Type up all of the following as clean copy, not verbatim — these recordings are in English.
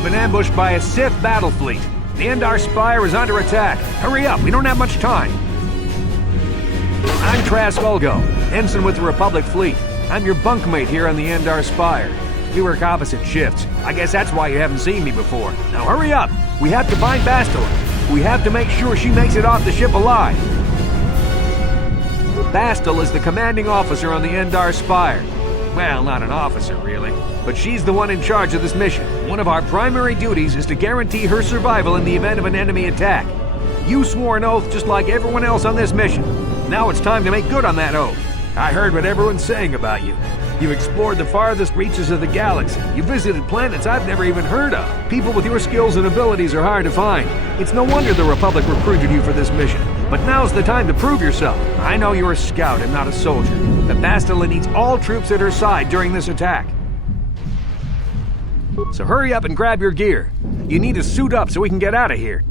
We've been ambushed by a Sith battle fleet. The Endar Spire is under attack. Hurry up, we don't have much time. I'm Trask Ulgo, ensign with the Republic Fleet. I'm your bunkmate here on the Endar Spire. We work opposite shifts. I guess that's why you haven't seen me before. Now hurry up! We have to find Bastila. We have to make sure she makes it off the ship alive. Bastila is the commanding officer on the Endar Spire. Well, not an officer, really. But she's the one in charge of this mission. One of our primary duties is to guarantee her survival in the event of an enemy attack. You swore an oath just like everyone else on this mission. Now it's time to make good on that oath. I heard what everyone's saying about you. You explored the farthest reaches of the galaxy. You visited planets I've never even heard of. People with your skills and abilities are hard to find. It's no wonder the Republic recruited you for this mission. But now's the time to prove yourself. I know you're a scout and not a soldier. But Bastila needs all troops at her side during this attack. So hurry up and grab your gear. You need to suit up so we can get out of here.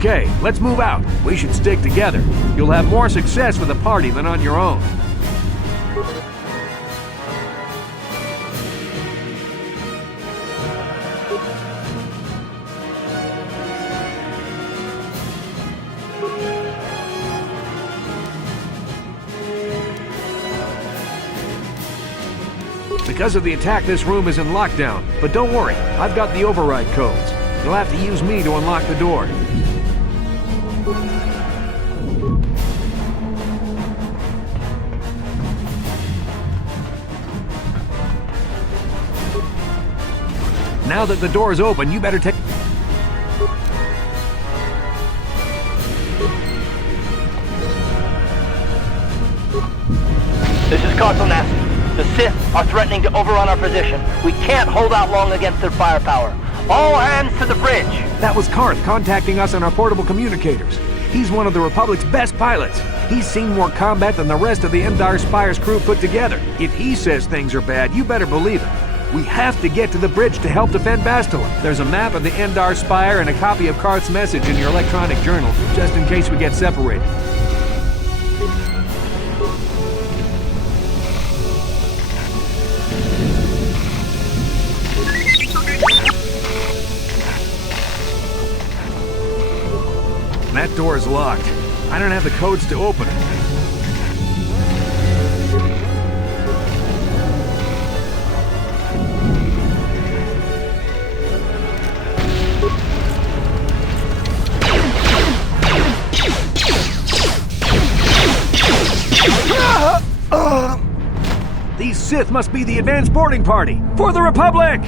Okay, let's move out. We should stick together. You'll have more success with a party than on your own. Because of the attack, this room is in lockdown. But don't worry, I've got the override codes. You'll have to use me to unlock the door. Now that the door is open, you better take... This is Cartonath. The Sith are threatening to overrun our position. We can't hold out long against their firepower. All hands to the bridge! That was Karth contacting us on our portable communicators. He's one of the Republic's best pilots. He's seen more combat than the rest of the Endar Spire's crew put together. If he says things are bad, you better believe it. We have to get to the bridge to help defend Bastila. There's a map of the Endar Spire and a copy of Karth's message in your electronic journal, just in case we get separated. That door is locked. I don't have the codes to open it. These Sith must be the advanced boarding party for the Republic!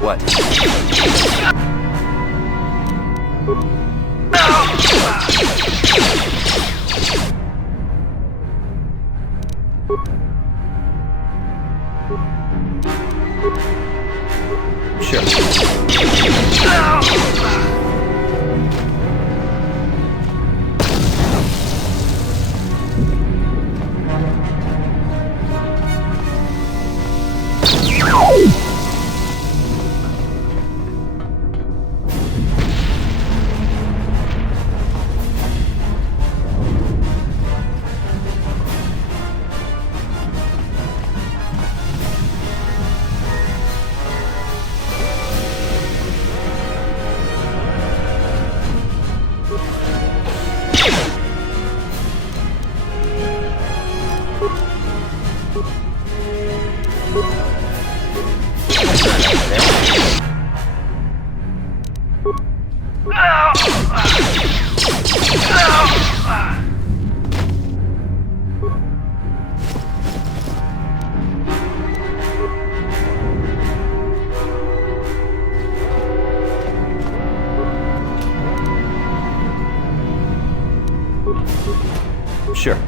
What? Sure.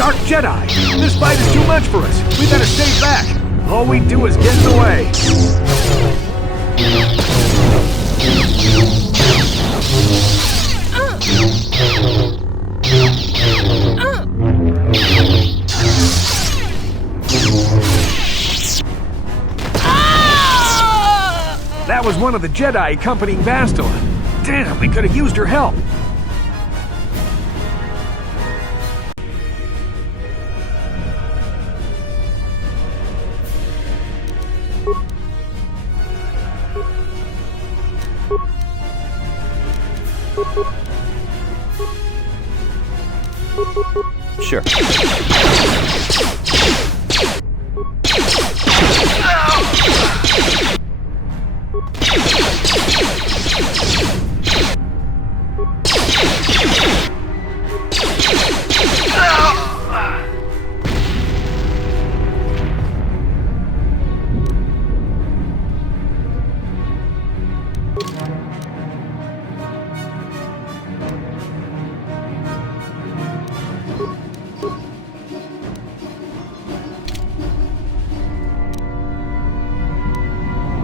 Dark Jedi! This fight is too much for us. We better stay back. All we do is get in the way. That was one of the Jedi accompanying Bastila. Damn, we could have used her help. Sure.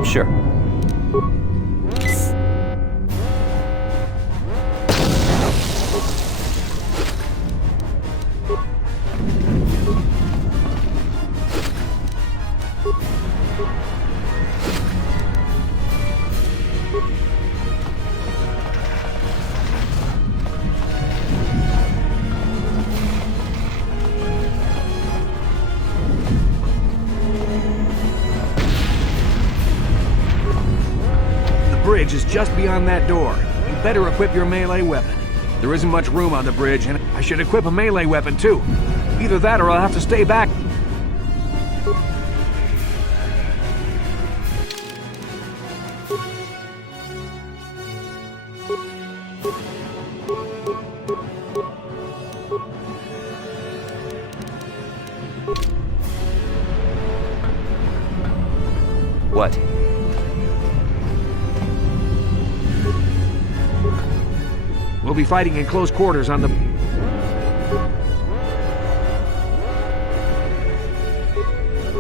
Sure. The bridge is just beyond that door. You better equip your melee weapon. There isn't much room on the bridge, and I should equip a melee weapon too. Either that or I'll have to stay back. What? We'll be fighting in close quarters on the...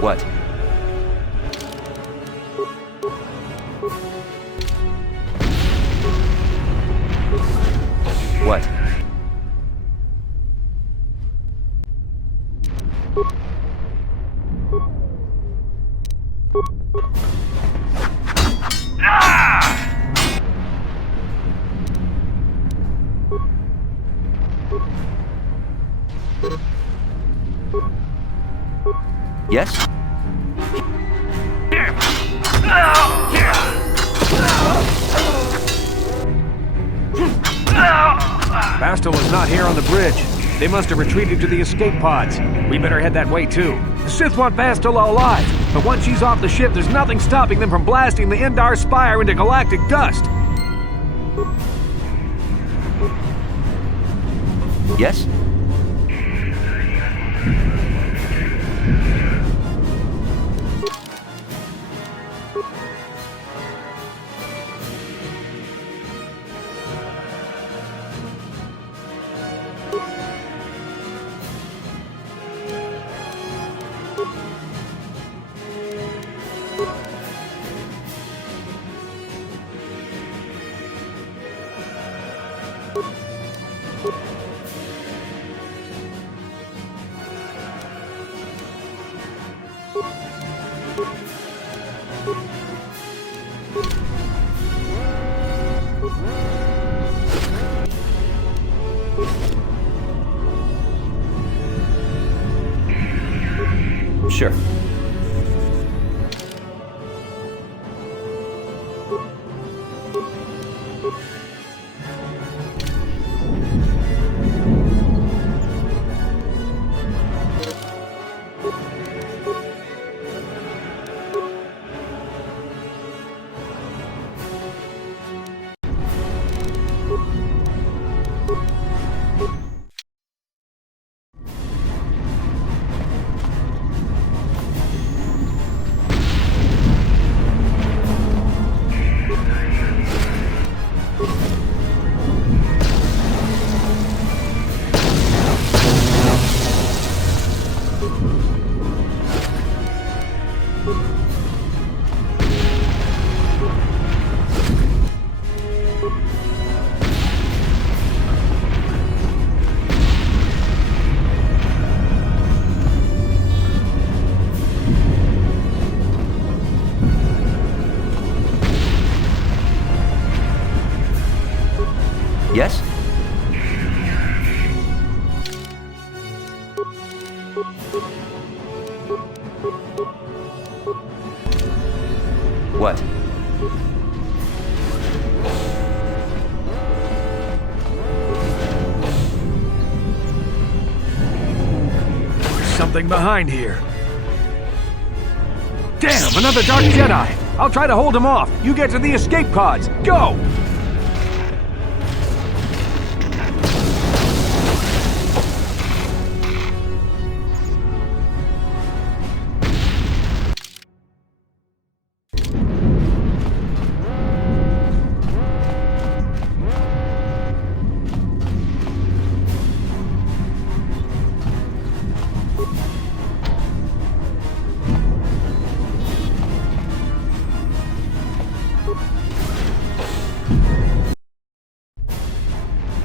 What? What? Yes? Bastel is not here on the bridge. They must have retreated to the escape pods. We better head that way too. The Sith want Bastel alive, but once she's off the ship, there's nothing stopping them from blasting the Endar Spire into galactic dust. Yes? Sure. Yes? What? something behind here. Damn, another Dark Jedi! I'll try to hold him off. You get to the escape pods. Go!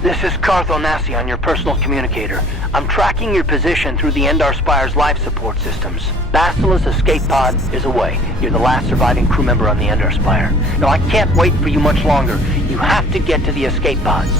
This is Cartho Nassi on your personal communicator. I'm tracking your position through the Endar Spire's life support systems. Basila's escape pod is away. You're the last surviving crew member on the Endar Spire. Now, I can't wait for you much longer. You have to get to the escape pods.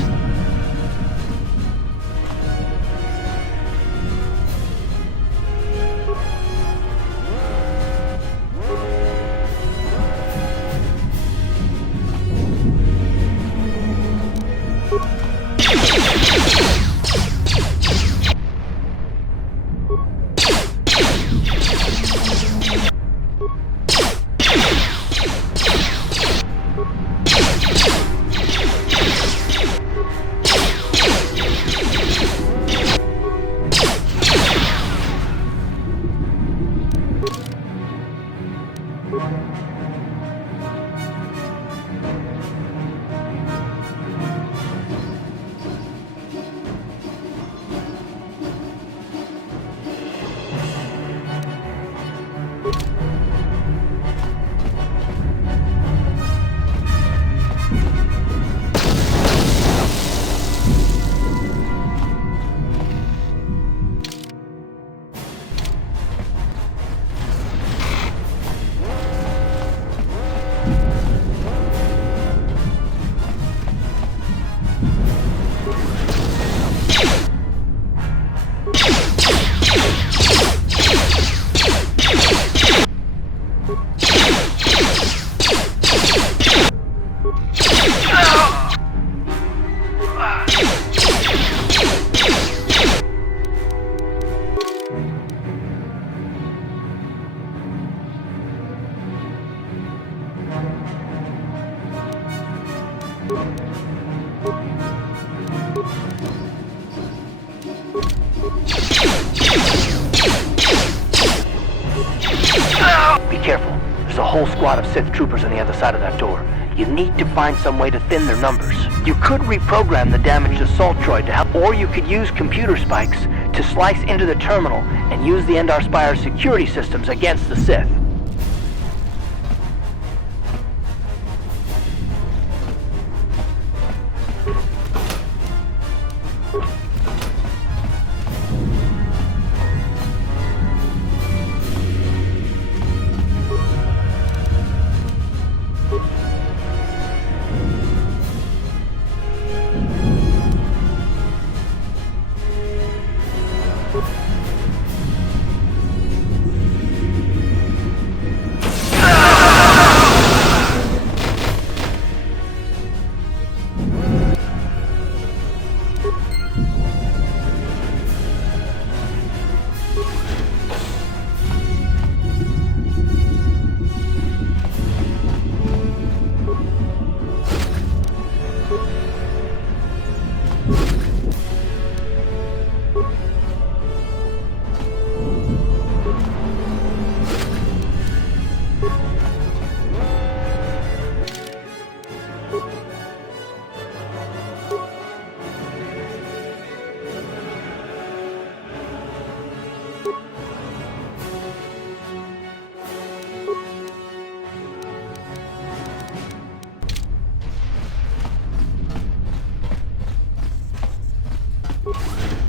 Be careful. There's a whole squad of Sith troopers on the other side of that door. You need to find some way to thin their numbers. You could reprogram the damaged assault droid to help, or you could use computer spikes to slice into the terminal and use the Endar Spire's security systems against the Sith.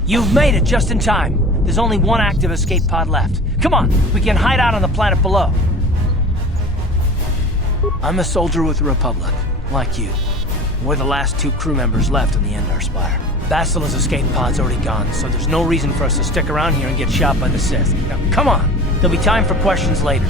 You've made it just in time. There's only one active escape pod left. Come on, we can hide out on the planet below. I'm a soldier with the Republic, like you. We're the last two crew members left on the Endar Spire. Basila's escape pod's already gone, so there's no reason for us to stick around here and get shot by the Sith. Now, come on! There'll be time for questions later.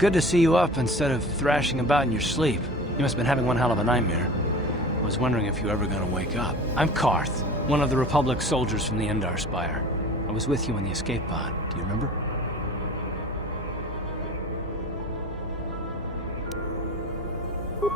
Good to see you up instead of thrashing about in your sleep. You must have been having one hell of a nightmare. I was wondering if you were ever gonna wake up. I'm Karth, one of the Republic soldiers from the Endar Spire. I was with you in the escape pod. Do you remember?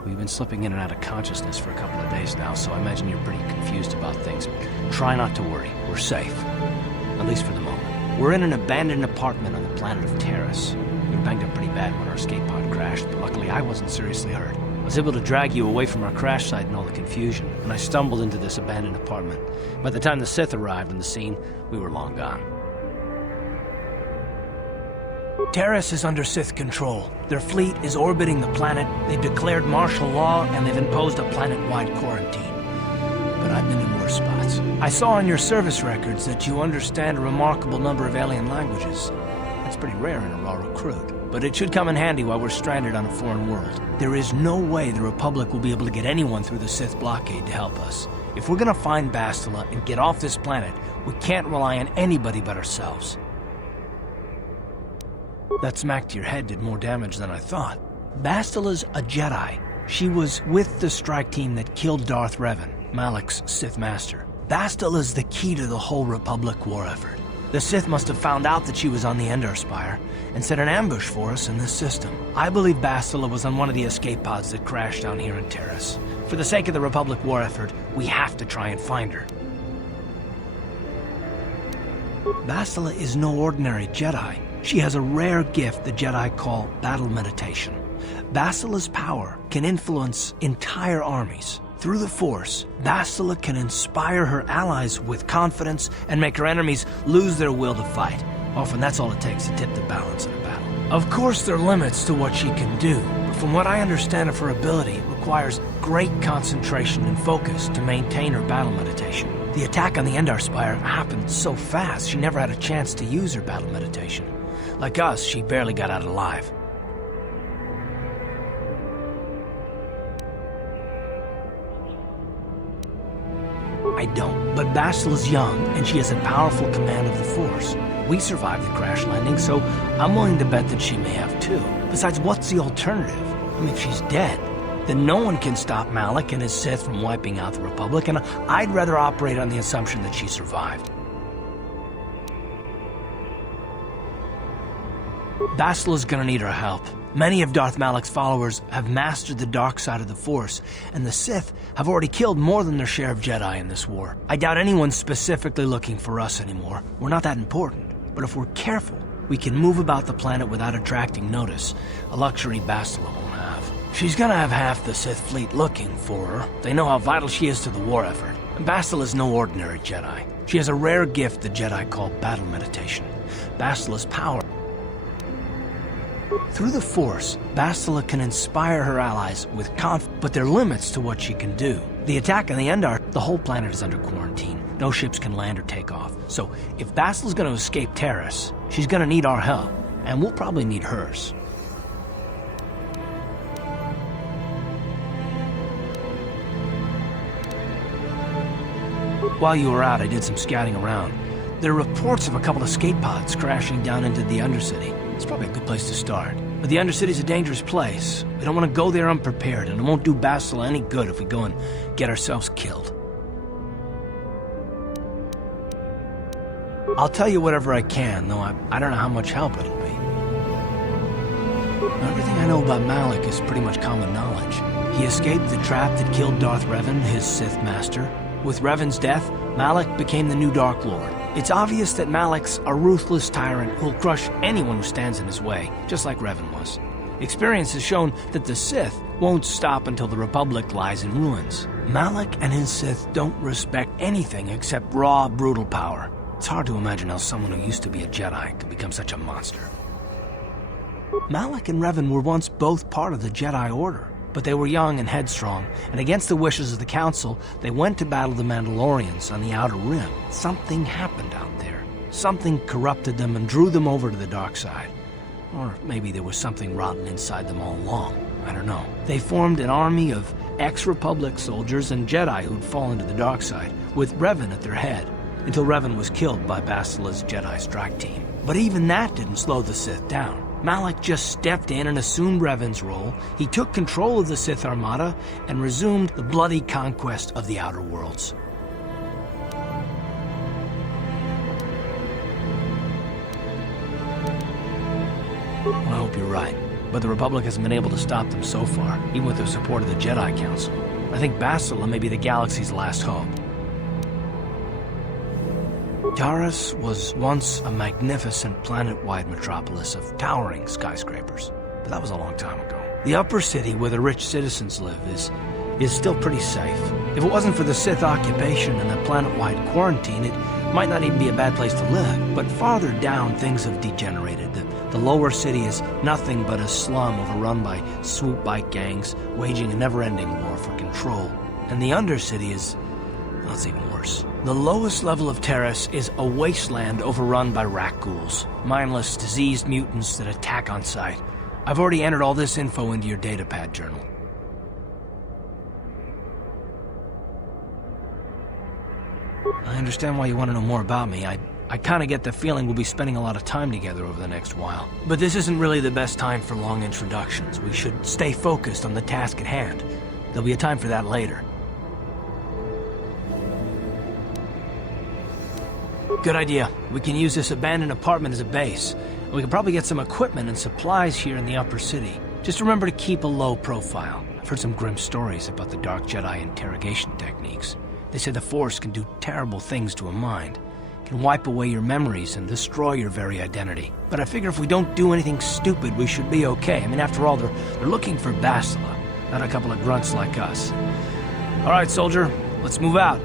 We've been slipping in and out of consciousness for a couple of days now, so I imagine you're pretty confused about things. Try not to worry. We're safe. At least for the moment. We're in an abandoned apartment on the planet of Terrace. We were banged up pretty bad when our escape pod crashed, but luckily I wasn't seriously hurt. I was able to drag you away from our crash site and all the confusion, and I stumbled into this abandoned apartment. By the time the Sith arrived on the scene, we were long gone. Terrace is under Sith control. Their fleet is orbiting the planet, they've declared martial law, and they've imposed a planet-wide quarantine. But I've been in worse spots. I saw on your service records that you understand a remarkable number of alien languages. That's pretty rare in a raw recruit, but it should come in handy while we're stranded on a foreign world. There is no way the Republic will be able to get anyone through the Sith blockade to help us. If we're gonna find Bastila and get off this planet, we can't rely on anybody but ourselves. That smack to your head did more damage than I thought. Bastila's a Jedi. She was with the strike team that killed Darth Revan, Malik's Sith Master. Bastila's the key to the whole Republic war effort. The Sith must have found out that she was on the Endar Spire and set an ambush for us in this system. I believe Bastila was on one of the escape pods that crashed down here in Terrace. For the sake of the Republic war effort, we have to try and find her. Bastila is no ordinary Jedi. She has a rare gift the Jedi call battle meditation. Bastila's power can influence entire armies. Through the Force, Bastila can inspire her allies with confidence and make her enemies lose their will to fight. Often that's all it takes to tip the balance in a battle. Of course there are limits to what she can do, but from what I understand of her ability, it requires great concentration and focus to maintain her battle meditation. The attack on the Endar Spire happened so fast, she never had a chance to use her battle meditation. Like us, she barely got out alive. I don't, but Bastila's young, and she has a powerful command of the Force. We survived the crash landing, so I'm willing to bet that she may have too. Besides, what's the alternative? I mean, if she's dead, then no one can stop Malik and his Sith from wiping out the Republic, and I'd rather operate on the assumption that she survived. Bastila's gonna need our help. Many of Darth Malik's followers have mastered the dark side of the Force, and the Sith have already killed more than their share of Jedi in this war. I doubt anyone's specifically looking for us anymore. We're not that important. But if we're careful, we can move about the planet without attracting notice, a luxury Bastila won't have. She's gonna have half the Sith fleet looking for her. They know how vital she is to the war effort. And Bastila's no ordinary Jedi. She has a rare gift the Jedi call battle meditation. Bastila's power. Through the Force, Bastila can inspire her allies with confidence, but there are limits to what she can do. The attack on the Endar, the whole planet is under quarantine. No ships can land or take off. So if Bastila's gonna escape Terrace, she's gonna need our help, and we'll probably need hers. While you were out, I did some scouting around. There are reports of a couple of escape pods crashing down into the Undercity. It's probably a good place to start. But the Undercity's a dangerous place. We don't want to go there unprepared, and it won't do Bastila any good if we go and get ourselves killed. I'll tell you whatever I can, though I don't know how much help it'll be. Everything I know about Malik is pretty much common knowledge. He escaped the trap that killed Darth Revan, his Sith Master. With Revan's death, Malik became the new Dark Lord. It's obvious that Malik's a ruthless tyrant who'll crush anyone who stands in his way, just like Revan was. Experience has shown that the Sith won't stop until the Republic lies in ruins. Malik and his Sith don't respect anything except raw, brutal power. It's hard to imagine how someone who used to be a Jedi could become such a monster. Malik and Revan were once both part of the Jedi Order, but they were young and headstrong, and against the wishes of the Council, they went to battle the Mandalorians on the Outer Rim. Something happened out there. Something corrupted them and drew them over to the dark side. Or maybe there was something rotten inside them all along. I don't know. They formed an army of ex-Republic soldiers and Jedi who'd fallen to the dark side, with Revan at their head, until Revan was killed by Bastila's Jedi strike team. But even that didn't slow the Sith down. Malak just stepped in and assumed Revan's role. He took control of the Sith Armada and resumed the bloody conquest of the Outer Worlds. Well, I hope you're right. But the Republic hasn't been able to stop them so far, even with the support of the Jedi Council. I think Bastila may be the galaxy's last hope. Taris was once a magnificent planet-wide metropolis of towering skyscrapers, but that was a long time ago. The upper city where the rich citizens live is still pretty safe. If it wasn't for the Sith occupation and the planet-wide quarantine, it might not even be a bad place to live. But farther down, things have degenerated. The lower city is nothing but a slum overrun by swoop bike gangs, waging a never-ending war for control. And the undercity is... well, it's even worse. The lowest level of Taris is a wasteland overrun by rat ghouls, mindless, diseased mutants that attack on sight. I've already entered all this info into your datapad journal. I understand why you want to know more about me. I kind of get the feeling we'll be spending a lot of time together over the next while. But this isn't really the best time for long introductions. We should stay focused on the task at hand. There'll be a time for that later. Good idea. We can use this abandoned apartment as a base. We can probably get some equipment and supplies here in the upper city. Just remember to keep a low profile. I've heard some grim stories about the Dark Jedi interrogation techniques. They say the Force can do terrible things to a mind. It can wipe away your memories and destroy your very identity. But I figure if we don't do anything stupid, we should be okay. I mean, after all, they're looking for Bastila, not a couple of grunts like us. All right, soldier, let's move out.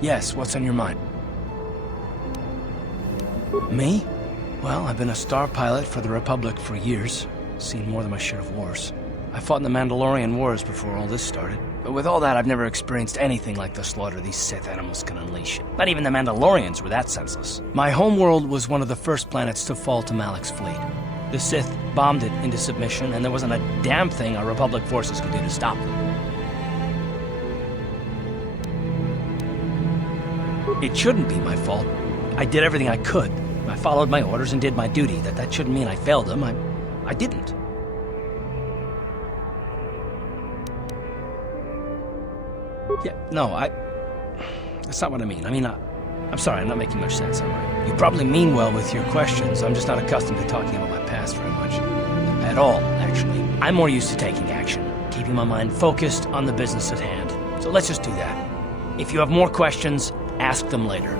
Yes, what's on your mind? Me? Well, I've been a star pilot for the Republic for years. Seen more than my share of wars. I fought in the Mandalorian Wars before all this started. But with all that, I've never experienced anything like the slaughter these Sith animals can unleash. Not even the Mandalorians were that senseless. My homeworld was one of the first planets to fall to Malak's fleet. The Sith bombed it into submission, and there wasn't a damn thing our Republic forces could do to stop them. It shouldn't be my fault. I did everything I could. I followed my orders and did my duty. That shouldn't mean I failed them. I didn't. Yeah, no, that's not what I mean. I mean, I'm sorry, I'm not making much sense, am I? You probably mean well with your questions. I'm just not accustomed to talking about my past very much. At all, actually. I'm more used to taking action, keeping my mind focused on the business at hand. So let's just do that. If you have more questions, ask them later.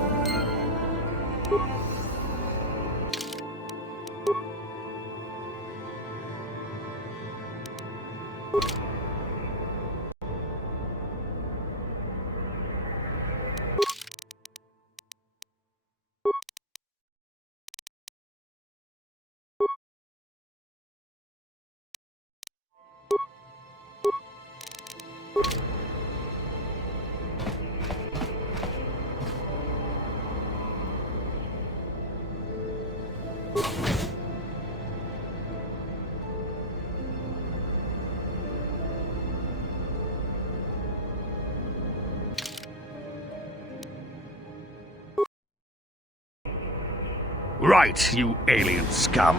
Right, you alien scum.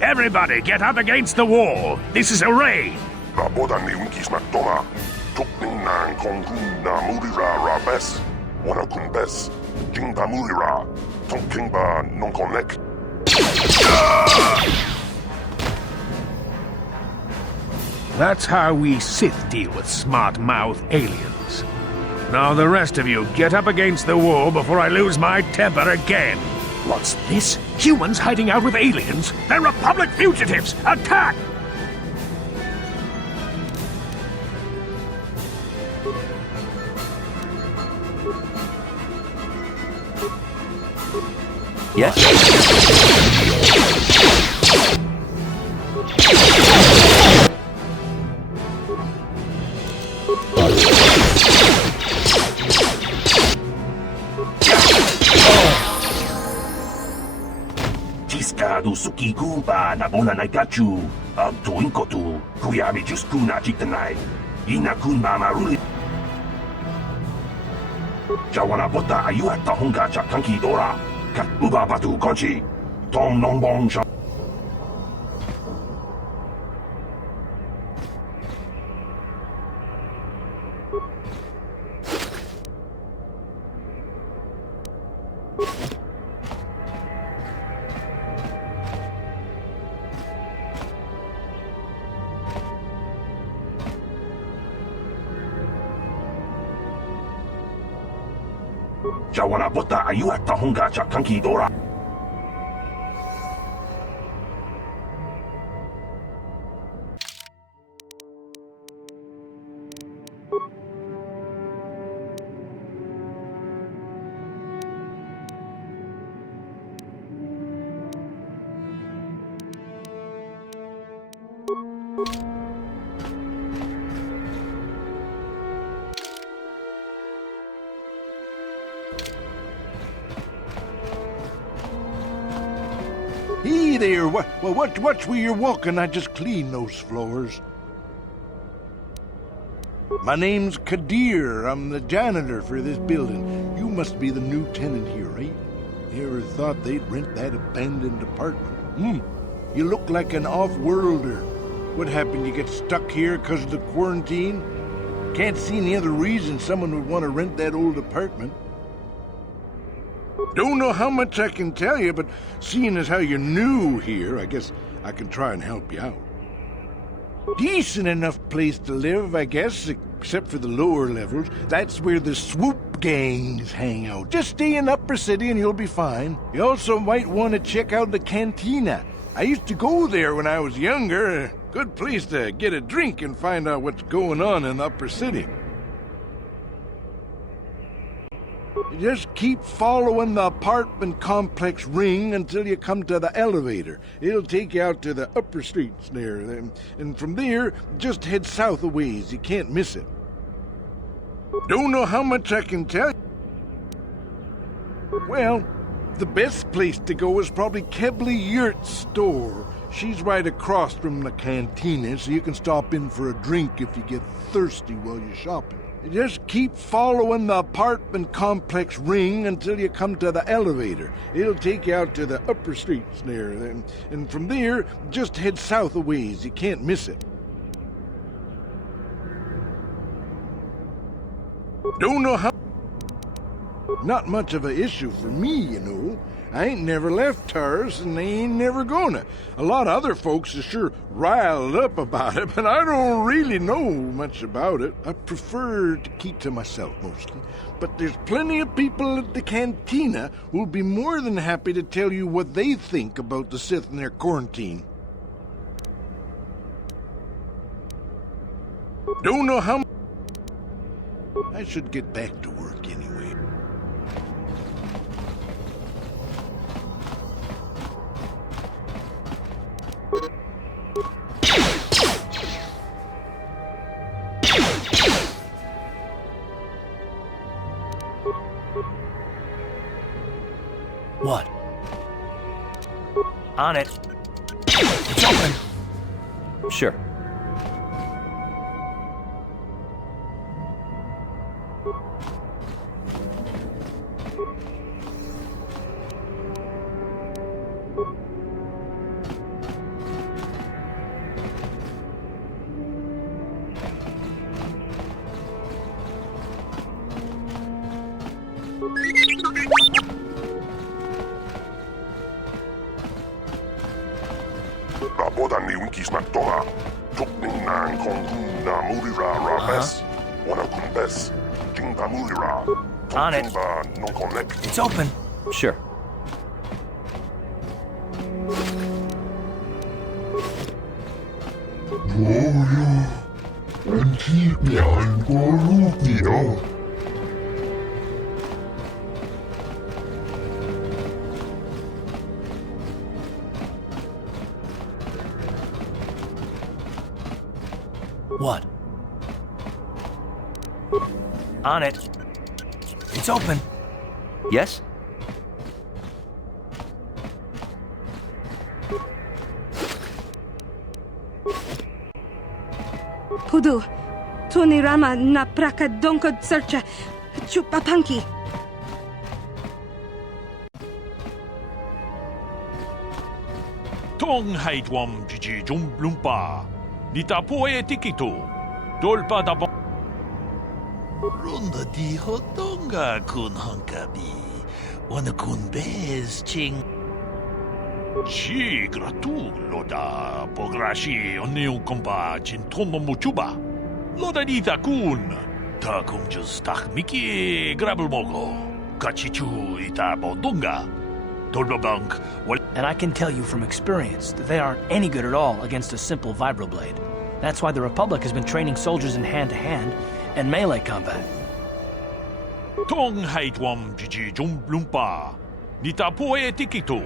Everybody get up against the wall. This is a raid. Rabodan ni unkismattoma. Tukninnan konkunna murira rabes. Wanakumbes, Jingamuira, Tonkingba Nonkonek. That's how we Sith deal with smart-mouth aliens. Now the rest of you, get up against the wall before I lose my temper again. What's this? Humans hiding out with aliens? They're Republic fugitives! Attack! Yes? Jiska du sukiku ba nabona naigachu. Tuinkotu, kuyabi juskuna jitanai. Inakun mamaruli. Jawana bota ayu at tahunga chakanki dora. Kat uba batu konchi. Tom nongbong sha. Jawana bota ayu at tahunga chakanki dora. Hey there, watch where you're walking. I just cleaned those floors. My name's Kadir. I'm the janitor for this building. You must be the new tenant here, right? Never thought they'd rent that abandoned apartment. You look like an off-worlder. What happened? You get stuck here because of the quarantine? Can't see any other reason someone would want to rent that old apartment. Don't know how much I can tell you, but seeing as how you're new here, I guess I can try and help you out. Decent enough place to live, I guess, except for the lower levels. That's where the swoop gangs hang out. Just stay in Upper City and you'll be fine. You also might want to check out the cantina. I used to go there when I was younger. A good place to get a drink and find out what's going on in the Upper City. Just keep following the apartment complex ring until you come to the elevator. It'll take you out to the upper streets there. And from there, just head south a ways. You can't miss it. Don't know how much I can tell you. Well, the best place to go is probably Kebley Yurt's store. She's right across from the cantina, so you can stop in for a drink if you get thirsty while you're shopping. Just keep following the apartment complex ring until you come to the elevator. It'll take you out to the upper streets there. And from there, just head south a ways. You can't miss it. Don't know how... Not much of an issue for me, you know. I ain't never left Taurus, and they ain't never gonna. A lot of other folks are sure riled up about it, but I don't really know much about it. I prefer to keep to myself mostly. But there's plenty of people at the cantina who'll be more than happy to tell you what they think about the Sith and their quarantine. Don't know how... I should get back to work anyway. What? On it. It's open. Sure. Bodani winkisnak tonga. Tukning nang kong na mulira rabes. Wana kumbes. Jinga mulira. On it. Tokingba non connect. It's open. Sure. And keep behind Gorutio. What? On it. It's open. Yes? Pudu, Tunirama na praka donko searcha, chupapanki. Tong haitwam jiji jumblumpa. Nita poe tikito. Dolpa da bon. Runda di hotonga kun hankabi. Wana kun bez ching. Chi gratu loda. Pograshi oneu kompa chintono muchuba. Loda nita kun. Ta kung just tak miki grabel mogo. Kachichu ita bodunga. Dolba bank. And I can tell you from experience that they aren't any good at all against a simple vibroblade. That's why the Republic has been training soldiers in hand-to-hand and melee combat. Tong haitwam jiji jumblumpa. Nita poe tikito.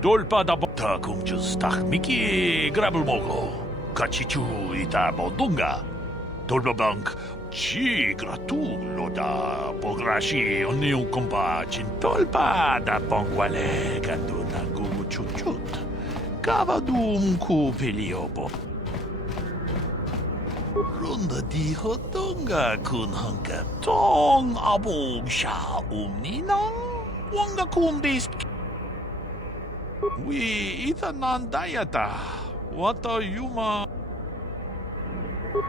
Dolpa da ta kung just tak miki grabel mogo. Kachichu ita bodunga. Dolba bank. Chi gratu loda. Pograshi oneu kompa chintolpa da pongwale kanduna gu chuchut. Kavadum ku piliobo. Runda di hotonga kun hankab. Tong abog sha umninang wanga kumbis. We ita nandayata. Wata yuma.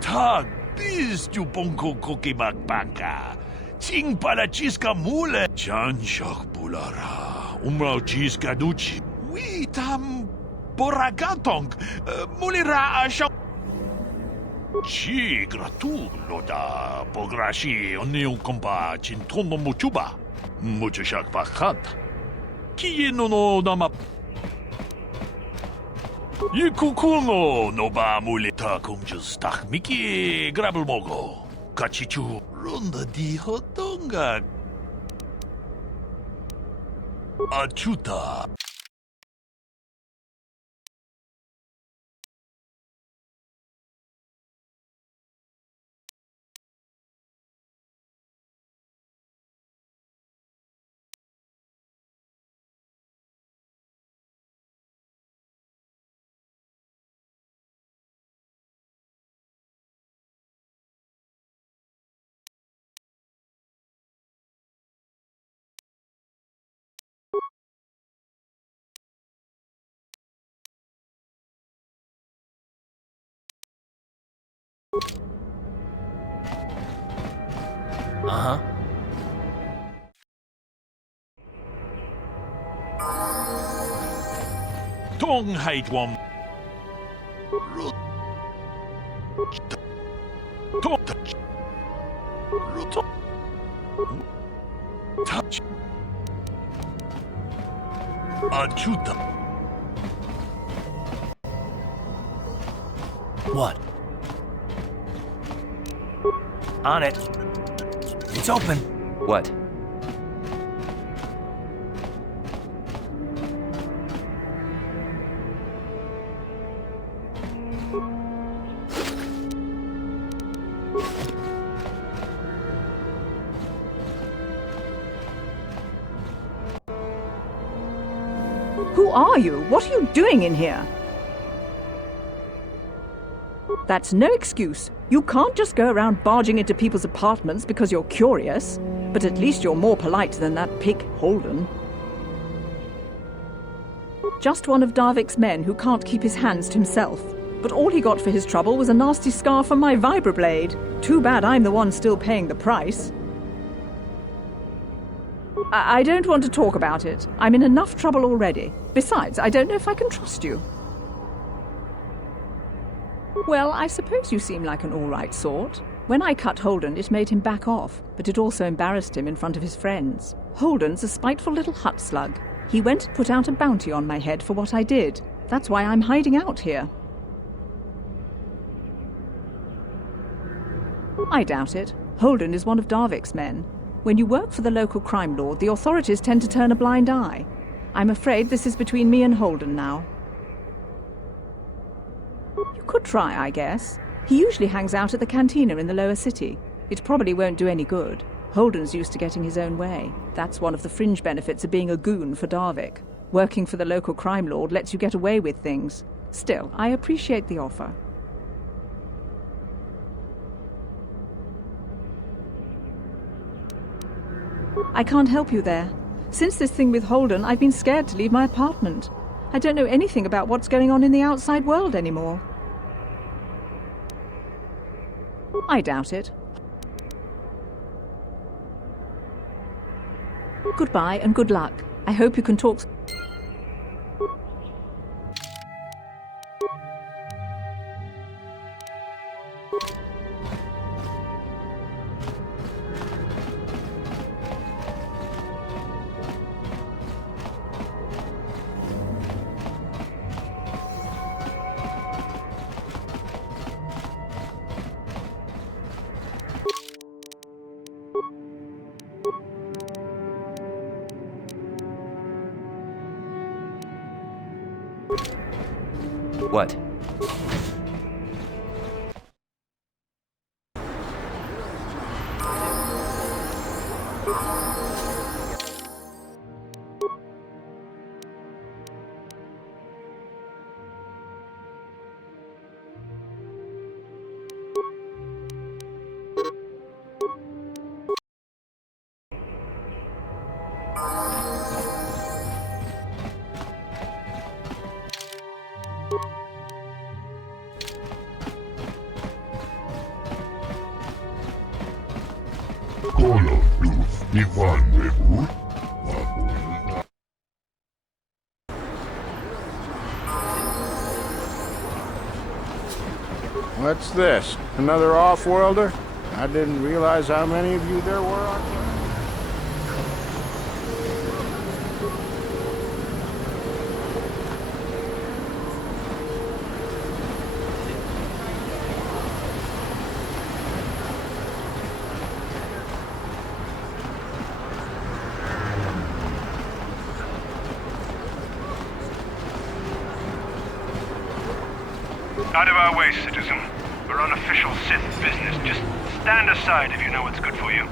Tag bis tu ponko koki magbanka. Ching pala chiska mule. Chan shak bulara. Umrao chiska duchi. We tam boragatong. Mulira asha. Chi gratu loda. Pograshi oneu kompa chintono muchuba. Muchashak pakat. Kiye no dama. Yikukuno no ba mulita kung just tak miki grabel mogo. Kachichu. Runda di hotonga. Achuta. Uh-huh. Tong haitwam. Touch. Touch. Achuta. What? On it. It's open. What? Who are you? What are you doing in here? That's no excuse. You can't just go around barging into people's apartments because you're curious. But at least you're more polite than that pig Holden. Just one of Darvik's men who can't keep his hands to himself. But all he got for his trouble was a nasty scar from my vibroblade. Too bad I'm the one still paying the price. I don't want to talk about it. I'm in enough trouble already. Besides, I don't know if I can trust you. Well, I suppose you seem like an all-right sort. When I cut Holden, it made him back off, but it also embarrassed him in front of his friends. Holden's a spiteful little hut slug. He went and put out a bounty on my head for what I did. That's why I'm hiding out here. I doubt it. Holden is one of Darvik's men. When you work for the local crime lord, the authorities tend to turn a blind eye. I'm afraid this is between me and Holden now. You could try, I guess. He usually hangs out at the cantina in the lower city. It probably won't do any good. Holden's used to getting his own way. That's one of the fringe benefits of being a goon for Darvik. Working for the local crime lord lets you get away with things. Still, I appreciate the offer. I can't help you there. Since this thing with Holden, I've been scared to leave my apartment. I don't know anything about what's going on in the outside world anymore. I doubt it. Goodbye and good luck. I hope you can talk... What? What's this? Another off-worlder? I didn't realize how many of you there were on here. Out of our way, citizen. We're on official Sith business. Just stand aside if you know what's good for you.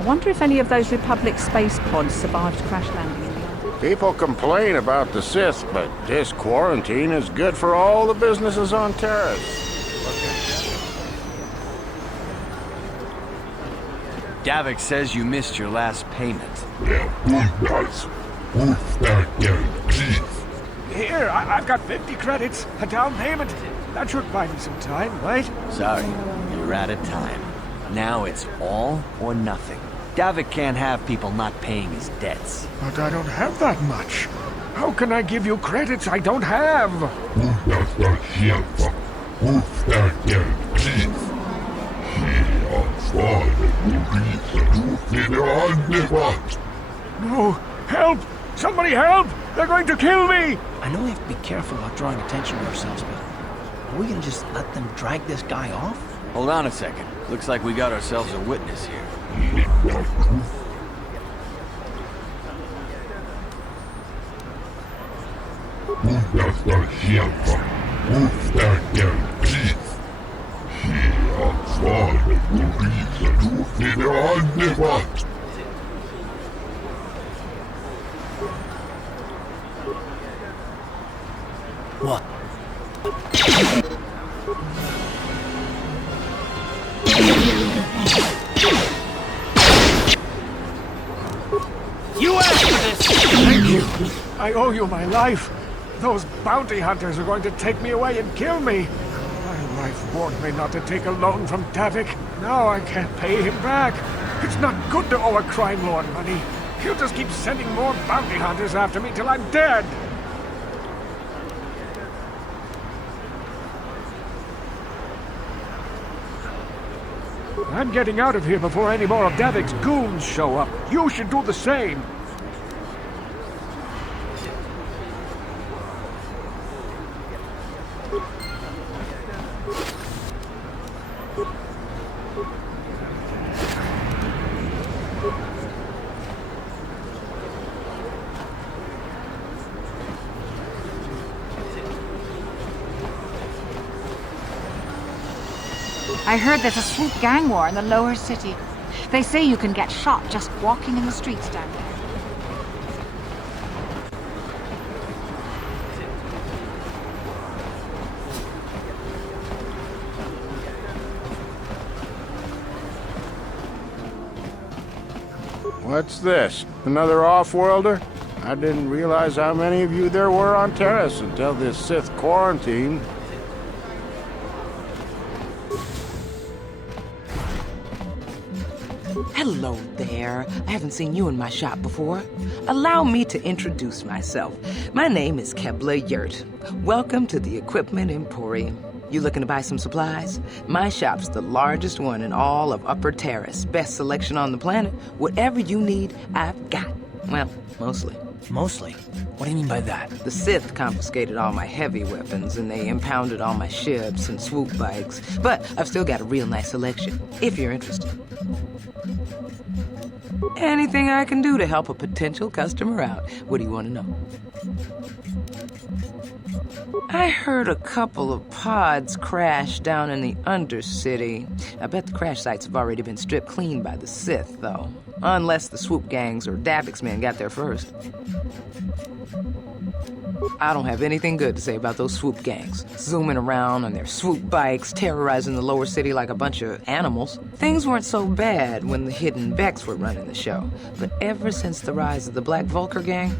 I wonder if any of those Republic space pods survived crash landing in the Arctic. People complain about the Sith, but this quarantine is good for all the businesses on Terrace. Davik says you missed your last payment. Here, I've got 50 credits, a down payment. That should buy me some time, right? Sorry, you're out of time. Now it's all or nothing. Davik can't have people not paying his debts. But I don't have that much. How can I give you credits I don't have? No! Help! Somebody help! They're going to kill me! I know we have to be careful about drawing attention to ourselves, but are we gonna just let them drag this guy off? Hold on a second. Looks like we got ourselves a witness here. What? You asked for this! Thank you. I owe you my life. Those bounty hunters are going to take me away and kill me. My wife warned me not to take a loan from Davik. Now I can't pay him back. It's not good to owe a crime lord money. He'll just keep sending more bounty hunters after me till I'm dead. I'm getting out of here before any more of Davik's goons show up. You should do the same. I heard there's a swoop gang war in the lower city. They say you can get shot just walking in the streets down there. What's this? Another off-worlder? I didn't realize how many of you there were on Terrace until this Sith quarantine. Hello there. I haven't seen you in my shop before. Allow me to introduce myself. My name is Kebla Yurt. Welcome to the Equipment Emporium. You looking to buy some supplies? My shop's the largest one in all of Upper Terrace. Best selection on the planet. Whatever you need, I've got. Well, mostly. Mostly? What do you mean by that? The Sith confiscated all my heavy weapons, and they impounded all my ships and swoop bikes. But I've still got a real nice selection, if you're interested. Anything I can do to help a potential customer out. What do you want to know? I heard a couple of pods crash down in the Undercity. I bet the crash sites have already been stripped clean by the Sith, though. Unless the swoop gangs or Davik's men got there first. I don't have anything good to say about those swoop gangs. Zooming around on their swoop bikes, terrorizing the lower city like a bunch of animals. Things weren't so bad when the Hidden Becks were running the show. But ever since the rise of the Black Vulcar gang,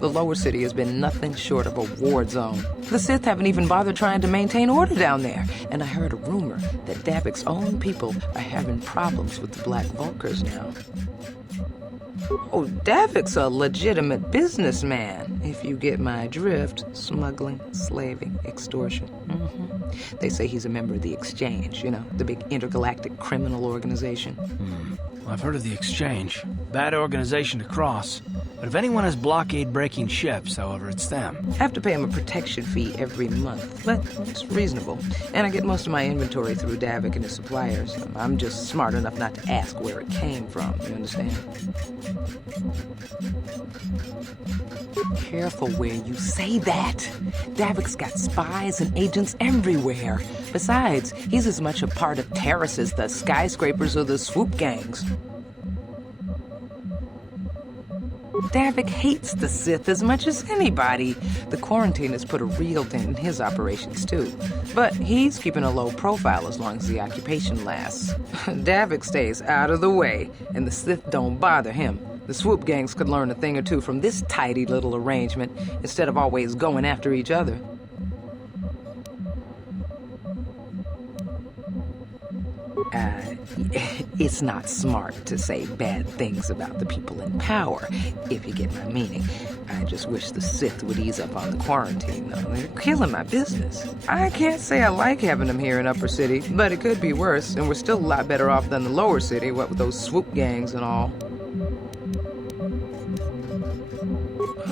the lower city has been nothing short of a war zone. The Sith haven't even bothered trying to maintain order down there. And I heard a rumor that Davik's own people are having problems with the Black Vulcars now. Oh, Davik's a legitimate businessman, if you get my drift. Smuggling, slaving, extortion. They say he's a member of the Exchange, you know, the big intergalactic criminal organization. Well, I've heard of the Exchange. Bad organization to cross. But if anyone has blockade-breaking ships, however, it's them. I have to pay him a protection fee every month, but it's reasonable. And I get most of my inventory through Davik and his suppliers. I'm just smart enough not to ask where it came from, you understand? Careful where you say that. Davik's got spies and agents everywhere. Besides, he's as much a part of Terrace as the skyscrapers or the swoop gangs. Davik hates the Sith as much as anybody. The quarantine has put a real dent in his operations, too. But he's keeping a low profile as long as the occupation lasts. Davik stays out of the way, and the Sith don't bother him. The swoop gangs could learn a thing or two from this tidy little arrangement, instead of always going after each other. It's not smart to say bad things about the people in power, if you get my meaning. I just wish the Sith would ease up on the quarantine, though. They're killing my business. I can't say I like having them here in Upper City, but it could be worse, and we're still a lot better off than the Lower City, what with those swoop gangs and all.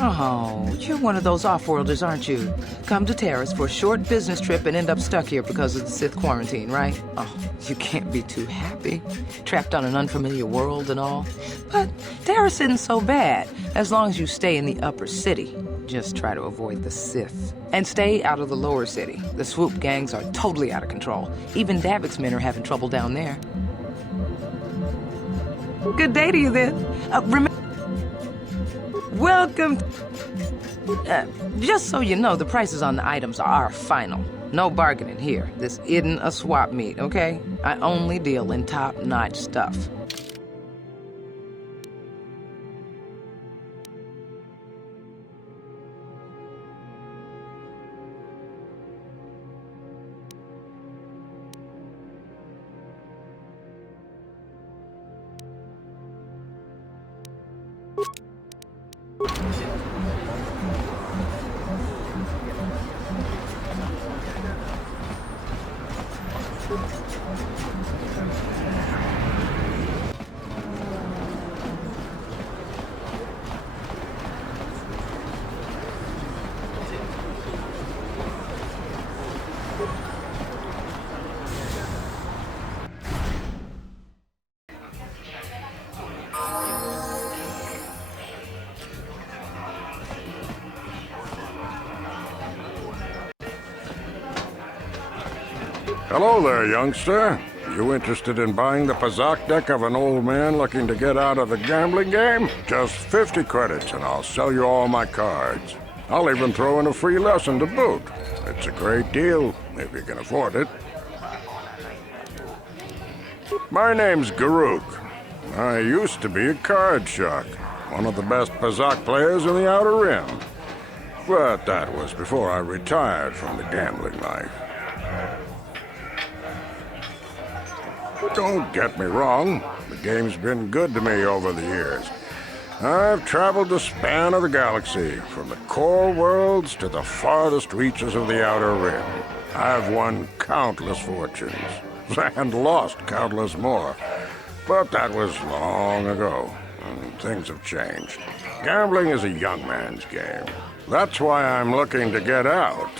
Oh, you're one of those off-worlders, aren't you? Come to Terrace for a short business trip and end up stuck here because of the Sith quarantine, right? Oh, you can't be too happy. Trapped on an unfamiliar world and all. But Terrace isn't so bad, as long as you stay in the Upper City. Just try to avoid the Sith. And stay out of the Lower City. The swoop gangs are totally out of control. Even Davik's men are having trouble down there. Good day to you, then. Welcome. Just so you know, the prices on the items are final. No bargaining here. This isn't a swap meet, okay? I only deal in top-notch stuff. Hello there, youngster. You interested in buying the Pazak deck of an old man looking to get out of the gambling game? Just 50 credits and I'll sell you all my cards. I'll even throw in a free lesson to boot. It's a great deal, if you can afford it. My name's Garuk. I used to be a card shark, one of the best Pazak players in the Outer Rim. But that was before I retired from the gambling life. Don't get me wrong, the game's been good to me over the years. I've traveled the span of the galaxy, from the core worlds to the farthest reaches of the Outer Rim. I've won countless fortunes, and lost countless more. But that was long ago, and things have changed. Gambling is a young man's game. That's why I'm looking to get out.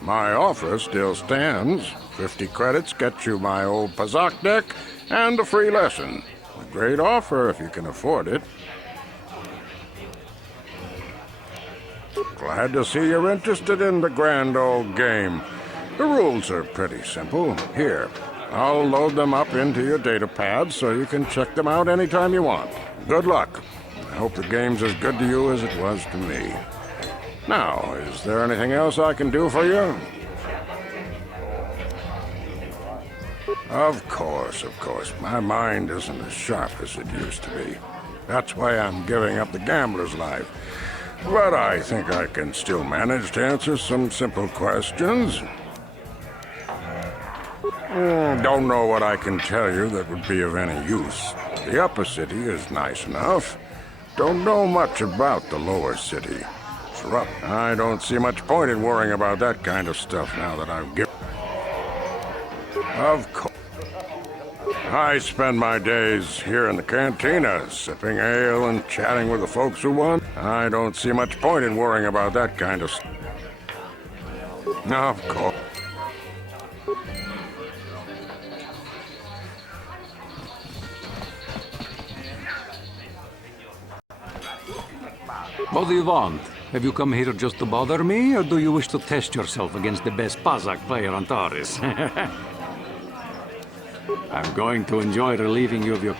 My offer still stands. 50 credits gets you my old Pazak deck and a free lesson. A great offer if you can afford it. Glad to see you're interested in the grand old game. The rules are pretty simple. Here, I'll load them up into your data pad so you can check them out anytime you want. Good luck. I hope the game's as good to you as it was to me. Now, is there anything else I can do for you? Of course. My mind isn't as sharp as it used to be. That's why I'm giving up the gambler's life. But I think I can still manage to answer some simple questions. Don't know what I can tell you that would be of any use. The upper city is nice enough. Don't know much about the lower city. It's rough. I don't see much point in worrying about that kind of stuff now that I've given. Of course. I spend my days here in the cantina, sipping ale and chatting with the folks who won. I don't see much point in worrying about that kind of stuff. Of course. What do you want? Have you come here just to bother me, or do you wish to test yourself against the best Pazak player on Taurus? I'm going to enjoy relieving you of your...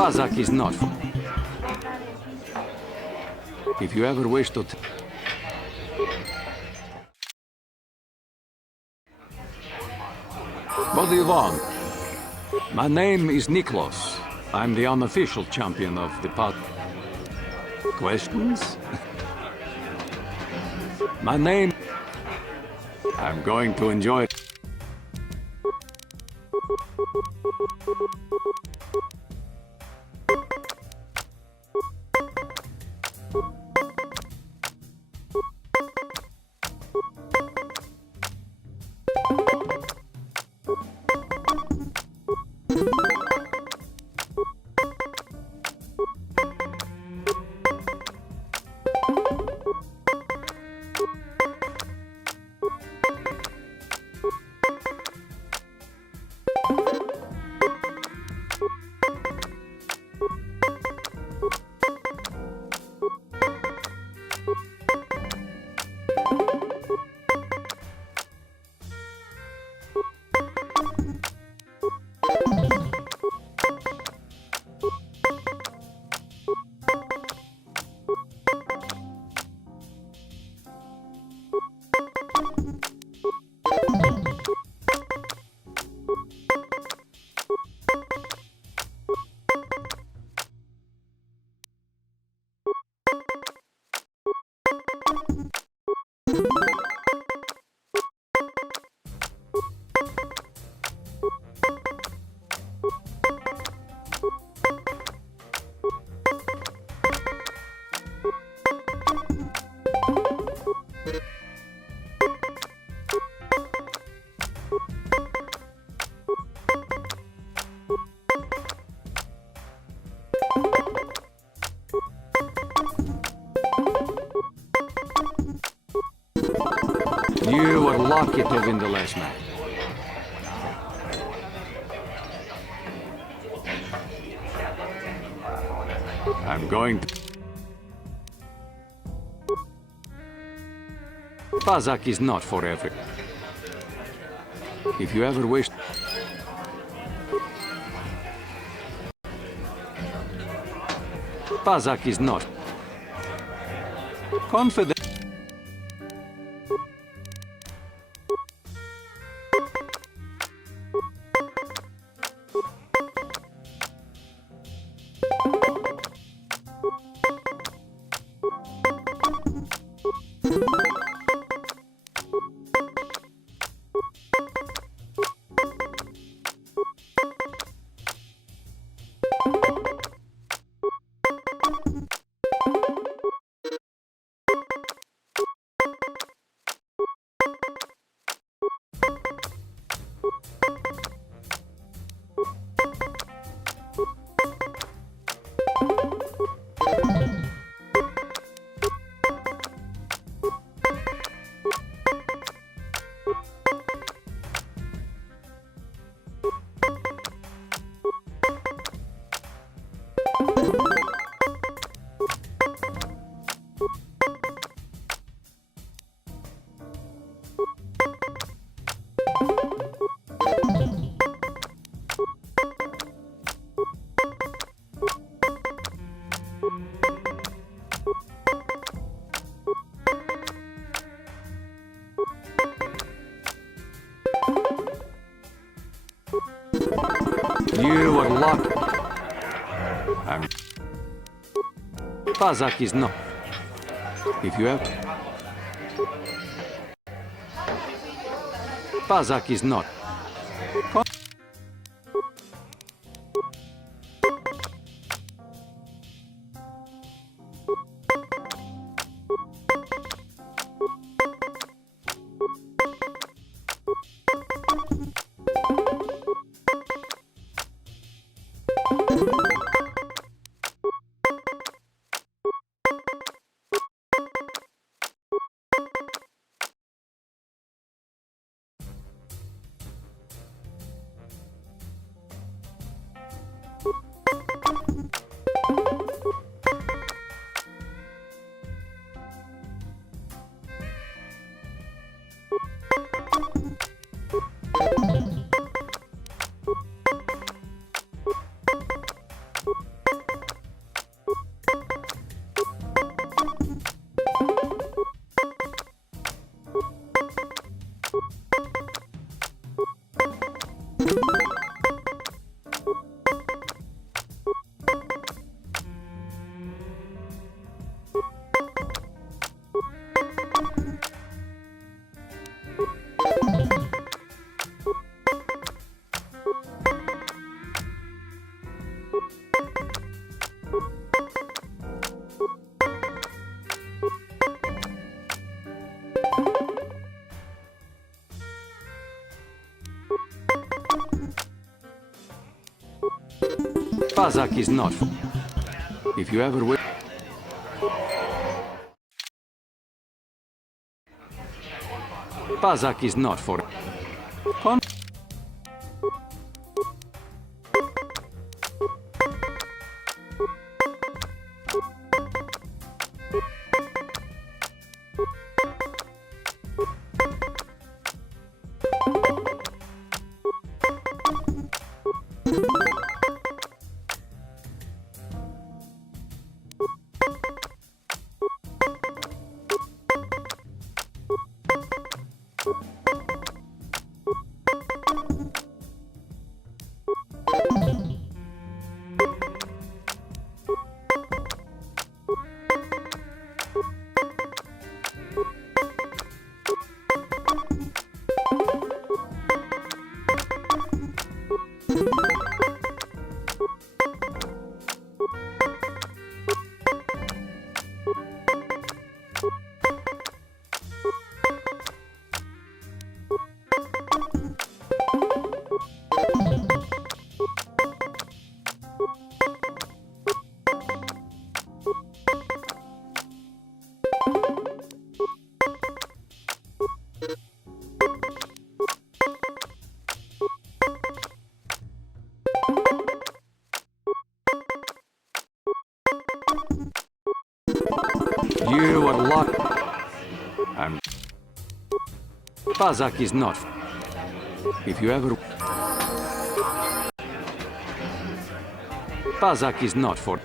Pazak is not for me. If you ever wish to... What do you want? My name is Niklos. I'm the unofficial champion of the Paz... Questions? My name... I'm going to enjoy it. You were lucky to win the last match. I'm going to... Pazak is not for everyone. If you ever wish... Pazak is not... Confident... You were lucky. Pazak is not. If you have... Pazak is not. Pazak is not. If you ever will. Pazak is not for. You are locked. Pazak is not. If you ever... Pazak is not for...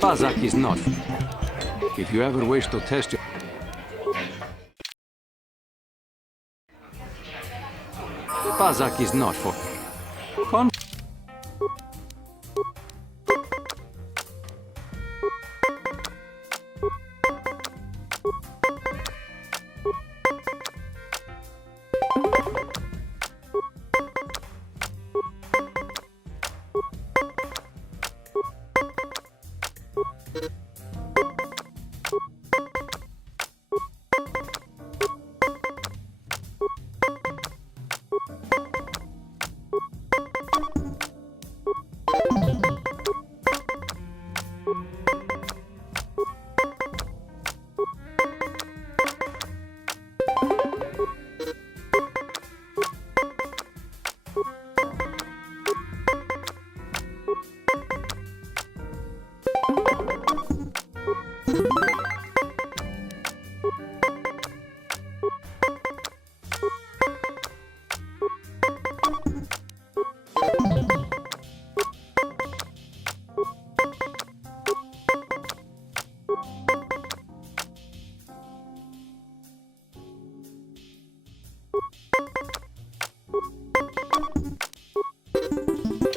Pazak is not. If you ever wish to test your... Pazak is not for...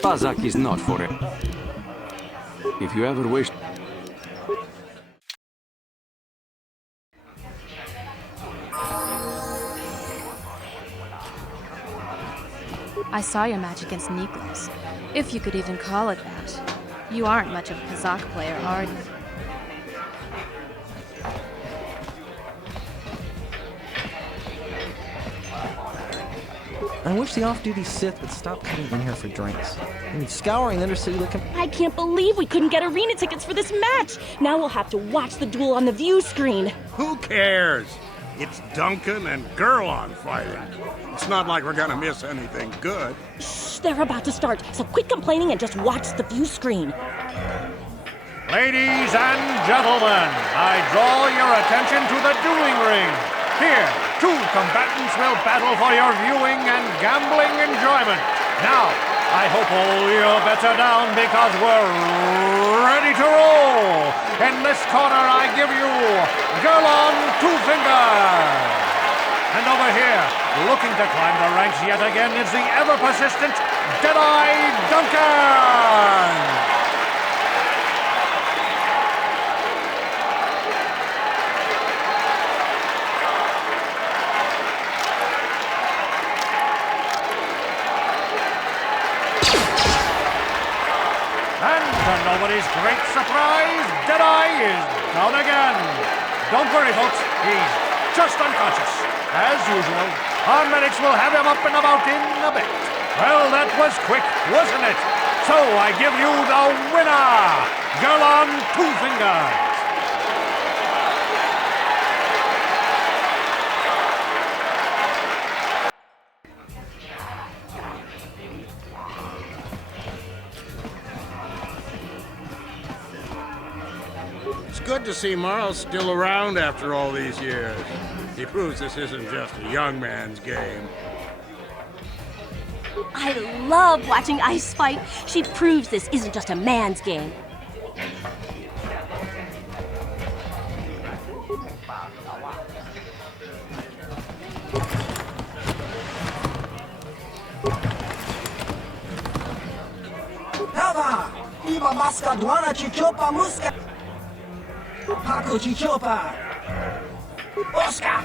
Pazak is not for it. If you ever wish... I saw your match against Niklas, if you could even call it that. You aren't much of a Kazakh player, are you? I wish the off-duty Sith would stop coming in here for drinks. I mean, scouring the Undercity looking... I can't believe we couldn't get arena tickets for this match! Now we'll have to watch the duel on the view screen. Who cares? It's Duncan and Gerlon fighting. It's not like we're gonna miss anything good. Shh, they're about to start, so quit complaining and just watch the view screen. Ladies and gentlemen, I draw your attention to the dueling ring. Here, two combatants will battle for your viewing and gambling enjoyment. Now, I hope all your bets are down because we're ready to roll. In this corner, I give you Gerlon Two Fingers. And over here, looking to climb the ranks yet again, is the ever-persistent Deadeye Duncan. To nobody's great surprise, Deadeye is down again. Don't worry, folks. He's just unconscious. As usual, our medics will have him up and about in a bit. Well, that was quick, wasn't it? So I give you the winner, Gerlon Two Fingers. good to see Marl still around after all these years. He proves this isn't just a young man's game. I love watching Ice fight. She proves this isn't just a man's game. Hava! Iba maska dwana chichopa muska! Paku chichopa! Oscar!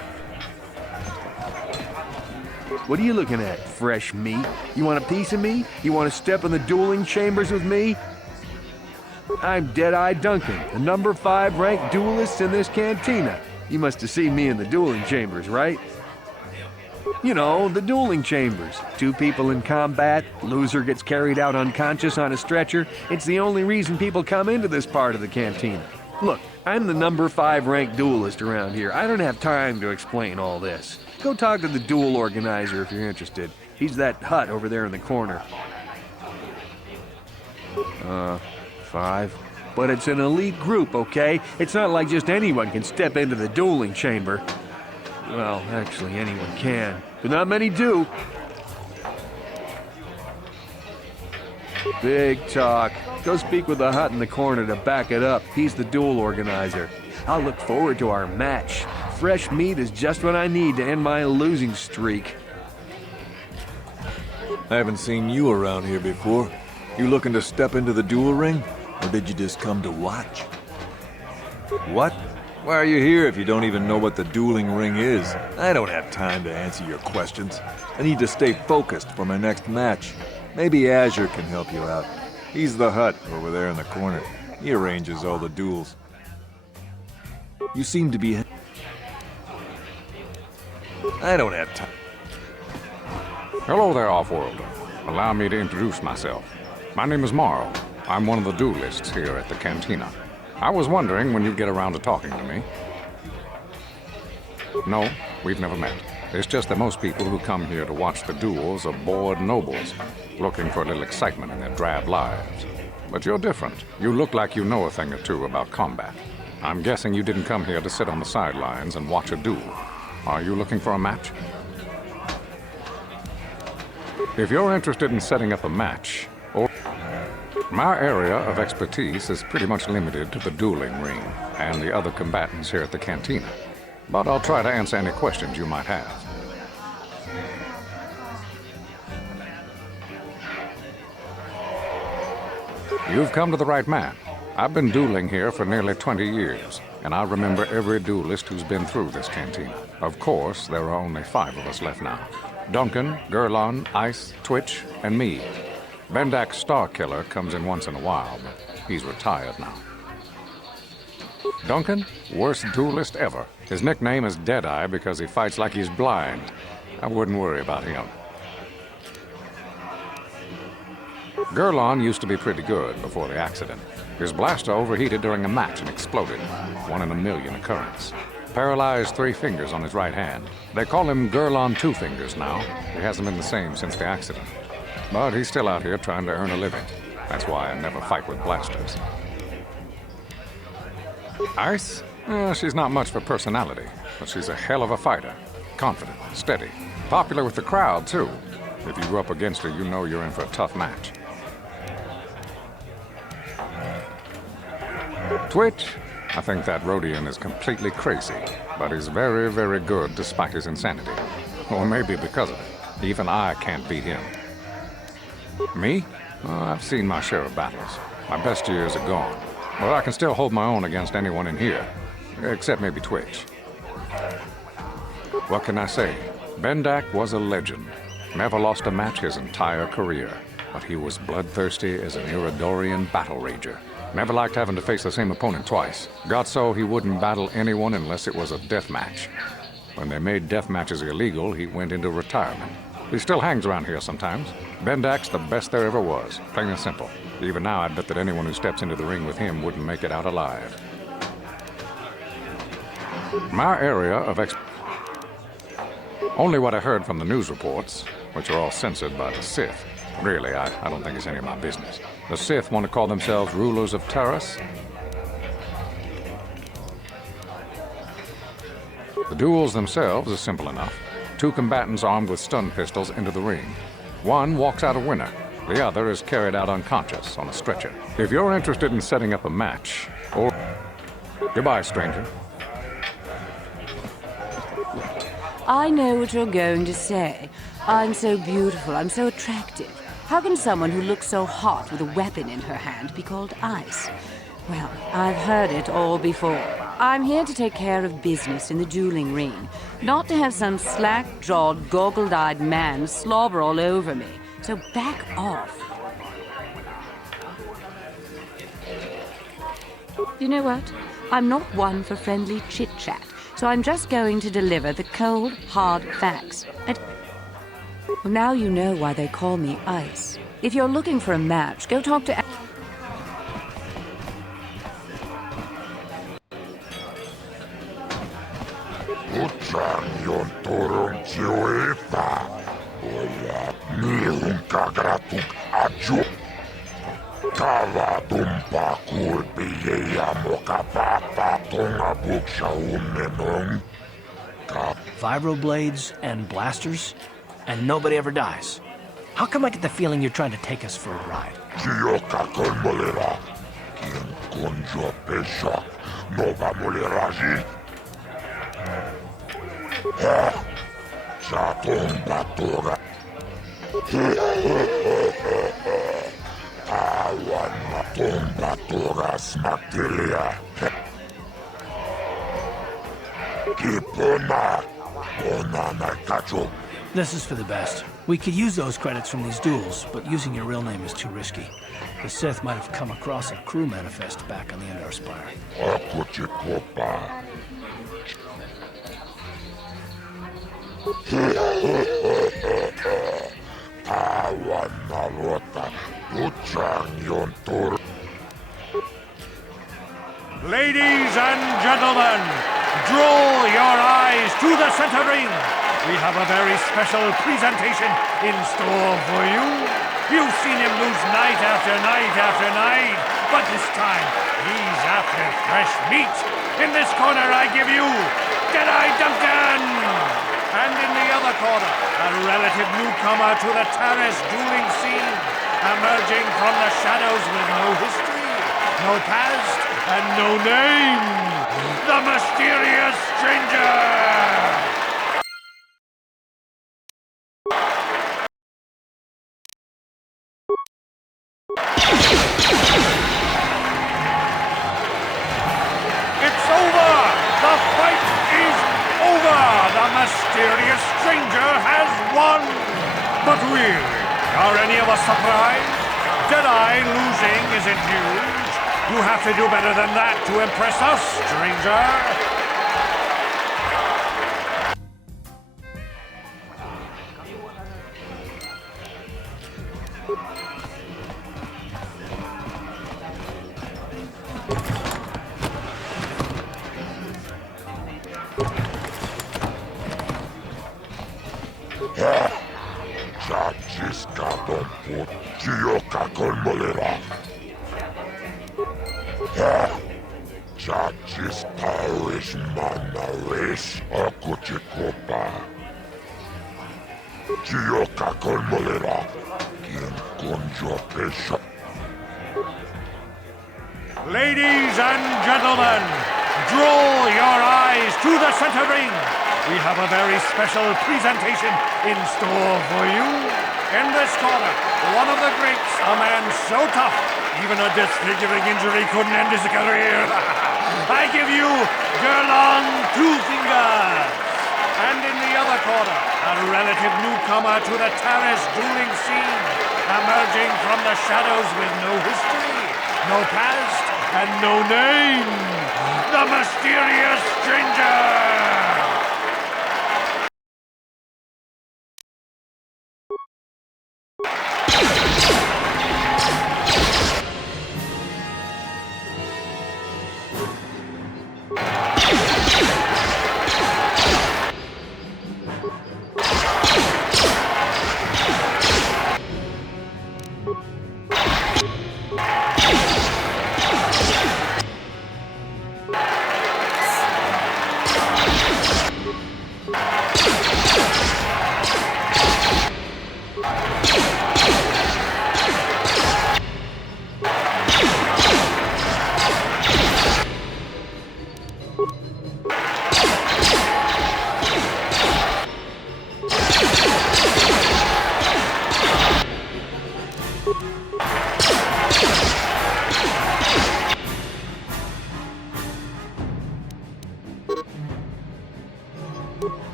What are you looking at, fresh meat? You want a piece of me? You want to step in the dueling chambers with me? I'm Deadeye Duncan, the number 5 ranked duelist in this cantina. You must have seen me in the dueling chambers, right? You know, the dueling chambers. 2 people in combat, loser gets carried out unconscious on a stretcher. It's the only reason people come into this part of the cantina. Look, I'm the number 5 ranked duelist around here. I don't have time to explain all this. Go talk to the duel organizer if you're interested. He's that hut over there in the corner. 5. But it's an elite group, okay? It's not like just anyone can step into the dueling chamber. Well, actually, anyone can, but not many do. Big talk. Go speak with the hut in the corner to back it up. He's the duel organizer. I'll look forward to our match. Fresh meat is just what I need to end my losing streak. I haven't seen you around here before. You looking to step into the duel ring? Or did you just come to watch? What? Why are you here if you don't even know what the dueling ring is? I don't have time to answer your questions. I need to stay focused for my next match. Maybe Azure can help you out. He's the hut over there in the corner. He arranges all the duels. You seem to be... I don't have time. Hello there, Offworlder. Allow me to introduce myself. My name is Marl. I'm one of the duelists here at the cantina. I was wondering when you'd get around to talking to me. No, we've never met. It's just that most people who come here to watch the duels are bored nobles, looking for a little excitement in their drab lives. But you're different. You look like you know a thing or two about combat. I'm guessing you didn't come here to sit on the sidelines and watch a duel. Are you looking for a match? If you're interested in setting up a match, or my area of expertise is pretty much limited to the dueling ring and the other combatants here at the cantina. But I'll try to answer any questions you might have. You've come to the right man. I've been dueling here for nearly 20 years, and I remember every duelist who's been through this cantina. Of course, there are only 5 of us left now. Duncan, Gurlon, Ice, Twitch, and me. Bendak Starkiller comes in once in a while, but he's retired now. Duncan, worst duelist ever. His nickname is Deadeye because he fights like he's blind. I wouldn't worry about him. Gurlon used to be pretty good before the accident. His blaster overheated during a match and exploded. 1 in a million occurrence. Paralyzed 3 fingers on his right hand. They call him Gurlon 2 Fingers now. He hasn't been the same since the accident. But he's still out here trying to earn a living. That's why I never fight with blasters. Ice? She's not much for personality, but she's a hell of a fighter. Confident, steady, popular with the crowd, too. If you go up against her, you know you're in for a tough match. Twitch? I think that Rhodian is completely crazy, but he's very, very good despite his insanity. Or maybe because of it. Even I can't beat him. Me? I've seen my share of battles. My best years are gone. But I can still hold my own against anyone in here. Except maybe Twitch. What can I say? Bendak was a legend. Never lost a match his entire career. But he was bloodthirsty as an Iridorian battle rager. Never liked having to face the same opponent twice. Got so he wouldn't battle anyone unless it was a death match. When they made death matches illegal, he went into retirement. He still hangs around here sometimes. Bendak's the best there ever was, plain and simple. Even now, I'd bet that anyone who steps into the ring with him wouldn't make it out alive. My area of only what I heard from the news reports, which are all censored by the Sith. Really, I don't think it's any of my business. The Sith want to call themselves rulers of Taurus. The duels themselves are simple enough. Two combatants armed with stun pistols enter the ring. One walks out a winner. The other is carried out unconscious on a stretcher. If you're interested in setting up a match, or... Goodbye, stranger. I know what you're going to say. I'm so beautiful, I'm so attractive. How can someone who looks so hot with a weapon in her hand be called ice? Well, I've heard it all before. I'm here to take care of business in the dueling ring, not to have some slack-jawed, goggle-eyed man slobber all over me. So back off. You know what? I'm not one for friendly chit-chat, so I'm just going to deliver the cold, hard facts. Well, now you know why they call me Ice. If you're looking for a match, go talk to... Vibroblades and blasters, and nobody ever dies. How come I get the feeling you're trying to take us for a ride? This is for the best. We could use those credits from these duels, but using your real name is too risky. The Sith might have come across a crew manifest back on the Endar Spire. Ladies and gentlemen, draw your eyes to the center ring. We have a very special presentation in store for you. You've seen him lose night after night after night, but this time he's after fresh meat. In this corner I give you Deadeye Duncan! And in the other corner, a relative newcomer to the terrace dueling scene, emerging from the shadows with no history, no past, and no name, the mysterious stranger! It's over! The fight is over! The mysterious stranger has won! But really, are any of us surprised? Deadeye losing isn't news. You have to do better than that to impress us, stranger! Ladies and gentlemen, draw your eyes to the center ring. We have a very special presentation in store for you. In this corner, one of the greats, a man so tough, even a disfiguring injury couldn't end his career. I give you Gerlong Two Fingers. And in the other corner, a relative newcomer to the terrace dueling scene, emerging from the shadows with no history, no past, and no name, the mysterious stranger!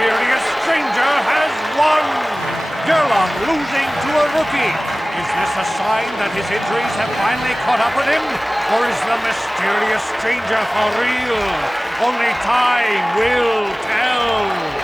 mysterious stranger has won! Gerlon losing to a rookie. Is this a sign that his injuries have finally caught up with him? Or is the mysterious stranger for real? Only time will tell.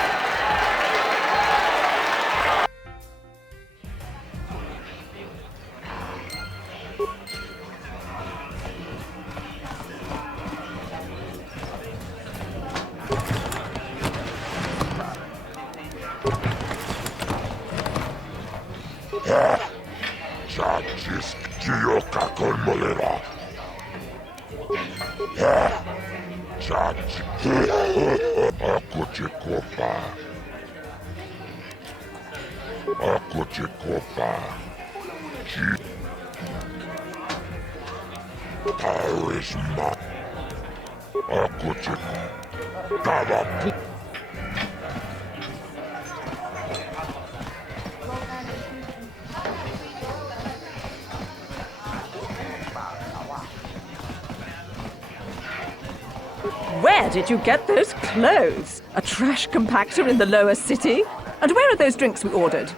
Where did you get those clothes? A trash compactor in the lower city? And where are those drinks we ordered?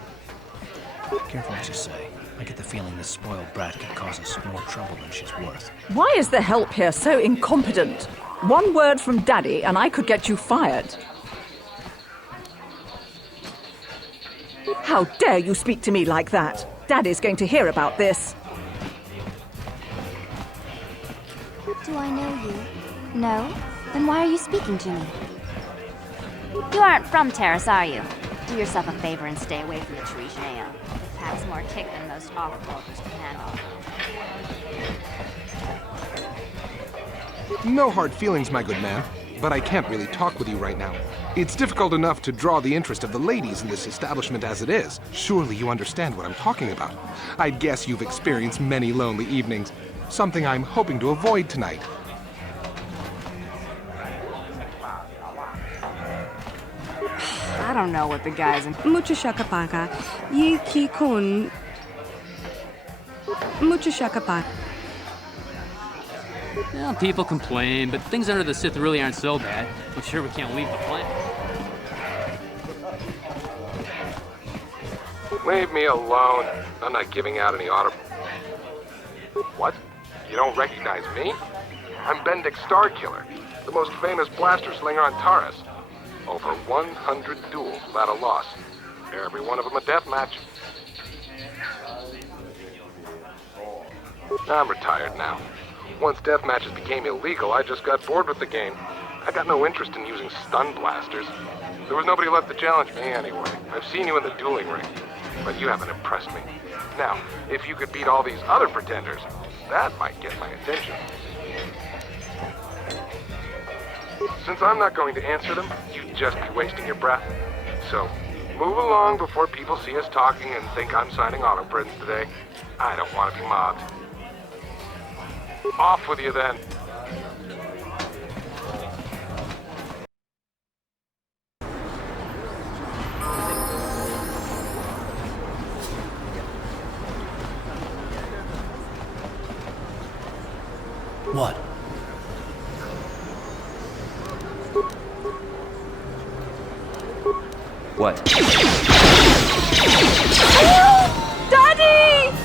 Careful what you say. I get the feeling this spoiled brat could cause us more trouble than she's worth. Why is the help here so incompetent? One word from Daddy and I could get you fired. How dare you speak to me like that? Daddy's going to hear about this. Do I know you? No? Then why are you speaking to me? You aren't from Terrace, are you? Do yourself a favor and stay away from the Trigeo. It packs more kick than most off-worlders can handle. No hard feelings, my good man, but I can't really talk with you right now. It's difficult enough to draw the interest of the ladies in this establishment as it is. Surely you understand what I'm talking about. I'd guess you've experienced many lonely evenings, something I'm hoping to avoid tonight. I don't know what the guys in Mucho Shakapaka. Yiki kun. Mucho Shakapaka. Well, people complain, but things under the Sith really aren't so bad. I'm sure we can't leave the planet. Leave me alone. I'm not giving out any auto... What? You don't recognize me? I'm Bendick Starkiller, the most famous blaster slinger on Taurus. Over 100 duels without a loss. Every one of them a death match. I'm retired now. Once death matches became illegal, I just got bored with the game. I got no interest in using stun blasters. There was nobody left to challenge me anyway. I've seen you in the dueling ring, but you haven't impressed me. Now, if you could beat all these other pretenders, that might get my attention. Since I'm not going to answer them, you'd just be wasting your breath. So, move along before people see us talking and think I'm signing auto prints today. I don't want to be mobbed. Off with you then. What? What? Daddy!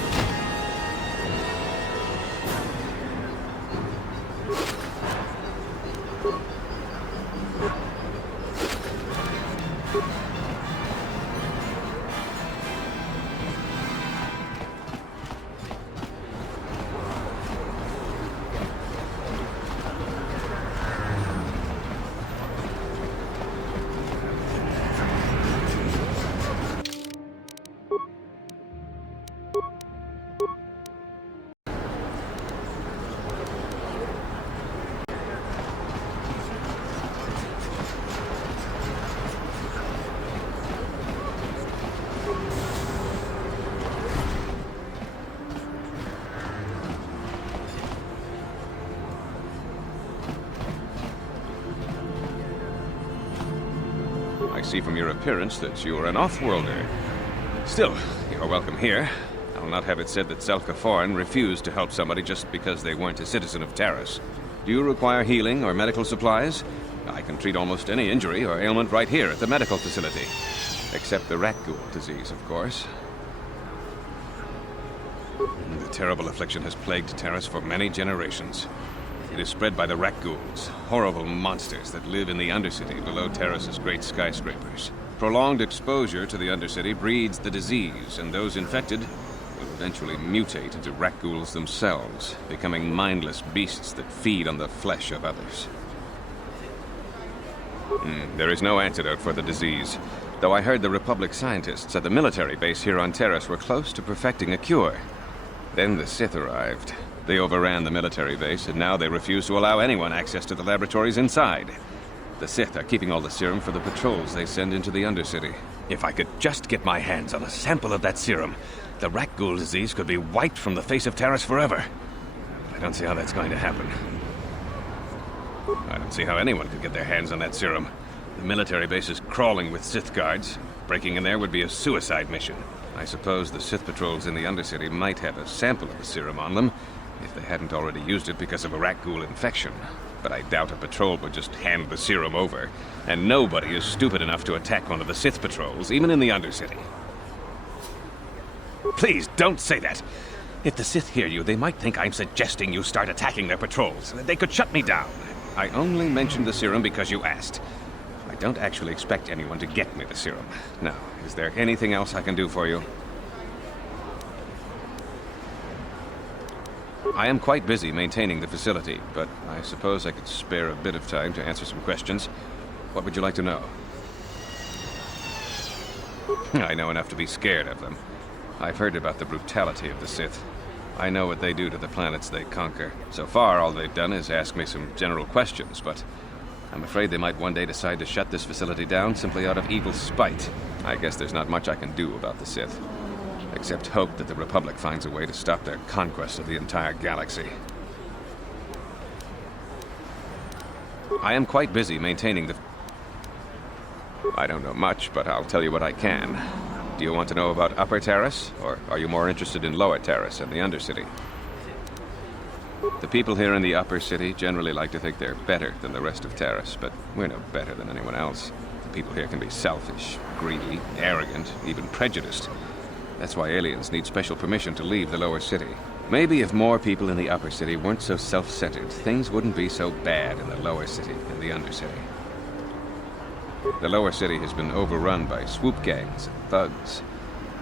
I see from your appearance that you are an off-worlder. Still, you're welcome here. I'll not have it said that Selka Foreign refused to help somebody just because they weren't a citizen of Taris. Do you require healing or medical supplies? I can treat almost any injury or ailment right here at the medical facility. Except the rat ghoul disease, of course. The terrible affliction has plagued Terrace for many generations. It is spread by the rat ghouls, horrible monsters that live in the Undercity below Terrace's great skyscrapers. Prolonged exposure to the Undercity breeds the disease, and those infected will eventually mutate into rat ghouls themselves, becoming mindless beasts that feed on the flesh of others. There is no antidote for the disease, though I heard the Republic scientists at the military base here on Terrace were close to perfecting a cure. Then the Sith arrived. They overran the military base, and now they refuse to allow anyone access to the laboratories inside. The Sith are keeping all the serum for the patrols they send into the Undercity. If I could just get my hands on a sample of that serum, the rat ghoul disease could be wiped from the face of Terrace forever. But I don't see how that's going to happen. I don't see how anyone could get their hands on that serum. The military base is crawling with Sith guards. Breaking in there would be a suicide mission. I suppose the Sith patrols in the Undercity might have a sample of the serum on them, if they hadn't already used it because of a rat ghoul infection. But I doubt a patrol would just hand the serum over. And nobody is stupid enough to attack one of the Sith patrols, even in the Undercity. Please, don't say that. If the Sith hear you, they might think I'm suggesting you start attacking their patrols. They could shut me down. I only mentioned the serum because you asked. I don't actually expect anyone to get me the serum. Now, is there anything else I can do for you? I am quite busy maintaining the facility, but I suppose I could spare a bit of time to answer some questions. What would you like to know? I know enough to be scared of them. I've heard about the brutality of the Sith. I know what they do to the planets they conquer. So far, all they've done is ask me some general questions, but I'm afraid they might one day decide to shut this facility down simply out of evil spite. I guess there's not much I can do about the Sith, except hope that the Republic finds a way to stop their conquest of the entire galaxy. I am quite busy maintaining the... I don't know much, but I'll tell you what I can. Do you want to know about Upper Terrace, or are you more interested in Lower Terrace and the Undercity? The people here in the Upper City generally like to think they're better than the rest of Terrace, but we're no better than anyone else. The people here can be selfish, greedy, arrogant, even prejudiced. That's why aliens need special permission to leave the Lower City. Maybe if more people in the Upper City weren't so self-centered, things wouldn't be so bad in the Lower City and the Undercity. The Lower City has been overrun by swoop gangs and thugs.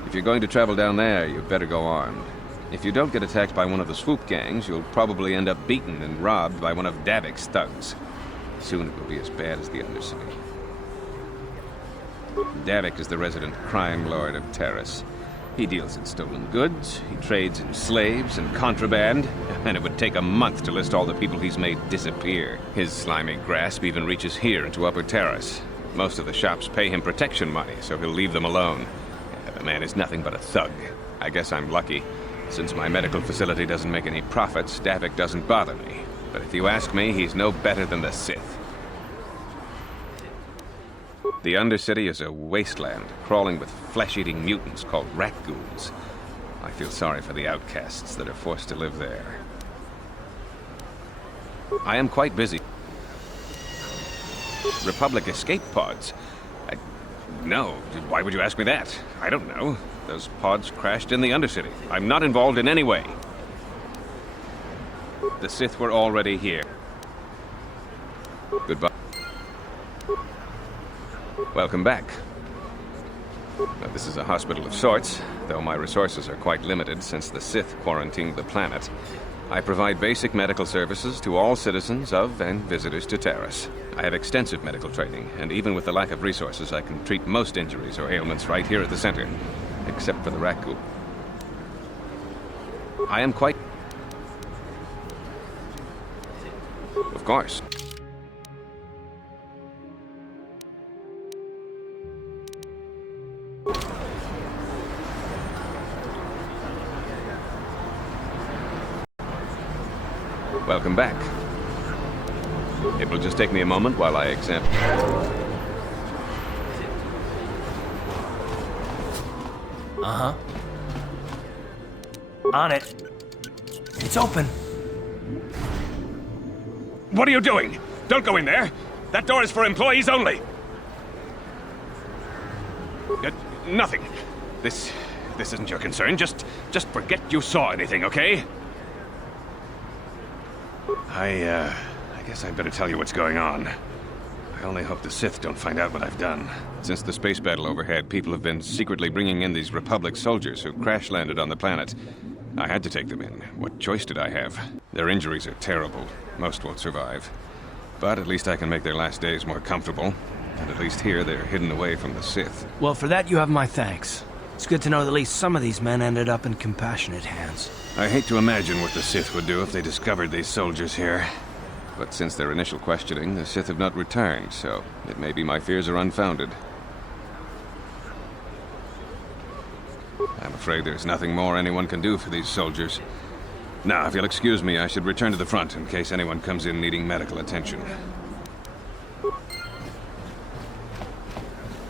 If you're going to travel down there, you'd better go armed. If you don't get attacked by one of the swoop gangs, you'll probably end up beaten and robbed by one of Davik's thugs. Soon it will be as bad as the Undercity. Davik is the resident crime lord of Terrace. He deals in stolen goods, he trades in slaves and contraband, and it would take a month to list all the people he's made disappear. His slimy grasp even reaches here into Upper Terrace. Most of the shops pay him protection money, so he'll leave them alone. The man is nothing but a thug. I guess I'm lucky. Since my medical facility doesn't make any profits, Davik doesn't bother me. But if you ask me, he's no better than the Sith. The Undercity is a wasteland, crawling with flesh-eating mutants called rat ghouls. I feel sorry for the outcasts that are forced to live there. I am quite busy. Republic escape pods? No, why would you ask me that? I don't know. Those pods crashed in the Undercity. I'm not involved in any way. The Sith were already here. Goodbye. Welcome back. Now, this is a hospital of sorts, though my resources are quite limited since the Sith quarantined the planet. I provide basic medical services to all citizens of and visitors to Terrace. I have extensive medical training, and even with the lack of resources, I can treat most injuries or ailments right here at the center, except for the rat ghoul. I am quite... Of course. Welcome back. It will just take me a moment while I examine... Uh-huh. On it. It's open. What are you doing? Don't go in there! That door is for employees only. Nothing. This isn't your concern. Just forget you saw anything, okay? I guess I'd better tell you what's going on. I only hope the Sith don't find out what I've done. Since the space battle overhead, people have been secretly bringing in these Republic soldiers who crash-landed on the planet. I had to take them in. What choice did I have? Their injuries are terrible. Most won't survive. But at least I can make their last days more comfortable. And at least here, they're hidden away from the Sith. Well, for that you have my thanks. It's good to know that at least some of these men ended up in compassionate hands. I hate to imagine what the Sith would do if they discovered these soldiers here. But since their initial questioning, the Sith have not returned, so it may be my fears are unfounded. I'm afraid there's nothing more anyone can do for these soldiers. Now, if you'll excuse me, I should return to the front in case anyone comes in needing medical attention.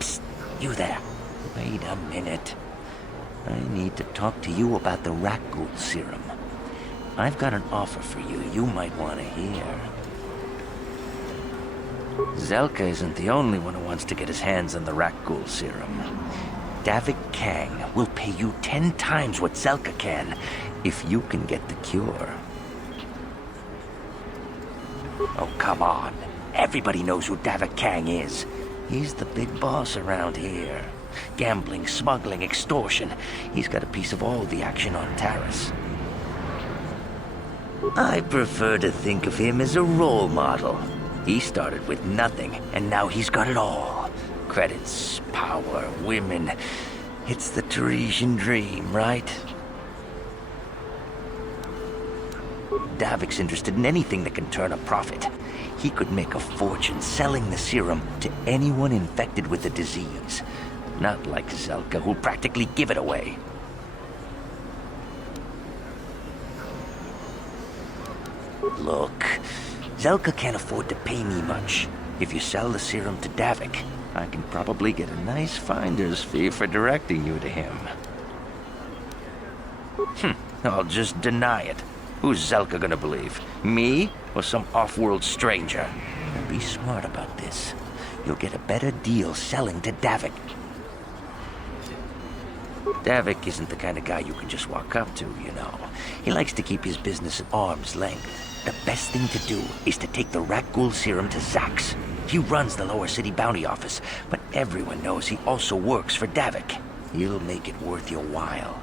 Psst, you there. Wait a minute. I need to talk to you about the Rakghoul serum. I've got an offer for you might want to hear. Zelka isn't the only one who wants to get his hands on the Rakghoul serum. Davik Kang will pay you 10 times what Zelka can if you can get the cure. Oh, come on. Everybody knows who Davik Kang is. He's the big boss around here. Gambling, smuggling, extortion. He's got a piece of all the action on Taris. I prefer to think of him as a role model. He started with nothing, and now he's got it all. Credits, power, women. It's the Tarisian dream, right? Davik's interested in anything that can turn a profit. He could make a fortune selling the serum to anyone infected with the disease. Not like Zelka, who'll practically give it away. Look, Zelka can't afford to pay me much. If you sell the serum to Davik, I can probably get a nice finder's fee for directing you to him. I'll just deny it. Who's Zelka gonna believe? Me or some off-world stranger? Be smart about this. You'll get a better deal selling to Davik. Davik isn't the kind of guy you can just walk up to, you know. He likes to keep his business at arm's length. The best thing to do is to take the Rakghoul serum to Zax. He runs the Lower City Bounty Office, but everyone knows he also works for Davik. He'll make it worth your while.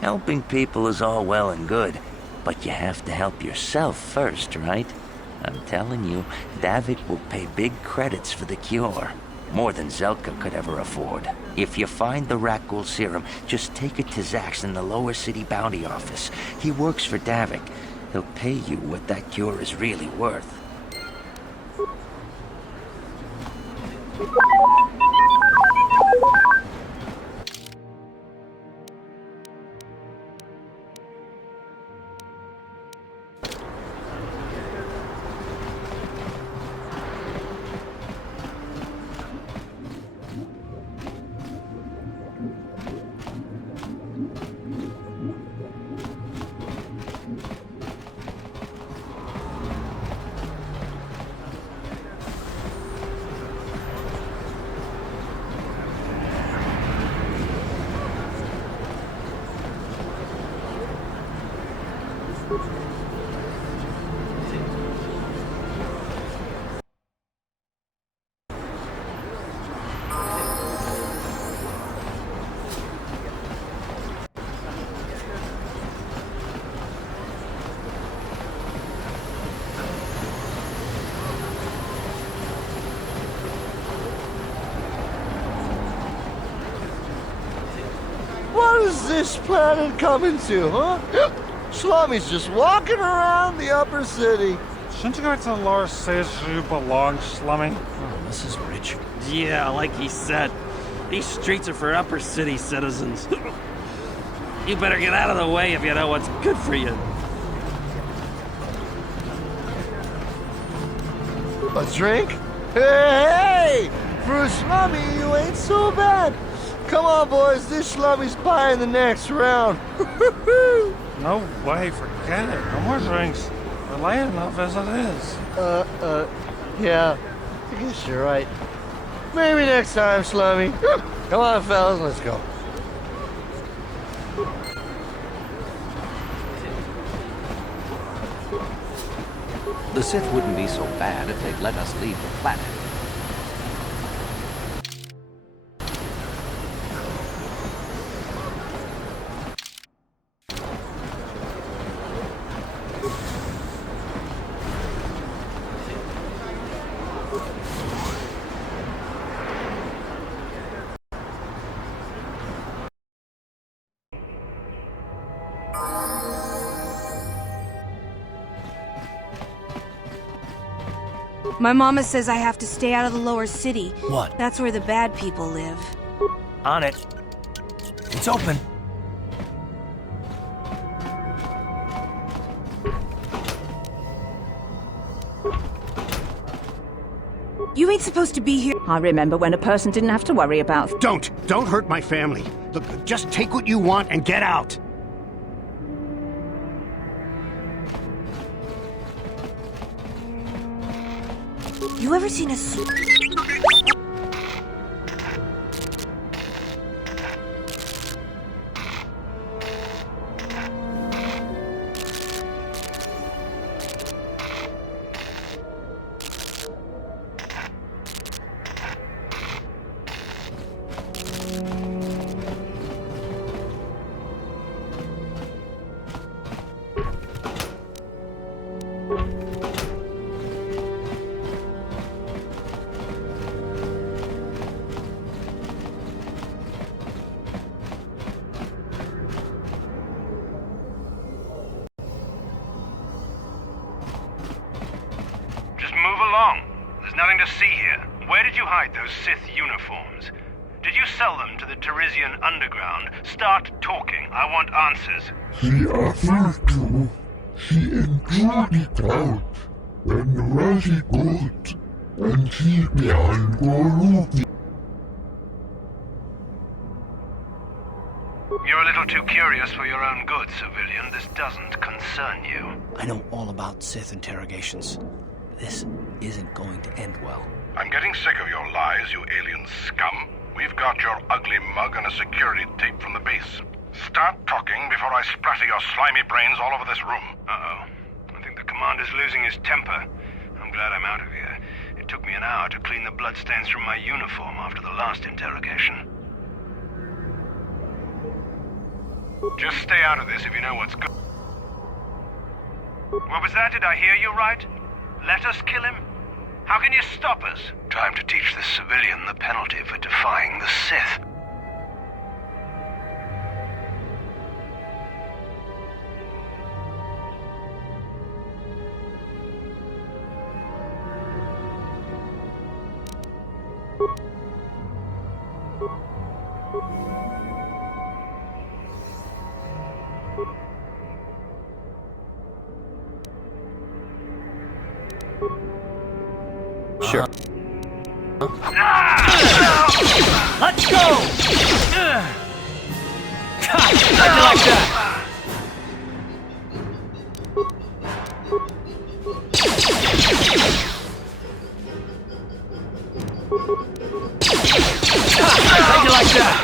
Helping people is all well and good, but you have to help yourself first, right? I'm telling you, Davik will pay big credits for the cure. More than Zelka could ever afford. If you find the Rakghoul serum, just take it to Zax in the Lower City Bounty Office. He works for Davik. He'll pay you what that cure is really worth. What is this planet coming to, huh? Slummy's just walking around the upper city. Shouldn't you go to the lower cities where you belong, Slummy? Oh, this is rich. Yeah, like he said. These streets are for upper city citizens. You better get out of the way if you know what's good for you. A drink? Hey! For a slummy, you ain't so bad. Come on, boys. This Schlummy's pie in the next round. No way, forget it. No more drinks. We're late enough as it is. Yeah. I guess you're right. Maybe next time, Slummy. Come on, fellas, let's go. The Sith wouldn't be so bad if they'd let us leave the planet. My mama says I have to stay out of the lower city. What? That's where the bad people live. On it. It's open. You ain't supposed to be here. I remember when a person didn't have to worry about... Don't hurt my family. Look, just take what you want and get out. You ever seen a... Nothing to see here. Where did you hide those Sith uniforms? Did you sell them to the Teresian underground? Start talking. I want answers. She offered to. She enjoyed it out. And Razi got. And she behind Goruki. You're a little too curious for your own good, civilian. This doesn't concern you. I know all about Sith interrogations. This isn't going to end well. I'm getting sick of your lies, you alien scum. We've got your ugly mug and a security tape from the base. Start talking before I splatter your slimy brains all over this room. Uh-oh. I think the commander's losing his temper. I'm glad I'm out of here. It took me an hour to clean the bloodstains from my uniform after the last interrogation. Just stay out of this if you know what's good. What was that? Did I hear you right? Let us kill him? How can you stop us? Time to teach this civilian the penalty for defying the Sith. Sure. Let's go! How'd you like that? How'd you like that?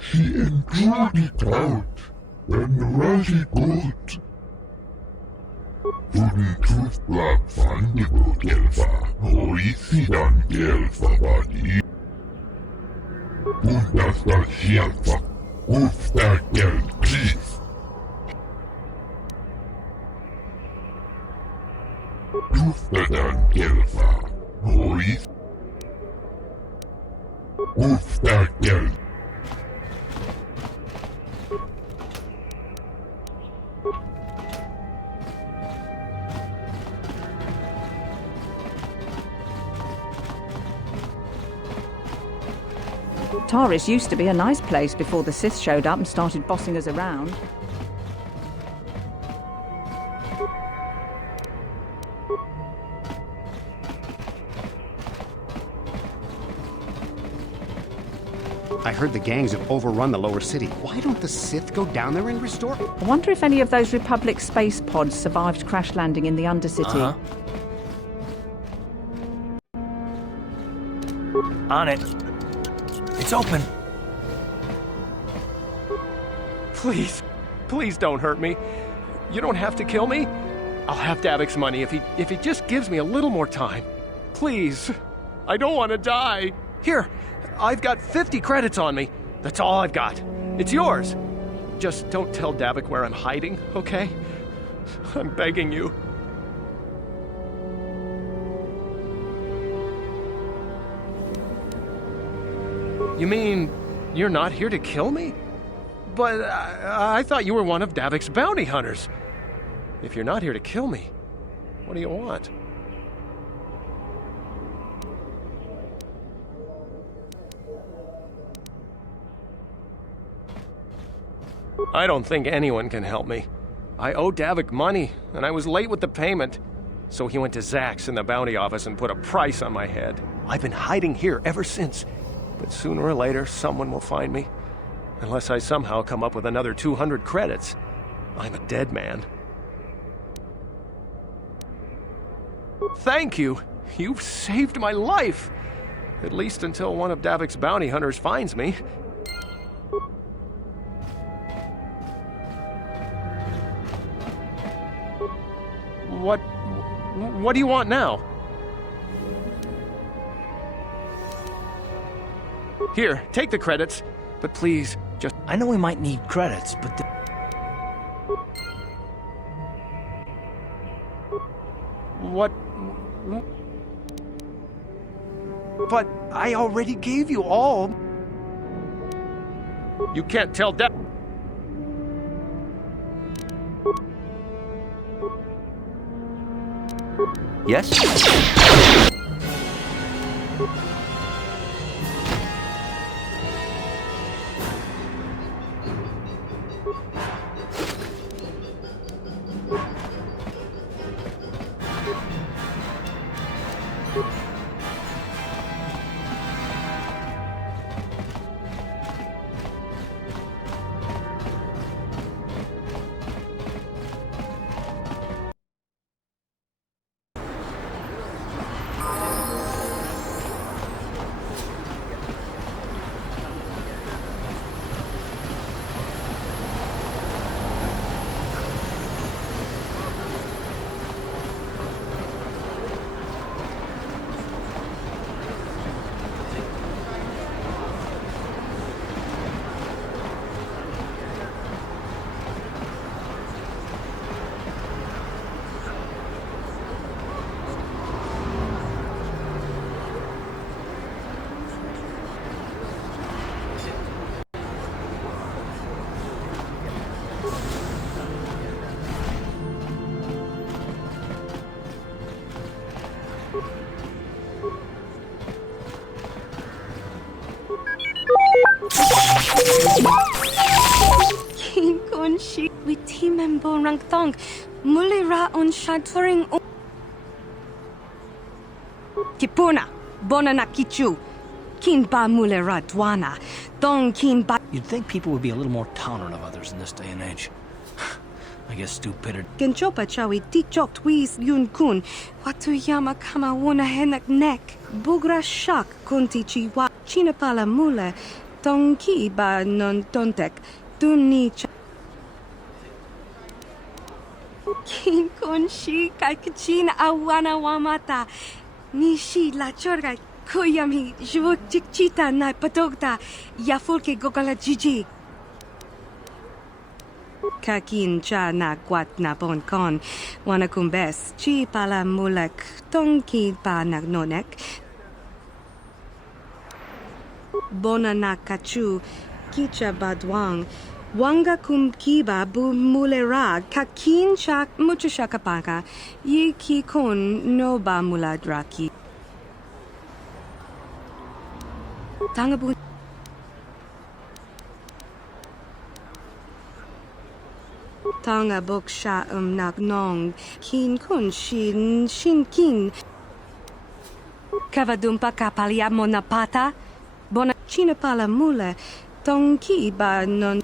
She enjoyed it out, and Razi got. Puntus blackfan gelfa, oisidan gelfa badi. Puntas da shelfa, Ustaken, please. Ustaken, Gelfa. Noise. Ustaken. Taris used to be a nice place before the Sith showed up and started bossing us around. I heard the gangs have overrun the lower city. Why don't the Sith go down there and restore? I wonder if any of those Republic space pods survived crash landing in the Undercity. On it. It's open. Please, please don't hurt me. You don't have to kill me. I'll have Davik's money if he just gives me a little more time. Please, I don't want to die. Here, I've got 50 credits on me. That's all I've got. It's yours. Just don't tell Davik where I'm hiding, okay? I'm begging you. You mean you're not here to kill me? But I thought you were one of Davik's bounty hunters. If you're not here to kill me, what do you want? I don't think anyone can help me. I owe Davik money, and I was late with the payment. So he went to Zack's in the bounty office and put a price on my head. I've been hiding here ever since. But sooner or later, someone will find me. Unless I somehow come up with another 200 credits. I'm a dead man. Thank you! You've saved my life! At least until one of Davik's bounty hunters finds me. What do you want now? Here, take the credits, but please, just... I know we might need credits, but... What? But I already gave you all. You can't tell that. Yes? King Kun Shi with team member Rang Thong, Mulira on Shadfuring. Kipuna, Bonana Kichu, Kin Ba Mulira Dwana, Dong Kin Ba. You'd think people would be a little more tolerant of others in this day and age. I guess stupidity. Genchopa Chawi Tikchok Twiz Yun Kun, Watuyama Kama Wona Henak Nek, Bugra Shak Kunti Chiwa, Chinapala Mule, Tonki Ba Non Tontek, Duni Cha. King Kun Shi Kaikachina Awana Wamata, Nishi La Chorga, Koyami, Jvuk Chikchita Na Patogta, Yafulke Gogala Gigi. Kakin cha na kwat na bon kon. Wanakumbes chi pala mulek tonki pa nagnonek. Bona na kachu kicha badwang. Wanga kum kiba bu mulera kakin chak muchashakapaka. Yi ki kon no ba muladraki. Tangabu. Tanga bok sha nak nong. Kin kun shin kin. Kavadumpa kapalia monapata. Bona china pala mule. Tonki ba non.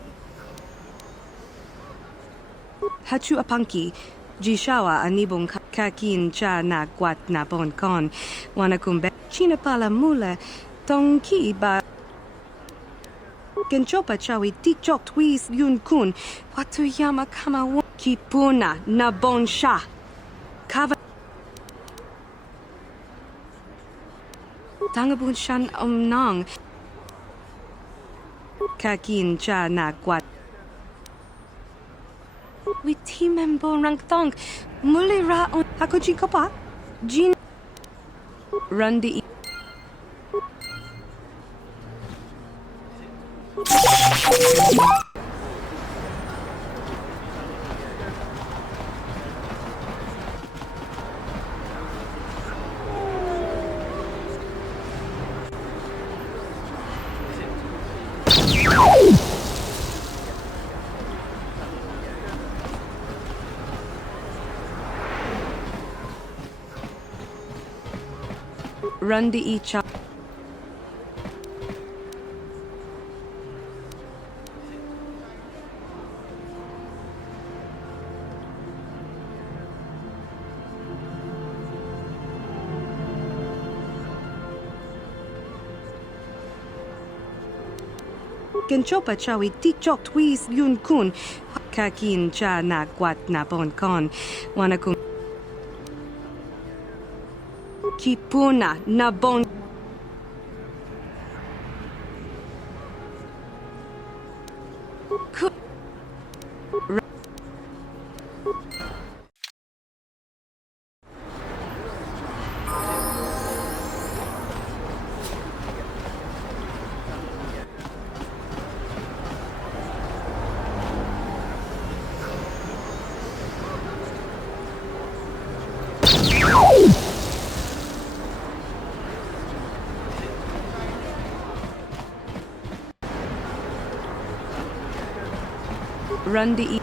Hachu apanki. Jishawa anibong kakin cha na kwat na bon kon. Wanakumbe. China pala mule. Tonki ba. Genchopa chawi tikchok twis yun kun. Watu yama kama wo. Kipuna na bon sha. Kava. Tangabun shan nang. Kakin cha na kwat. Witi membo rang thong. Mulira on hakoji kopa. Jin. Rundi. Rundi icha. Genchopa chawi tikchok twis yun kun. Kakin cha na kwat na bon kon. Wanakum. Kipuna na bon. Rundi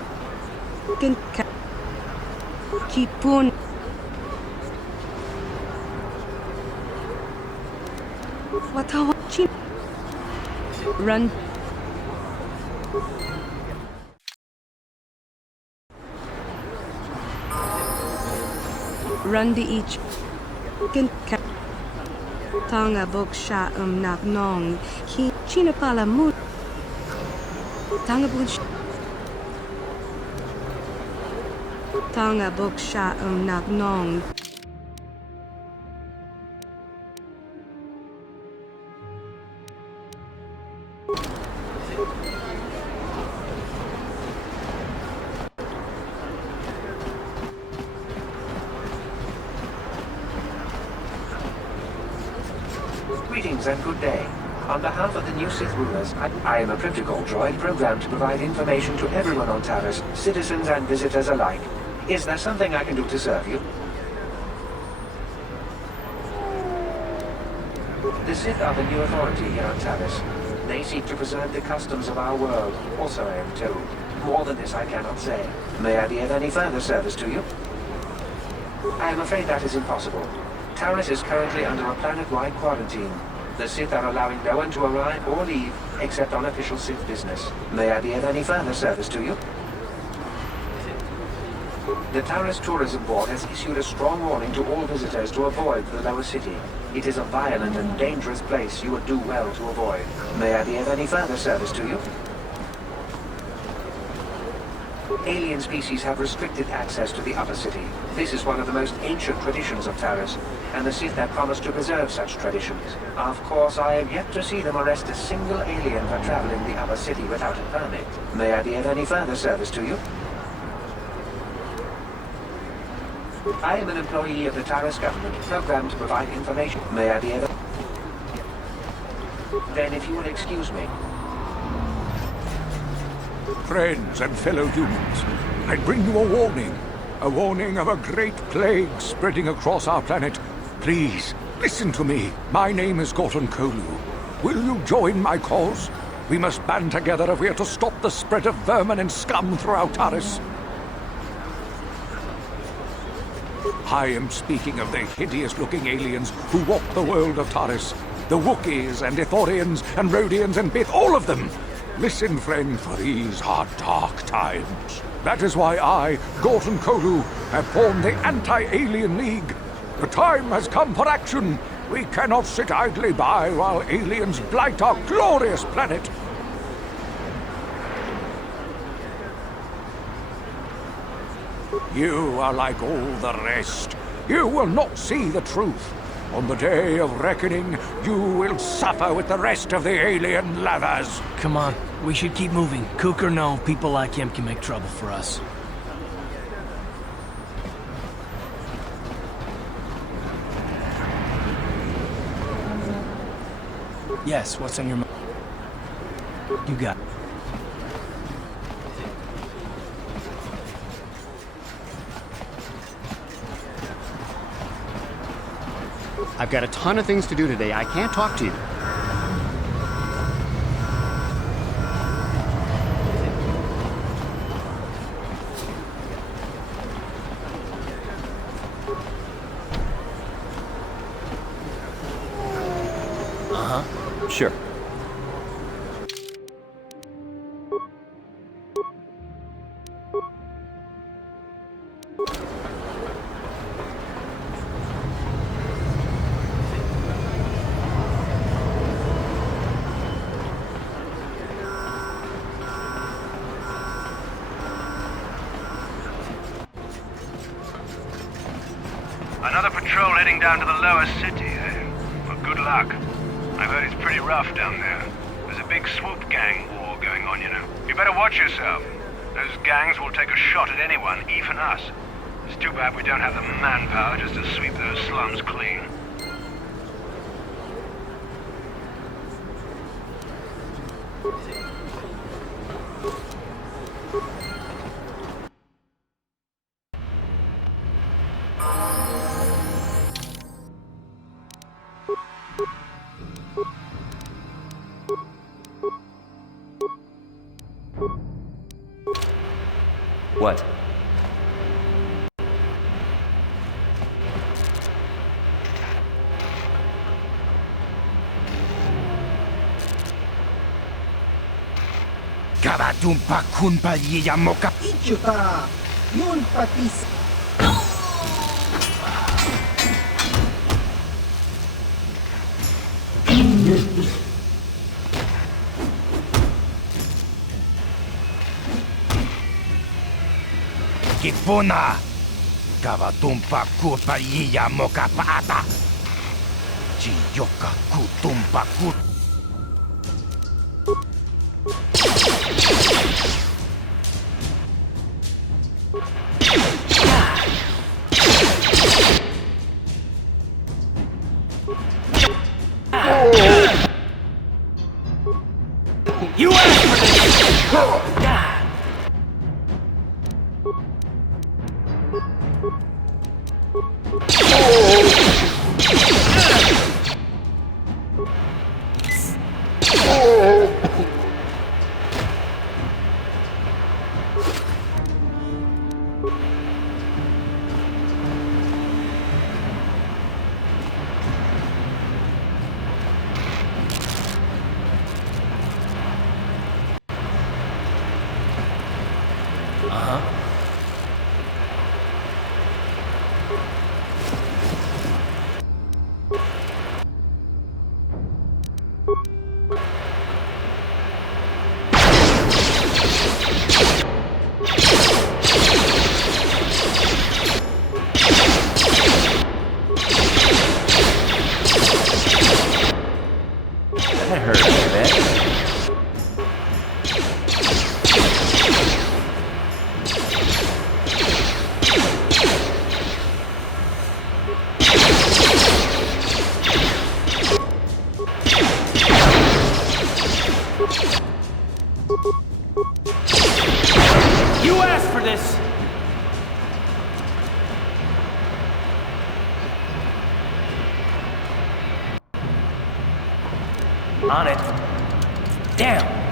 Kipun Watawachi Run Rundi each Tanga bok sha nak nong Ki chinapala mu Tanga bunch Tanga bok sha nak nong. Greetings and good day. On behalf of the new Sith rulers, I am a protocol droid programmed to provide information to everyone on Taris, citizens and visitors alike. Is there something I can do to serve you? The Sith are the new authority here on Taris. They seek to preserve the customs of our world, also I am told. More than this I cannot say. May I be of any further service to you? I am afraid that is impossible. Taris is currently under a planet-wide quarantine. The Sith are allowing no one to arrive or leave, except on official Sith business. May I be of any further service to you? The Taris Tourism Board has issued a strong warning to all visitors to avoid the lower city. It is a violent and dangerous place you would do well to avoid. May I be of any further service to you? Alien species have restricted access to the upper city. This is one of the most ancient traditions of Taris, and the Sith have promised to preserve such traditions. Of course, I have yet to see them arrest a single alien for traveling the upper city without a permit. May I be of any further service to you? I am an employee of the Taris government, programmed to provide information. May I be of... Then if you will excuse me. Friends and fellow humans, I bring you a warning. A warning of a great plague spreading across our planet. Please, listen to me. My name is Gorton Kolu. Will you join my cause? We must band together if we are to stop the spread of vermin and scum throughout Taris. I am speaking of the hideous-looking aliens who walk the world of Taris. The Wookiees and Ithorians and Rhodians and Bith, all of them. Listen, friend, for these are dark times. That is why I, Gorton Kolu, have formed the Anti-Alien League. The time has come for action. We cannot sit idly by while aliens blight our glorious planet. You are like all the rest. You will not see the truth. On the day of reckoning, you will suffer with the rest of the alien lovers. Come on, we should keep moving. Kook or no, people like him can make trouble for us. Yes, what's on your mind? You got it. I've got a ton of things to do today. I can't talk to you. Sure. Another patrol heading down to the lower city, eh? Well, good luck. I've heard it's pretty rough down there. There's a big swoop gang war going on, you know. You better watch yourself. Those gangs will take a shot at anyone, even us. It's too bad we don't have the manpower just to sweep those slums clean. What? Kavatumpa kunpa yiyamoka. Ichuta, yun patis. Kipuna, kavatumpa kupa yiyamoka paata. Chiyoka kutumpa kut. You asked for this! You asked for this! On it. Damn!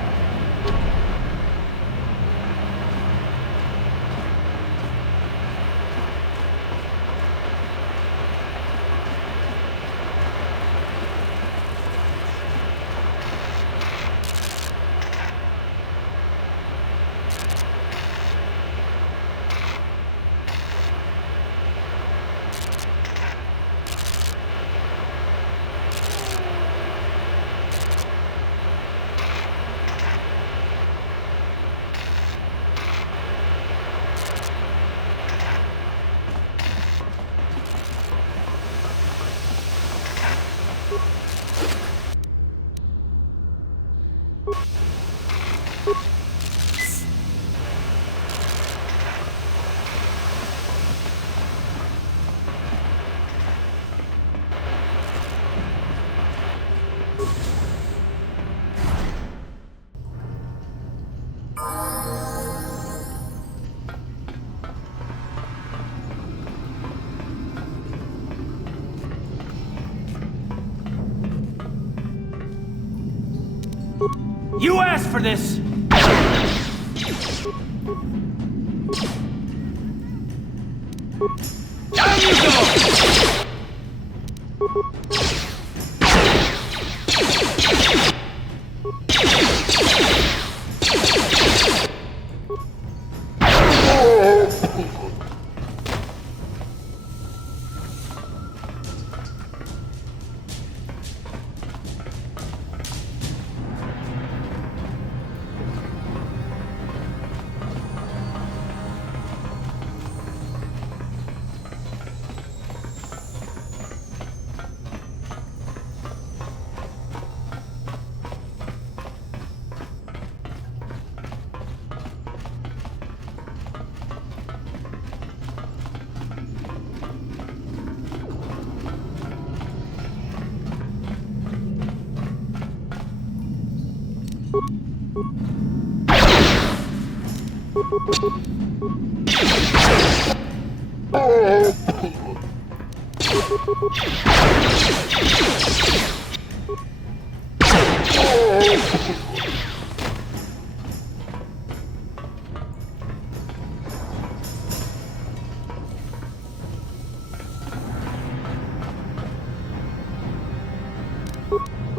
You asked for this! Down you go!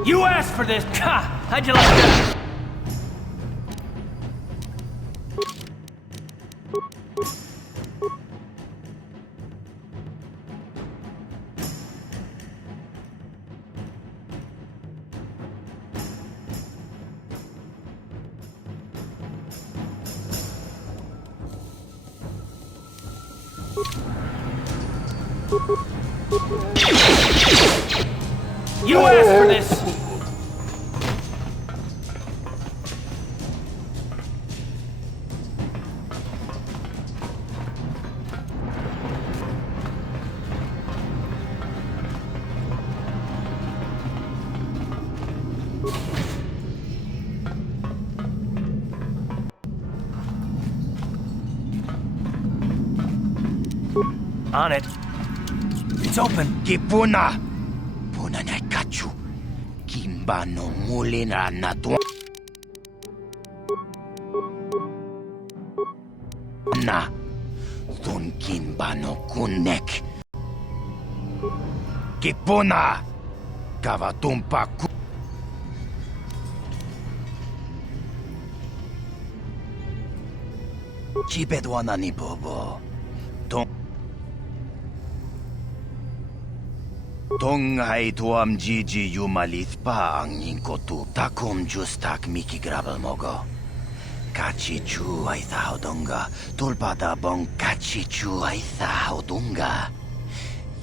You asked for this! Ha! How'd you like that? You asked for this! On it. It's open. Kipuna! Puna na kachu. Kimba no mulina na tuwa. Na. Thun kimba no kunek. Kipuna! Kavatumpa ku. Chipedwana ni bobo. Tonghai tuam Gigi yumalit pa ang inkotu takum justak miki grabel mogo. Kachi chu ay thaudunga tulpada bong kachi chu ay thaudunga.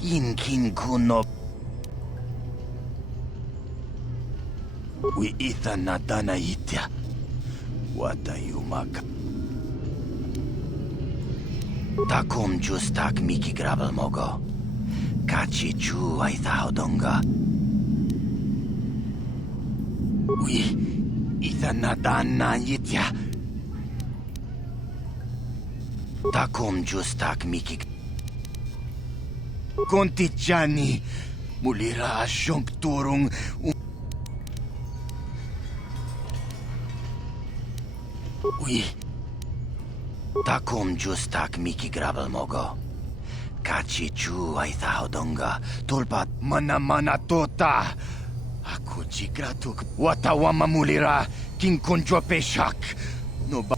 Inkin kuno wi itha nadana itya. Wata yumaka. Takom justak Miki grabel mogo. Kachi chu ay donga. Ui, itanadana yitya. Takom justak Miki. Kontichani mulira asyong turong. Ui. Takom justak Miki grabel mogo. Kachi chu ay donga. Tulpat mana tota. Aku jigratuk watawama mulira king konjo peshak. No ba.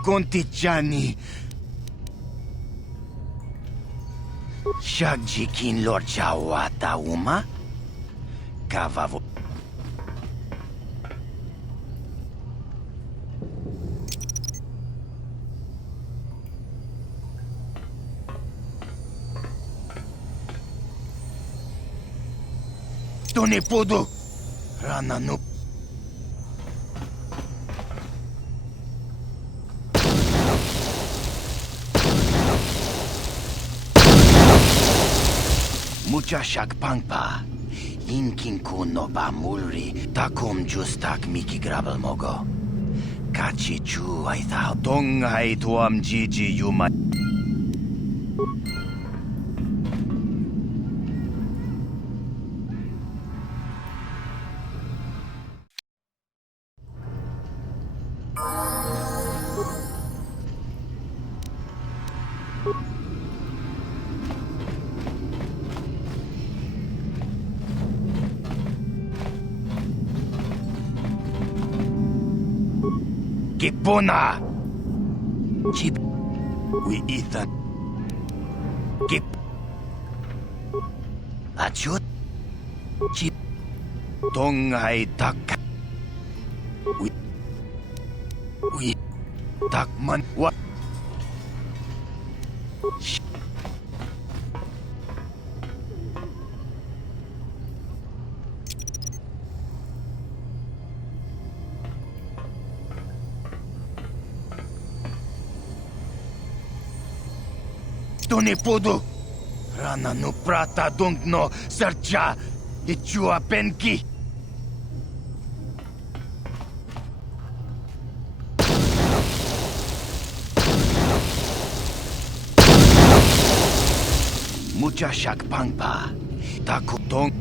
Kontichani. Shagjikin Lord Chawata Uma? Kavavo. To nie pudu! Rana no. Mucha shak pangpa. Inkin kuno ba mulri. Takom justak Miki grabel mogo. Kachi chu ay dong ay tuam jiji yuma. Kipuna! Chip. We Ethan. Kip. Achut. Chip. Tongay tak. We. Takman. What? To nie pudu! Rana no prata dungno serca ichua penki! Mucha shak pangpa. Taku dong.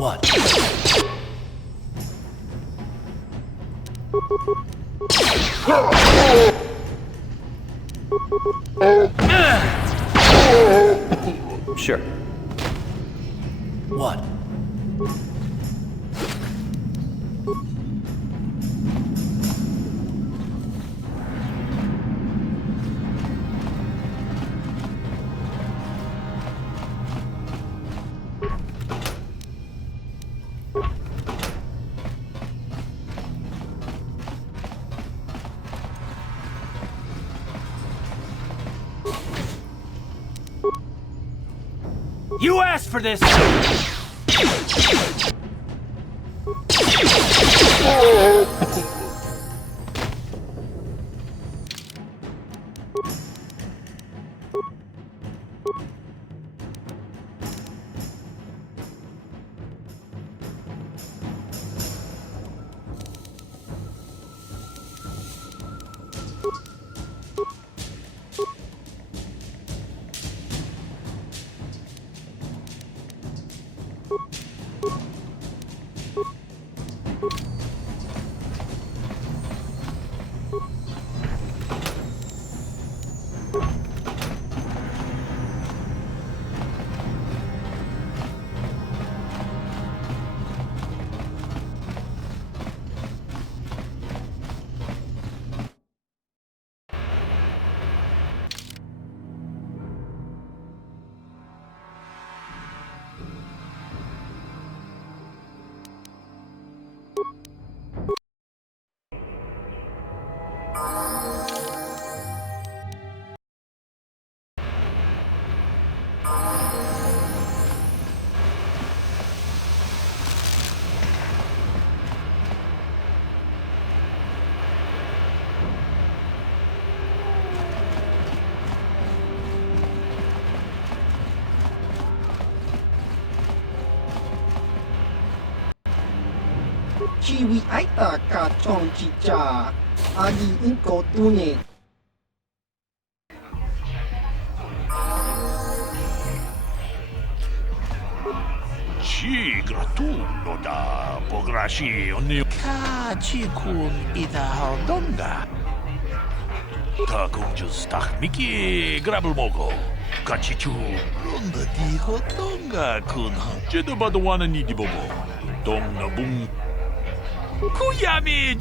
What? Sure. What? You asked for this! Chiwi aita ka chong chicha. Agi inko tune. Ci gratulo da pograshi oni kachi kun ida hardonga. Ta kun justach miki grabel mogo. Kachichu ronda di hardonga kun jeda badwana ni di bobo. Donga bung. Kuyami.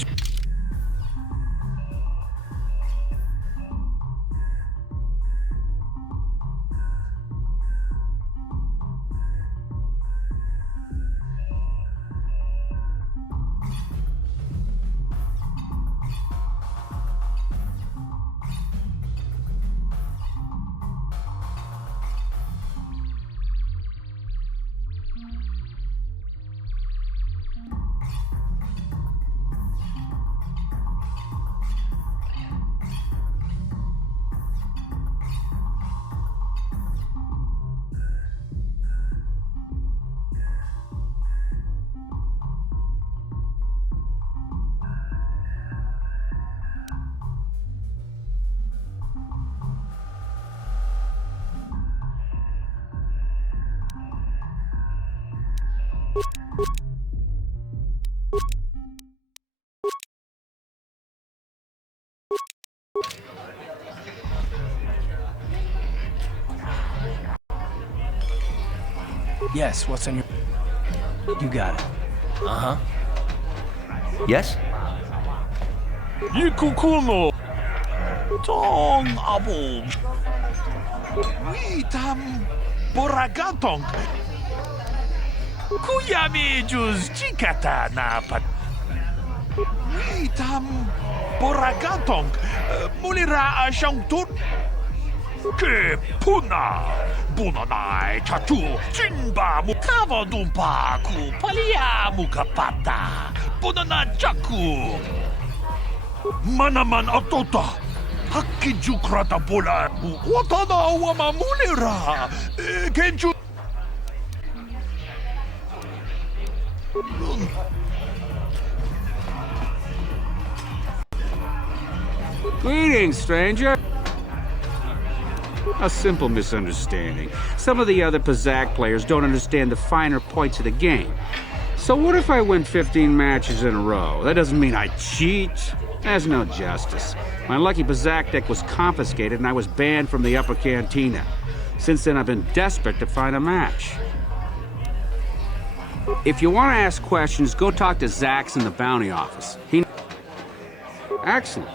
Yes, what's on your... You got it. Uh-huh. Yes? Yikukuno. Tong abo. Witam boragatong. Kuyami juz chikata na pat. Witam boragatong. Mulira asyang tut. Ke puna. Bunanai tatu. Chinba mukava dumpa ku. Palia mukapata. Bunana chaku. Manaman atota. Hakki jukrata bola. Watana wama mulira. Kenju. Greetings, stranger. A simple misunderstanding. Some of the other Pazak players don't understand the finer points of the game. So what if I win 15 matches in a row? That doesn't mean I cheat. There's no justice. My lucky Pazak deck was confiscated and I was banned from the upper cantina. Since then, I've been desperate to find a match. If you want to ask questions, go talk to Zax in the bounty office. He... Excellent.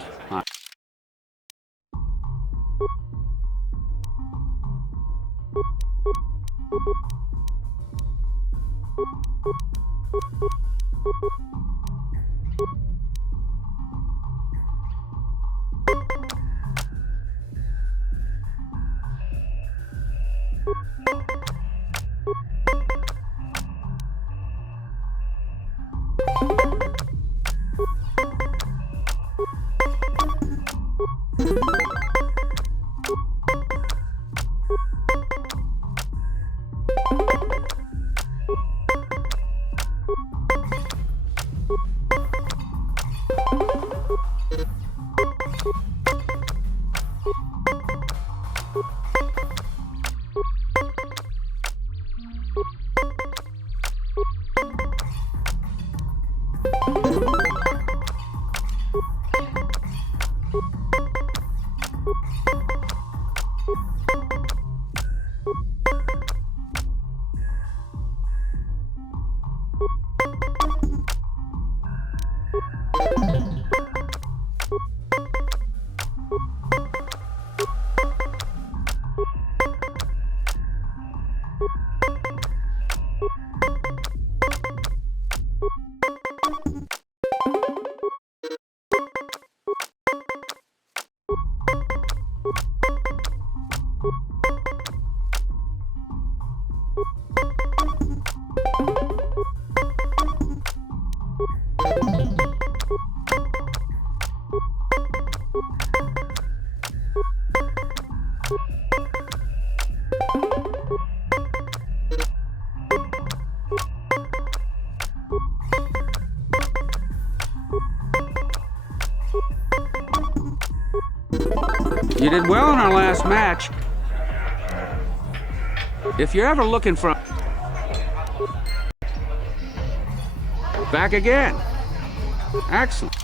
You did well in our last match. If you're ever looking for... Back again. Excellent.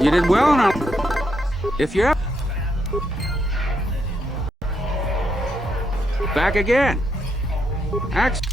You did well in our... If you're... Back again. Excellent.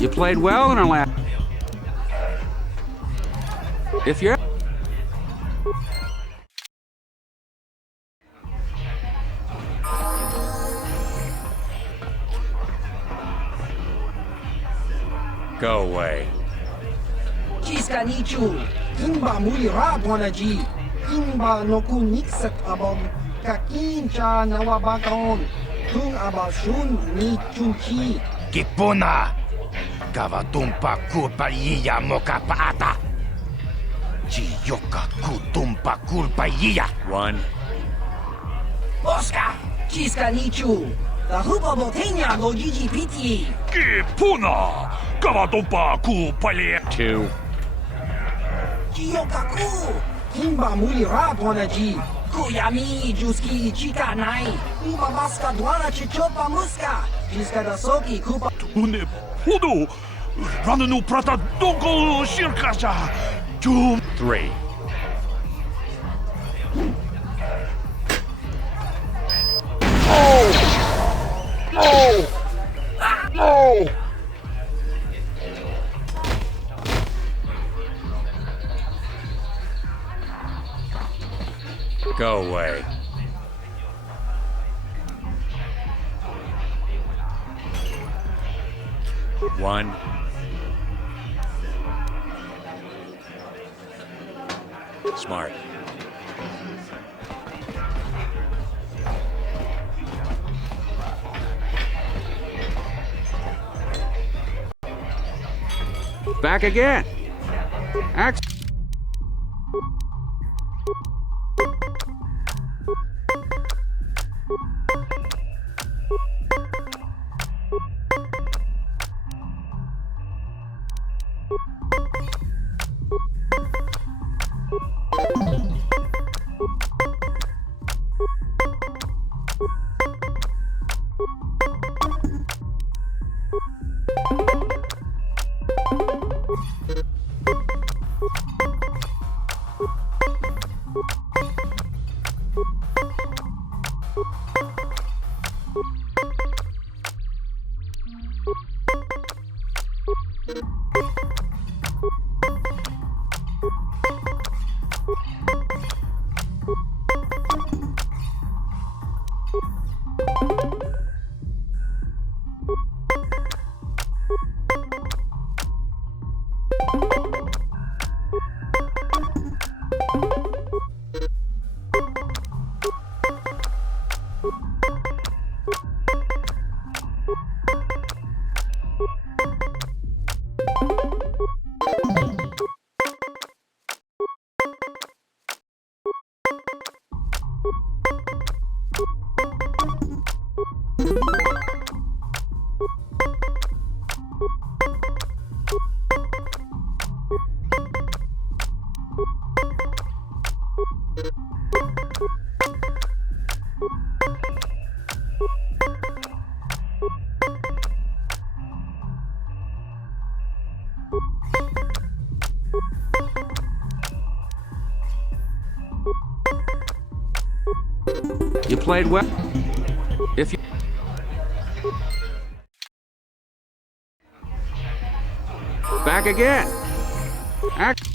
You played well in our last... If you're... Go away. Kiska nichu, kimba muli rabwanaji, kimba noku nixet abom, kakincha nawabakon, tung abashun ni chunchi. Kipuna! Kavatumpa kulpaiya mokapaata! Chiyoka kutumpa kulpaiya! One. Oscar! Kiska nichu, the hupa botenya lo gigi piti. Kipuna! Kavatumpa kulpaiya! Two. Chiyokaku, kimba muli rabwanaji, kuyami juski chika nai, umabaska dwana chichopa muska, kiska da soki kupa. Tune podo! Rananu prata donko shirkasha! Two. Three. No! No! Go away. One. Smart. Back again. You played well. If you... Back again. Act...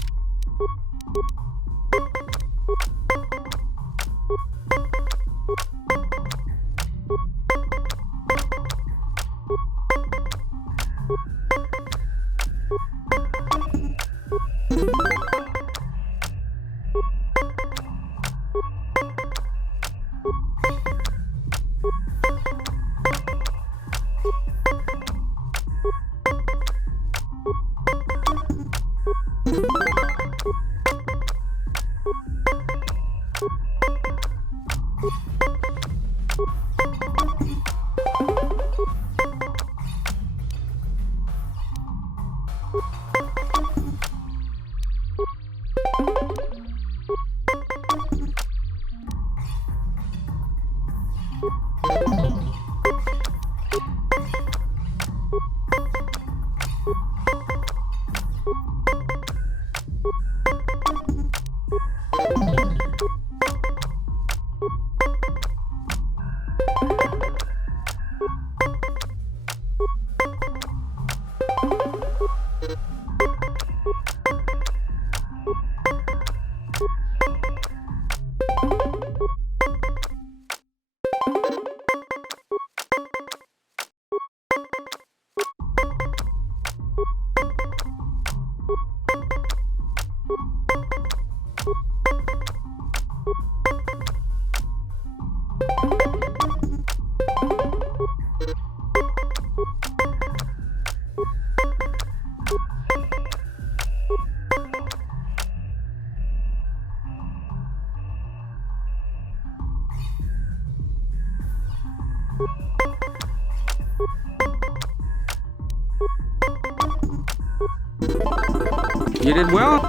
You did well.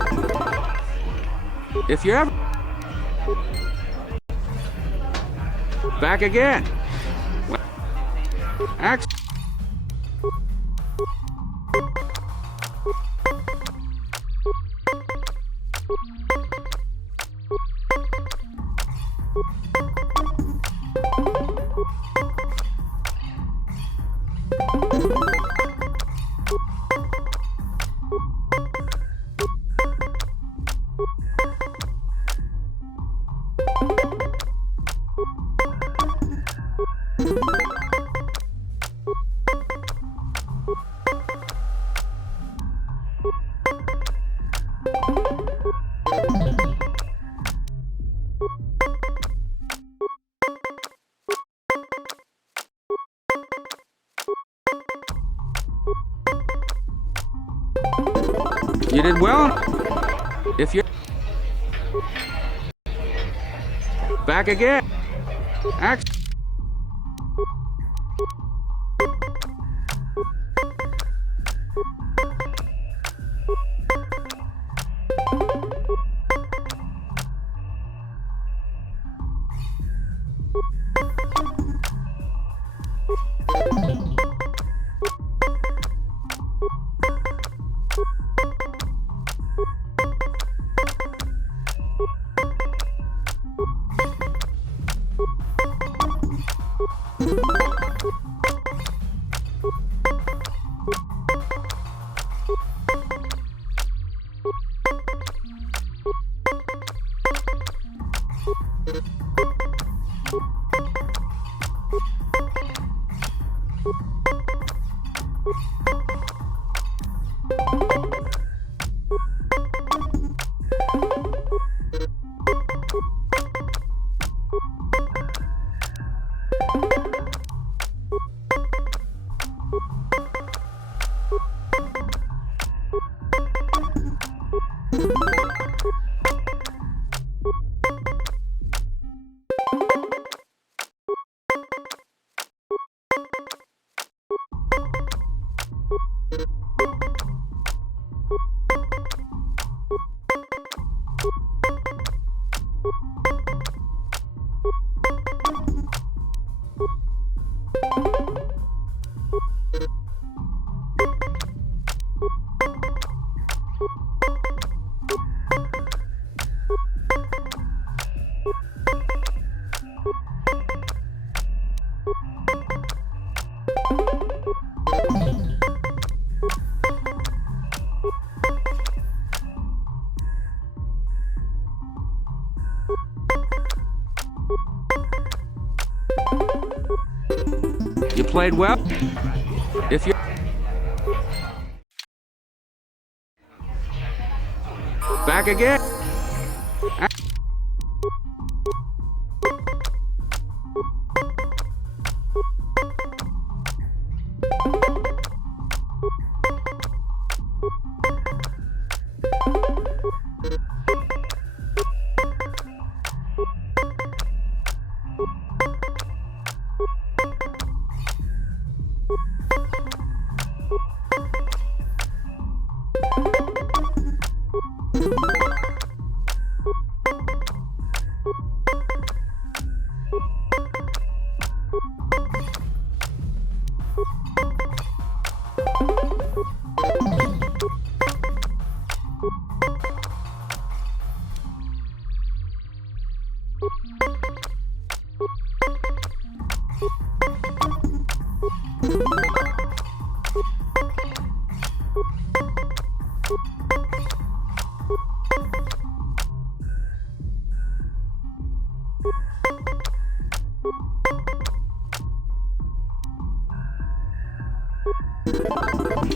If you ever... Back again. Act... You did well. If you're... Back again. Act... played well. If you're... Back again.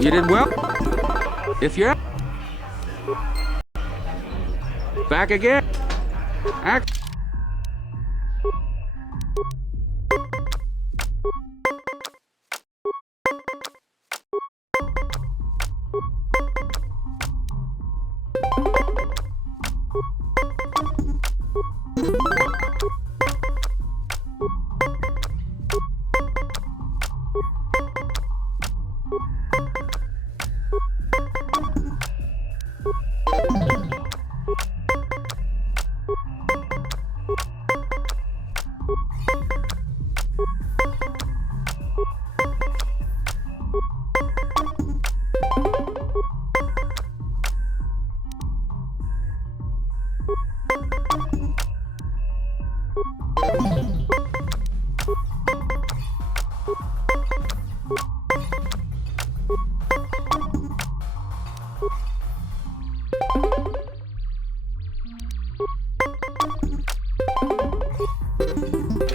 You did well. If you're... Back again. Act.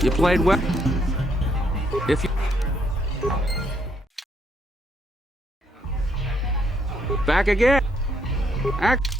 You played well. If you... Back again. Act.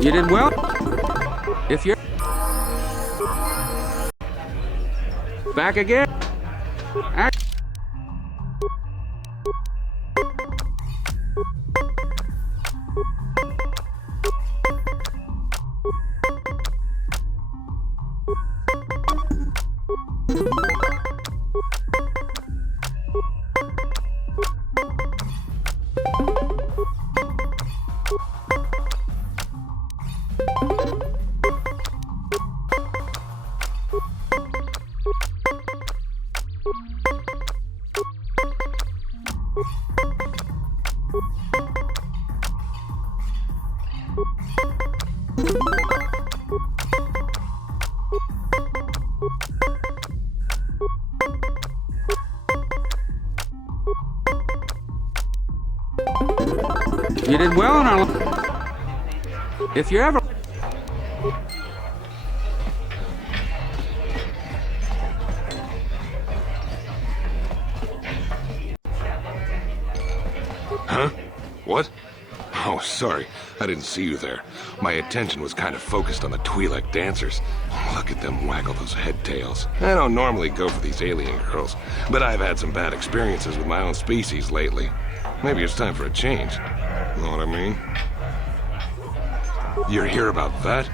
You did well. If you're... Back again. Act. You did well in our... If you're ever... Huh? What? Oh, sorry. I didn't see you there. My attention was kind of focused on the Twi'lek dancers. Look at them waggle those head tails. I don't normally go for these alien girls, but I've had some bad experiences with my own species lately. Maybe it's time for a change. Know what I mean? You're here about that?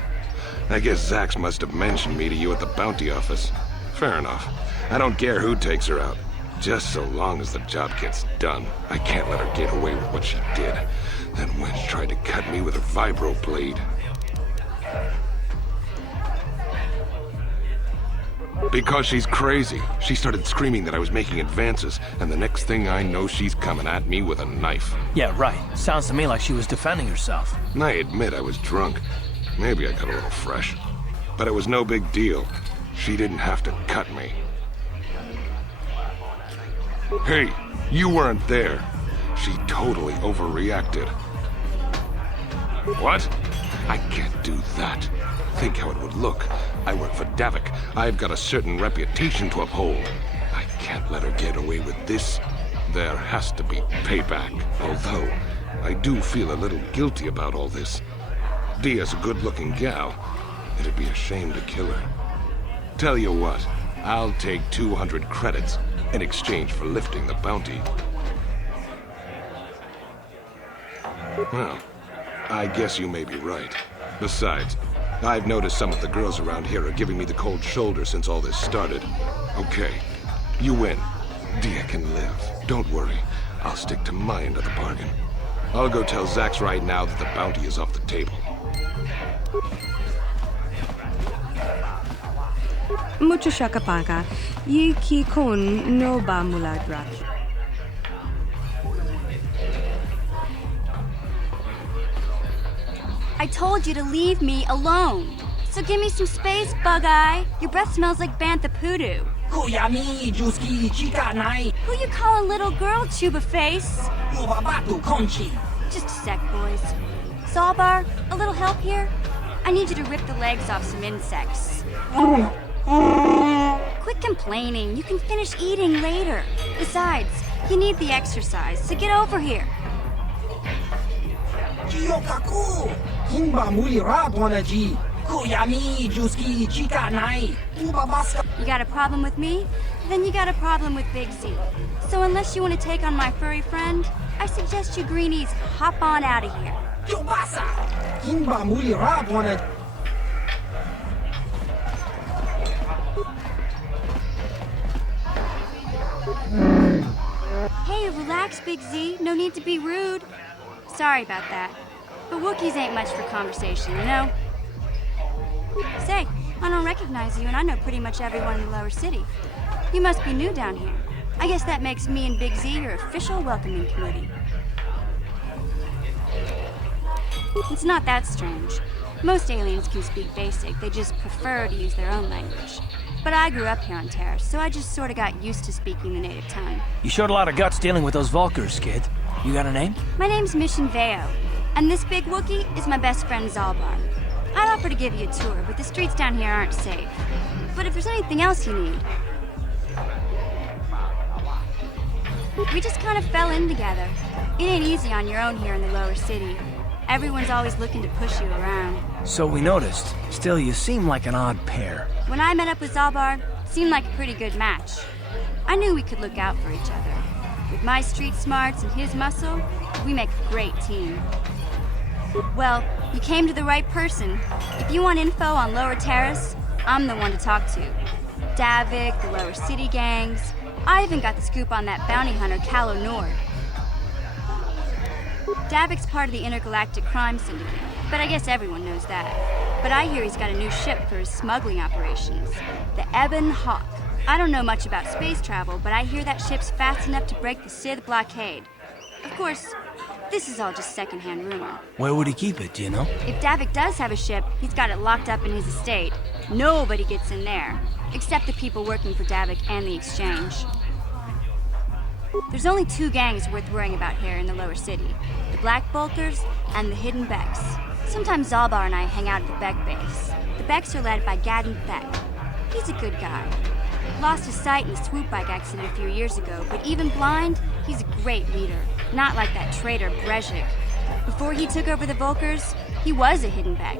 I guess Zax must have mentioned me to you at the bounty office. Fair enough. I don't care who takes her out. Just so long as the job gets done. I can't let her get away with what she did. That wench tried to cut me with her vibro blade. Because she's crazy. She started screaming that I was making advances, and the next thing I know, she's coming at me with a knife. Yeah, right. Sounds to me like she was defending herself. I admit I was drunk. Maybe I got a little fresh. But it was no big deal. She didn't have to cut me. Hey, you weren't there. She totally overreacted. What? I can't do that. Think how it would look. I work for Davik. I've got a certain reputation to uphold. I can't let her get away with this. There has to be payback. Although, I do feel a little guilty about all this. Dia's a good-looking gal. It'd be a shame to kill her. Tell you what, I'll take 200 credits in exchange for lifting the bounty. Well, I guess you may be right. Besides, I've noticed some of the girls around here are giving me the cold shoulder since all this started. Okay, you win. Dia can live. Don't worry. I'll stick to my end of the bargain. I'll go tell Zax right now that the bounty is off the table. Mucho shakapaka. Yi ki kun no ba muladrak. I told you to leave me alone. So give me some space, Bug-Eye. Your breath smells like bantha poodoo. Kuyami, Juski, Chica Nai. Who you calling little girl, Chuba Face? Ubabatu Conchi. Just a sec, boys. Zalbar, a little help here? I need you to rip the legs off some insects. Quit complaining. You can finish eating later. Besides, you need the exercise, so get over here. Chiyokaku. Kimba muli radwanaji. Kuyami, Juski, Chica Nai. Ubabaska. You got a problem with me? Then you got a problem with Big Z. So unless you want to take on my furry friend, I suggest you greenies hop on out of here. Yobasa. Kimba muli radwanaji. Hey, relax, Big Z. No need to be rude. Sorry about that. But Wookiees ain't much for conversation, you know? Say, I don't recognize you, and I know pretty much everyone in the lower city. You must be new down here. I guess that makes me and Big Z your official welcoming committee. It's not that strange. Most aliens can speak basic, they just prefer to use their own language. But I grew up here on Terra, so I just sort of got used to speaking the native tongue. You showed a lot of guts dealing with those Vulkars, kid. You got a name? My name's Mission Veo, and this big Wookiee is my best friend Zalbar. I'd offer to give you a tour, but the streets down here aren't safe. But if there's anything else you need... We just kind of fell in together. It ain't easy on your own here in the lower city. Everyone's always looking to push you around. So we noticed. Still, you seem like an odd pair. When I met up with Zalbar, it seemed like a pretty good match. I knew we could look out for each other. With my street smarts and his muscle, we make a great team. Well, you came to the right person. If you want info on Lower Terrace, I'm the one to talk to. Davik, the Lower City gangs. I even got the scoop on that bounty hunter, Calo Nord. Davik's part of the Intergalactic Crime Syndicate, but I guess everyone knows that. But I hear he's got a new ship for his smuggling operations, the Ebon Hawk. I don't know much about space travel, but I hear that ship's fast enough to break the Sith blockade. Of course, this is all just secondhand rumor. Where would he keep it, do you know? If Davik does have a ship, he's got it locked up in his estate. Nobody gets in there, except the people working for Davik and the Exchange. There's only two gangs worth worrying about here in the lower city. The Black Bolters and the Hidden Becks. Sometimes Zalbar and I hang out at the Beck base. The Becks are led by Gadden Beck. He's a good guy. Lost his sight in a swoop bike accident a few years ago, but even blind, he's a great leader. Not like that traitor Brezhik. Before he took over the Volkers, he was a Hidden Beck.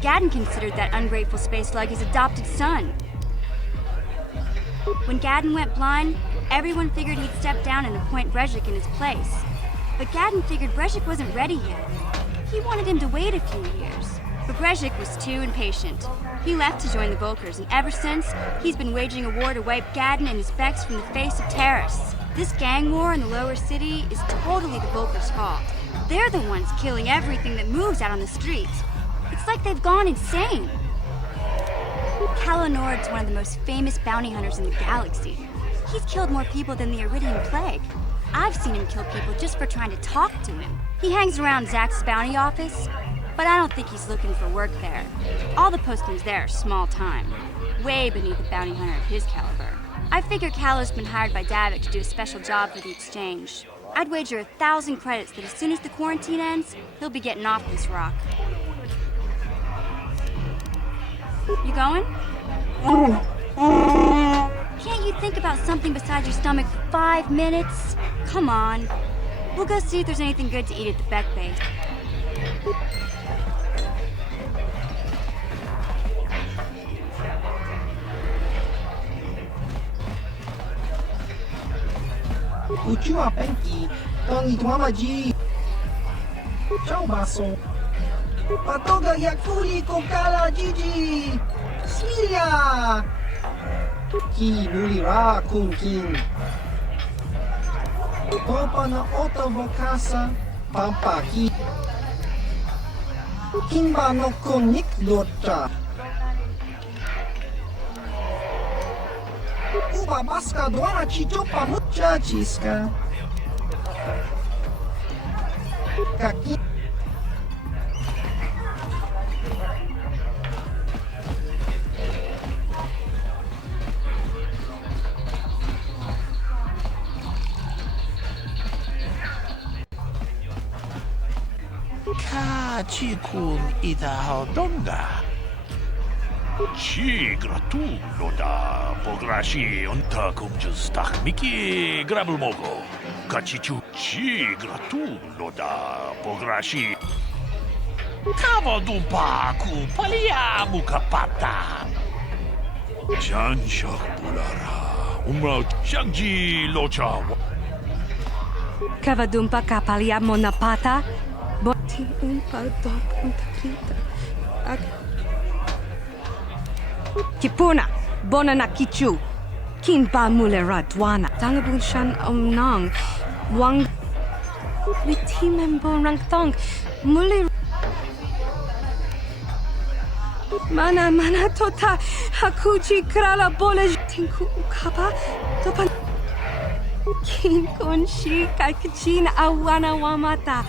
Gadden considered that ungrateful space slug his adopted son. When Gadden went blind, everyone figured he'd step down and appoint Brezhik in his place. But Gadden figured Brezhik wasn't ready yet. He wanted him to wait a few years. But Brezhik was too impatient. He left to join the Volkers, and ever since, he's been waging a war to wipe Gadden and his Becks from the face of Terrace. This gang war in the lower city is totally the Volkers' fault. They're the ones killing everything that moves out on the streets. It's like they've gone insane. Kalanord's one of the most famous bounty hunters in the galaxy. He's killed more people than the Iridian Plague. I've seen him kill people just for trying to talk to him. He hangs around Zack's bounty office, but I don't think he's looking for work there. All the postings there are small time, way beneath a bounty hunter of his caliber. I figure Kalo's been hired by Davik to do a special job for the Exchange. I'd wager 1,000 credits that as soon as the quarantine ends, he'll be getting off this rock. You going? Can't you think about something besides your stomach for 5 minutes? Come on. We'll go see if there's anything good to eat at the Beck base. Uchua Penki, Tongi Tuamaji. Ciao Baso. Patoga Yakfuli Kokala Gigi. Smilia. Ki Mulira Kunkin. Topa na Ota Vokasa. Pampaki. Kimba no Konik Lota. Uba Baska Dwana Chichopa Mucha Chiska. Kaki. Chikun Itahodonga. Ci gratulo da pograshi ontakum justak miki grabelmogo. Kachichu ci gratulo da pograshi. Kavadumpa ku palia mukapata. Janshak bulara. Umrao shangji locha. Kavadumpa kapalia monapata. Boti umpa dop untakrita. Kipuna, Bonana Kichu, Kinpa Mulera Dwana, Tangabun Shan Omnang, Wang Witimembo Rangthong, Muli Mana Tota, Hakuchi Krala Bole Tinku Ukapa, Topan Kin Konshi Kakichin Awana Wamata.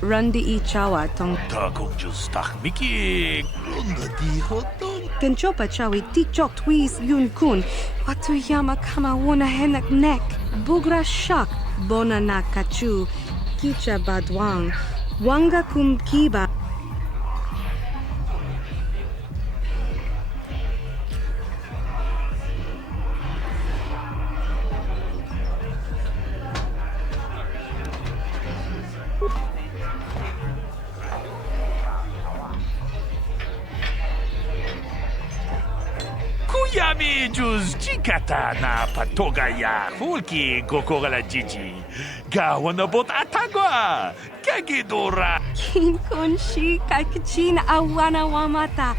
Rundi Ichawa Tong Takum justak miki runda di hotong. Kenchopa Chawi Tikchok Twiz Yun Kun Watuyama Kama Wona Henak Nek Bugra Shak Bonana Kachu Kicha Badwang Wanga Kum Kiba. Yami juz chikata na patogaya hulki gokogala jiji. Gawana bot atagwa. Kagidora. Kin Konshi Kakichin Awana Wamata.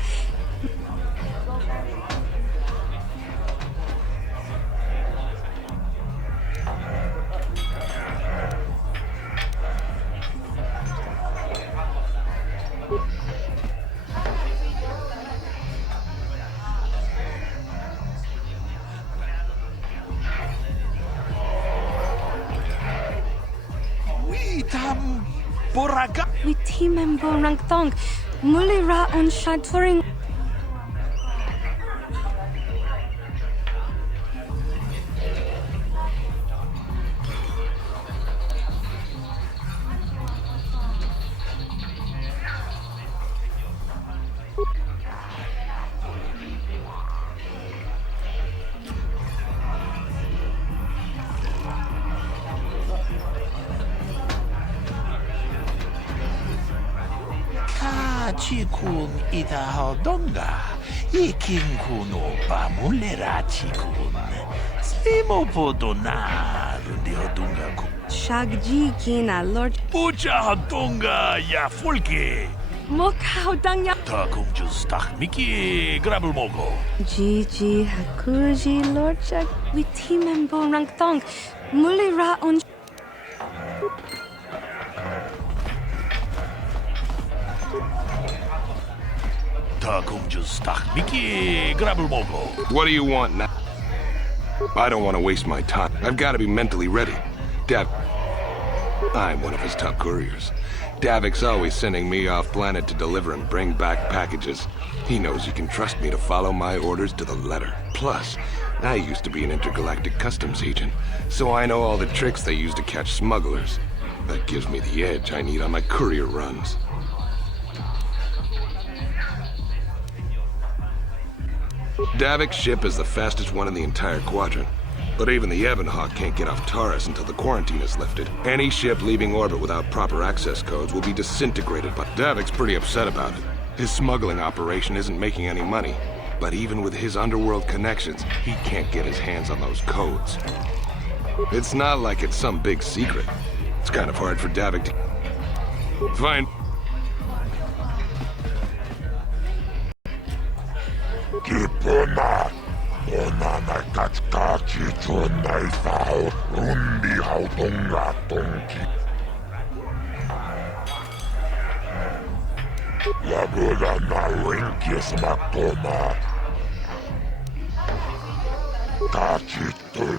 Tam Boraga. We team and borang thong. Muli ra on shaturing. Chikun Itahodonga, Ikin Kuno Pamulera Chikun, Slimo Podona, Rundiodunga Kun. Shagji kina Lord. Ucha Hadonga Ya Fulke. Mokao dangya. Takum Justach Miki Grabelmogo. Gigi Hakurji Lord Shag. We team and borang thong. Muli ra on. What do you want now? I don't want to waste my time. I've got to be mentally ready. I'm one of his top couriers. Davik's always sending me off planet to deliver and bring back packages. He knows he can trust me to follow my orders to the letter. Plus, I used to be an intergalactic customs agent, so I know all the tricks they use to catch smugglers. That gives me the edge I need on my courier runs. Davik's ship is the fastest one in the entire quadrant. But even the Ebonhawk can't get off Taurus until the quarantine is lifted. Any ship leaving orbit without proper access codes will be disintegrated, but Davik's pretty upset about it. His smuggling operation isn't making any money. But even with his underworld connections, he can't get his hands on those codes. It's not like it's some big secret. It's kind of hard for Davik to... Fine. Kipuna, Onana Kachkachi Chunai Sao, Rundi Hautunga Tunki. Labura na Rinkis Makoma. Kachi Tul.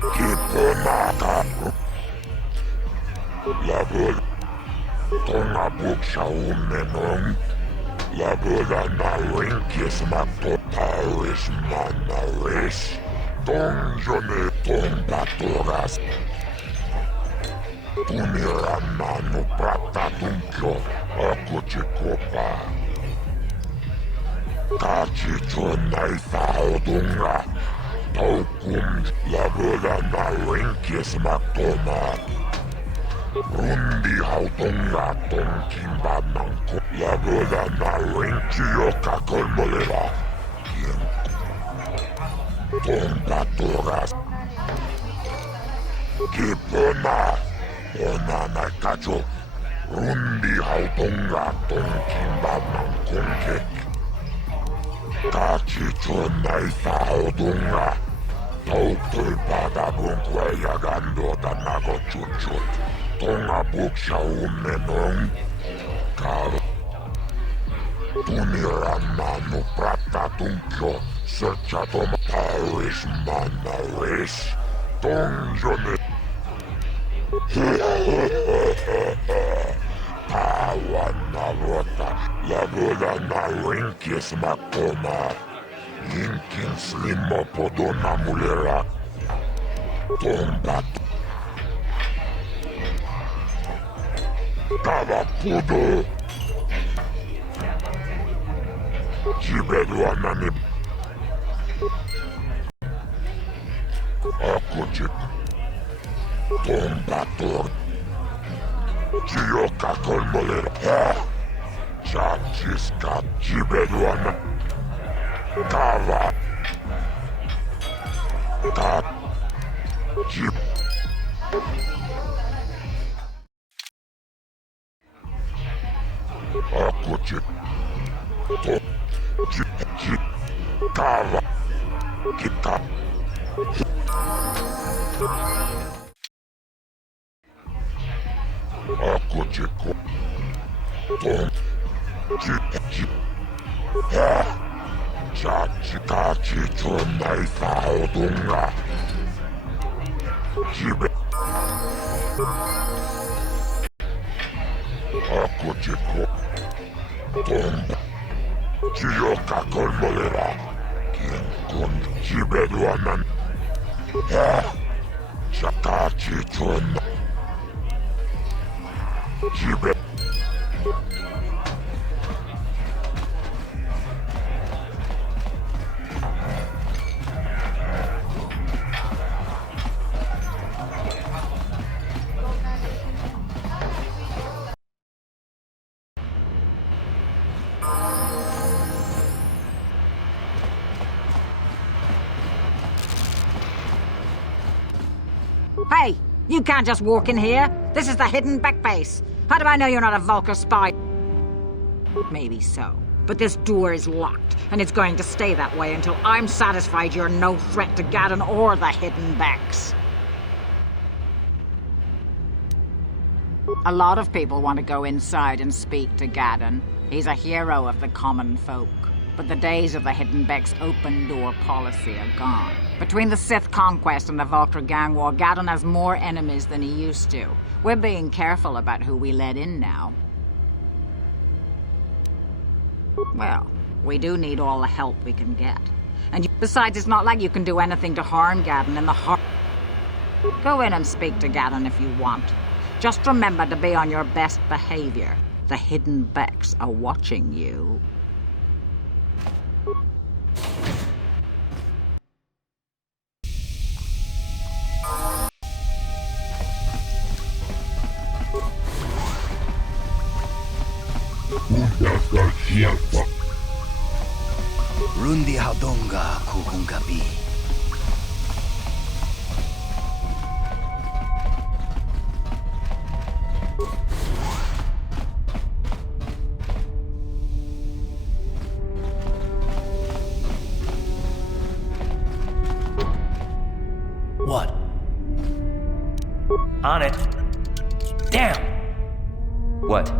Kipuna Kapu. Labura. Tonga buksha umenong. Labura na Rinkis Makotaris Manaris. Donjone Tombatoras. Tumiranano prata tunkyo ako chikopa. Kachi chonay saodunga. Taukum labura na rinkis maktoma. Rundi hautunga tongkimba nangko. Labura na rinkiyo kakolmolera. Tombatoras. Kipona. Onana kacho, rundi hautunga tongkimba ng kongkik. Kachicho na isahodunga, tautul padabong kwayagando tanago chuchut. Tonga buksha umenong, karo. Tumiramano prata tungkyo, searchato mataris manaris. Tongjone. Tawan na rota, labura na rinkis makoma. Yinkin slimo podo na mulera. Tombat. Tava pudo. Jibedwa na ni. Ako chik. Tombator. Gioca colmolera. Chachiska Gibeduana. Kava. Kat. Gib. Akuchik. To. Gib. Kava. Kita. Ako chiko. Tom. Chip. 같이 존나 싸우던가. 집에 아코치코 돈 지옥가 걸머리라. 긴군 집에도 왔는 같이 존나 집에 Hey, you can't just walk in here. This is the hidden back base. How do I know you're not a Vulcar spy? Maybe so. But this door is locked, and it's going to stay that way until I'm satisfied you're no threat to Gaddon or the hidden backs. A lot of people want to go inside and speak to Gaddon. He's a hero of the common folk. But the days of the Hidden Beck's open-door policy are gone. Between the Sith conquest and the Vulcar gang war, Gaddon has more enemies than he used to. We're being careful about who we let in now. Well, we do need all the help we can get. And besides, it's not like you can do anything to harm Gaddon in the heart. Go in and speak to Gaddon if you want. Just remember to be on your best behavior. The Hidden Becks are watching you. Rundi Haudonga Kukunkapi. What? On it. Damn! What?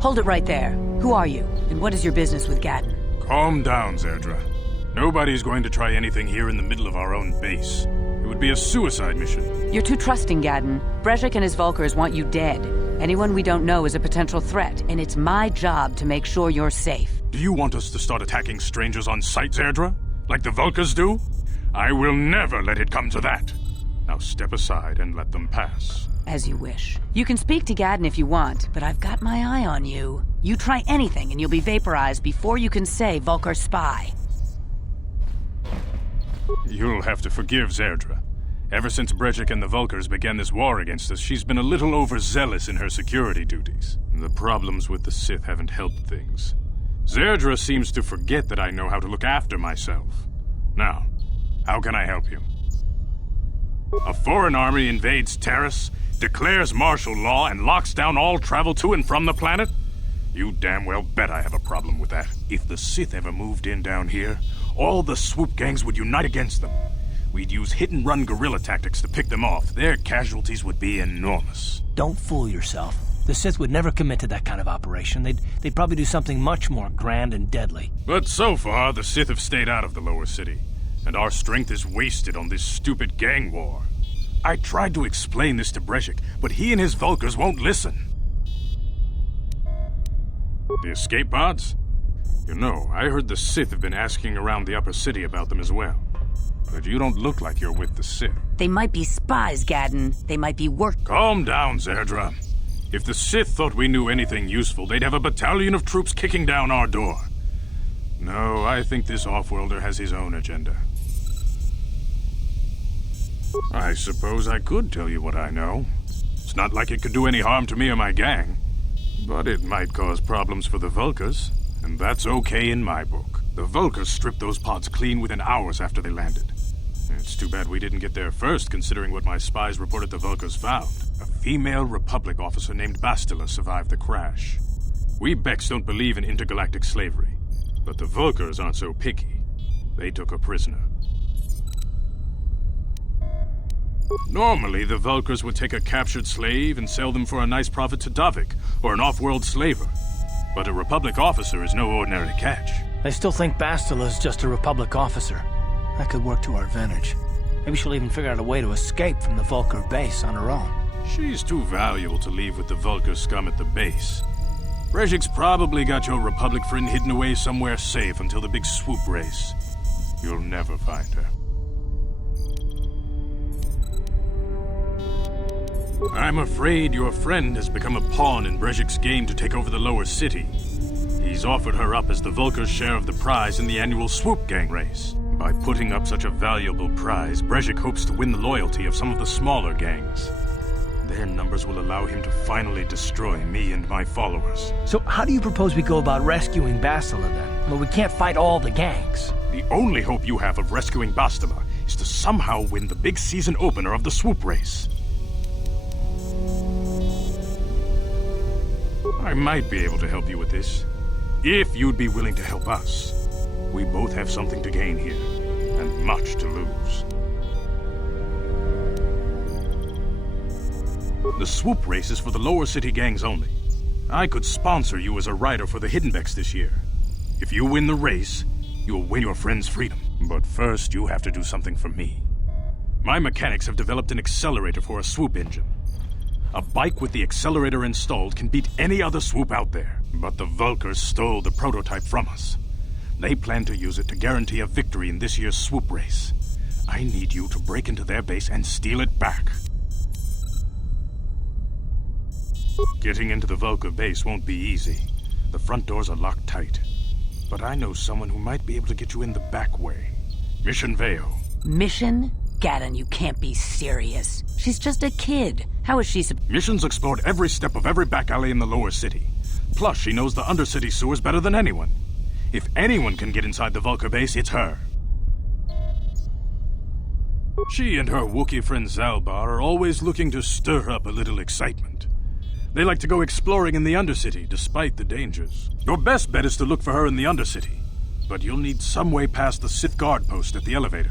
Hold it right there. Who are you, and what is your business with Gaddon? Calm down, Zerdra. Nobody's going to try anything here in the middle of our own base. It would be a suicide mission. You're too trusting, Gaddon. Brezhik and his Vulcars want you dead. Anyone we don't know is a potential threat, and it's my job to make sure you're safe. Do you want us to start attacking strangers on sight, Zerdra? Like the Vulcars do? I will never let it come to that. Now step aside and let them pass. As you wish. You can speak to Gaddon if you want, but I've got my eye on you. You try anything and you'll be vaporized before you can say Vulcar spy. You'll have to forgive Zerdra. Ever since Brezhik and the Vulcars began this war against us, she's been a little overzealous in her security duties. The problems with the Sith haven't helped things. Zerdra seems to forget that I know how to look after myself. Now, how can I help you? A foreign army invades Terrace, declares martial law, and locks down all travel to and from the planet? You damn well bet I have a problem with that. If the Sith ever moved in down here, all the swoop gangs would unite against them. We'd use hit-and-run guerrilla tactics to pick them off. Their casualties would be enormous. Don't fool yourself. The Sith would never commit to that kind of operation. They'd probably do something much more grand and deadly. But so far, the Sith have stayed out of the lower city, and our strength is wasted on this stupid gang war. I tried to explain this to Brezhik, but he and his Vulcars won't listen. The escape pods? You know, I heard the Sith have been asking around the upper city about them as well. But you don't look like you're with the Sith. They might be spies, Gaddon. They might be Calm down, Zerdra. If the Sith thought we knew anything useful, they'd have a battalion of troops kicking down our door. No, I think this off-worlder has his own agenda. I suppose I could tell you what I know. It's not like it could do any harm to me or my gang. But it might cause problems for the Vulcars, and that's okay in my book. The Vulcars stripped those pods clean within hours after they landed. It's too bad we didn't get there first, considering what my spies reported the Vulcars found. A female Republic officer named Bastila survived the crash. We Becks don't believe in intergalactic slavery, but the Vulkars aren't so picky. They took a prisoner. Normally, the Vulkars would take a captured slave and sell them for a nice profit to Davik, or an off-world slaver. But a Republic officer is no ordinary catch. I still think Bastila's just a Republic officer. That could work to our advantage. Maybe she'll even figure out a way to escape from the Vulkar base on her own. She's too valuable to leave with the Vulkar scum at the base. Brejik's probably got your Republic friend hidden away somewhere safe until the big swoop race. You'll never find her. I'm afraid your friend has become a pawn in Brejik's game to take over the lower city. He's offered her up as the Vulkar's share of the prize in the annual swoop gang race. By putting up such a valuable prize, Brejik hopes to win the loyalty of some of the smaller gangs. Their numbers will allow him to finally destroy me and my followers. So how do you propose we go about rescuing Bastila then? Well, we can't fight all the gangs. The only hope you have of rescuing Bastila is to somehow win the big season opener of the swoop race. I might be able to help you with this, if you'd be willing to help us. We both have something to gain here, and much to lose. The swoop race is for the lower city gangs only. I could sponsor you as a rider for the Hiddenbecks this year. If you win the race, you'll win your friend's freedom. But first, you have to do something for me. My mechanics have developed an accelerator for a swoop engine. A bike with the accelerator installed can beat any other swoop out there. But the Vulkars stole the prototype from us. They plan to use it to guarantee a victory in this year's swoop race. I need you to break into their base and steal it back. Getting into the Vulkar base won't be easy. The front doors are locked tight. But I know someone who might be able to get you in the back way. Mission Veo. Mission? Gadon, you can't be serious. She's just a kid. How is she Mission's explored every step of every back alley in the lower city. Plus, she knows the undercity sewers better than anyone. If anyone can get inside the Vulkar base, it's her. She and her Wookiee friend Zalbar are always looking to stir up a little excitement. They like to go exploring in the Undercity, despite the dangers. Your best bet is to look for her in the Undercity, but you'll need some way past the Sith guard post at the elevator.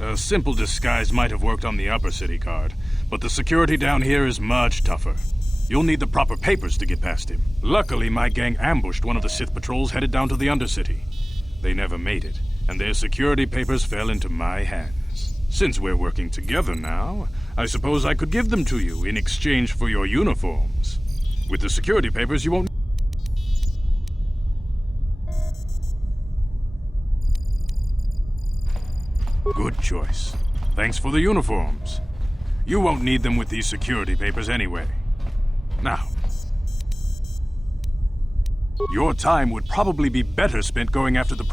A simple disguise might have worked on the Upper City guard, but the security down here is much tougher. You'll need the proper papers to get past him. Luckily, my gang ambushed one of the Sith patrols headed down to the Undercity. They never made it, and their security papers fell into my hands. Since we're working together now, I suppose I could give them to you in exchange for your uniforms. With the security papers, you won't... Good choice. Thanks for the uniforms. You won't need them with these security papers anyway. Now, your time would probably be better spent going after the...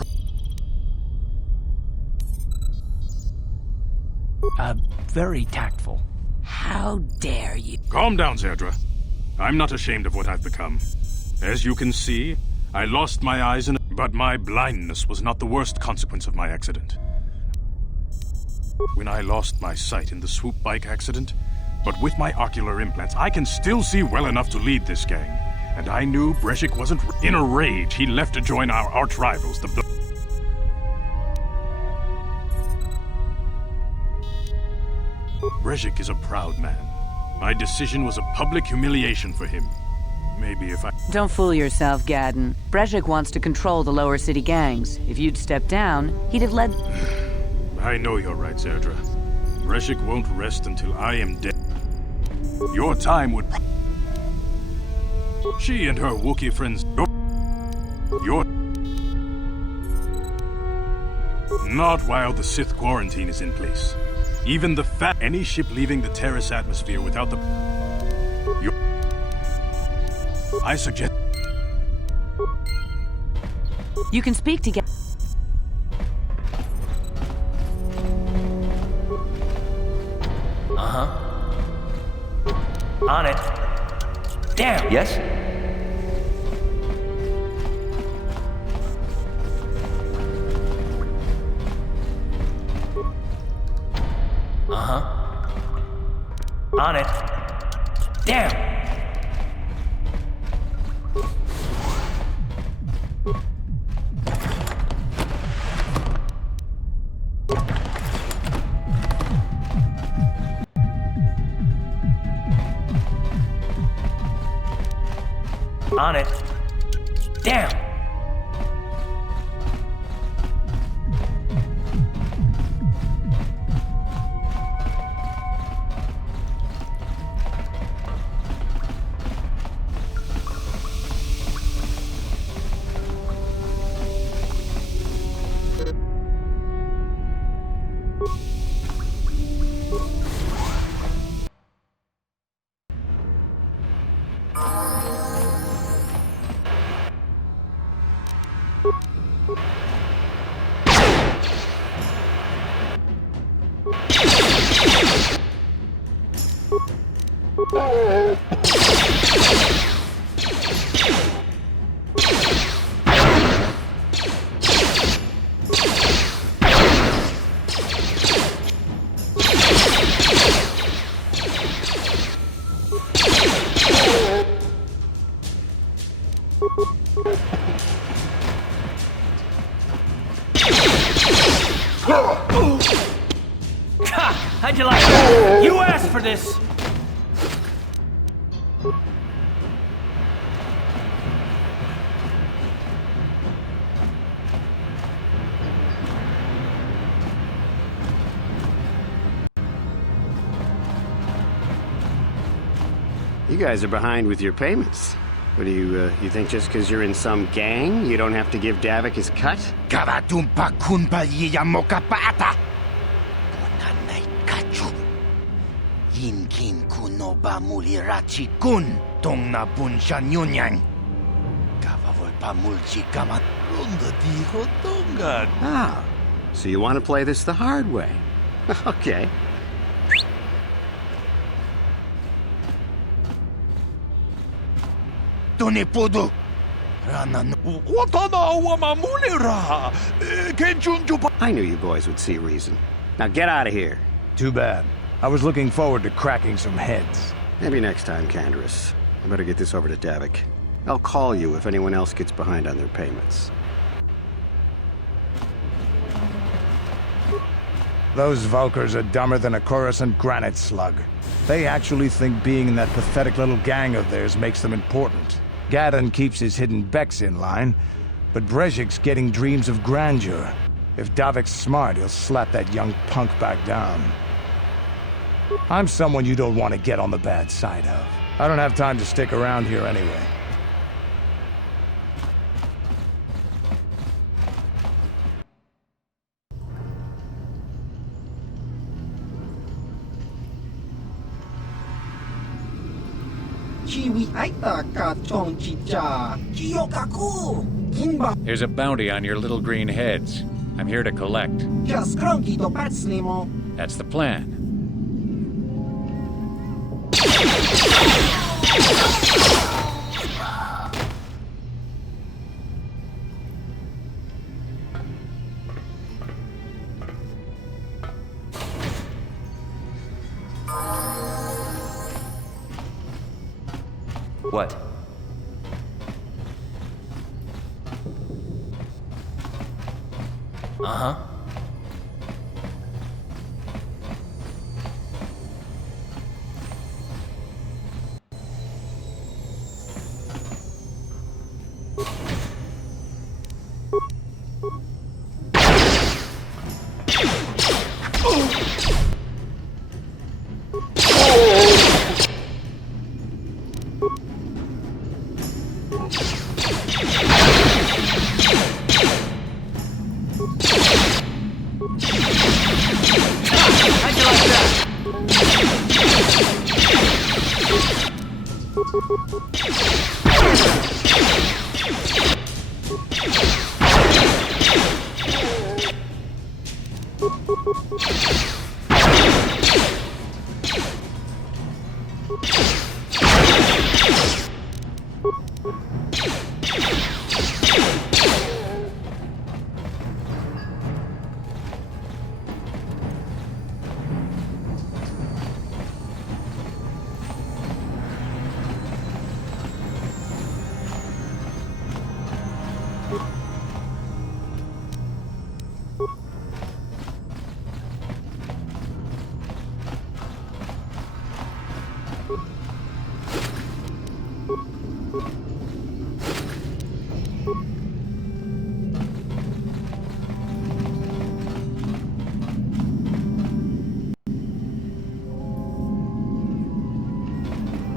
Very tactful. How dare you? Calm down, Zerdra. I'm not ashamed of what I've become. As you can see, I lost my eyes but my blindness was not the worst consequence of my accident. When I lost my sight in the swoop bike accident, but with my ocular implants, I can still see well enough to lead this gang. And I knew Brejik wasn't... In a rage, he left to join our arch-rivals, the... Brejik is a proud man. My decision was a public humiliation for him. Maybe if I... Don't fool yourself, Gadon. Brejik wants to control the lower city gangs. If you'd stepped down, he'd have led... I know you're right, Zerdra. Brejik won't rest until I am dead. Your time would... She and her Wookiee friends... Your... Not while the Sith quarantine is in place. Even the any ship leaving the Terrace atmosphere without the... I suggest... You can speak to On it. Damn! Yes? On it. Damn! On it. Damn! How'd you like that? You asked for this! You guys are behind with your payments. What do you think just because you're in some gang, you don't have to give Davik his cut? Karatumpa kunpa yiyamoka paata! Punanay kachu. Yinkin kuno ba mulirachi kun tong na bunsha nyunyang. Kavavol pa mulchi kama ronda diho tongan. Ah, so you want to play this the hard way? Okay. Tuni pudu. I knew you boys would see reason. Now get out of here. Too bad. I was looking forward to cracking some heads. Maybe next time, Canderous. I better get this over to Davik. I'll call you if anyone else gets behind on their payments. Those Vulkars are dumber than a Coruscant granite slug. They actually think being in that pathetic little gang of theirs makes them important. Gadon keeps his hidden Becks in line, but Brejik's getting dreams of grandeur. If Davik's smart, he'll slap that young punk back down. I'm someone you don't want to get on the bad side of. I don't have time to stick around here anyway. Chiwi aita ka chong chicha. Kiyokaku. Kinba. There's a bounty on your little green heads. I'm here to collect. Just cronky to bats nemo. That's the plan. What? Uh-huh.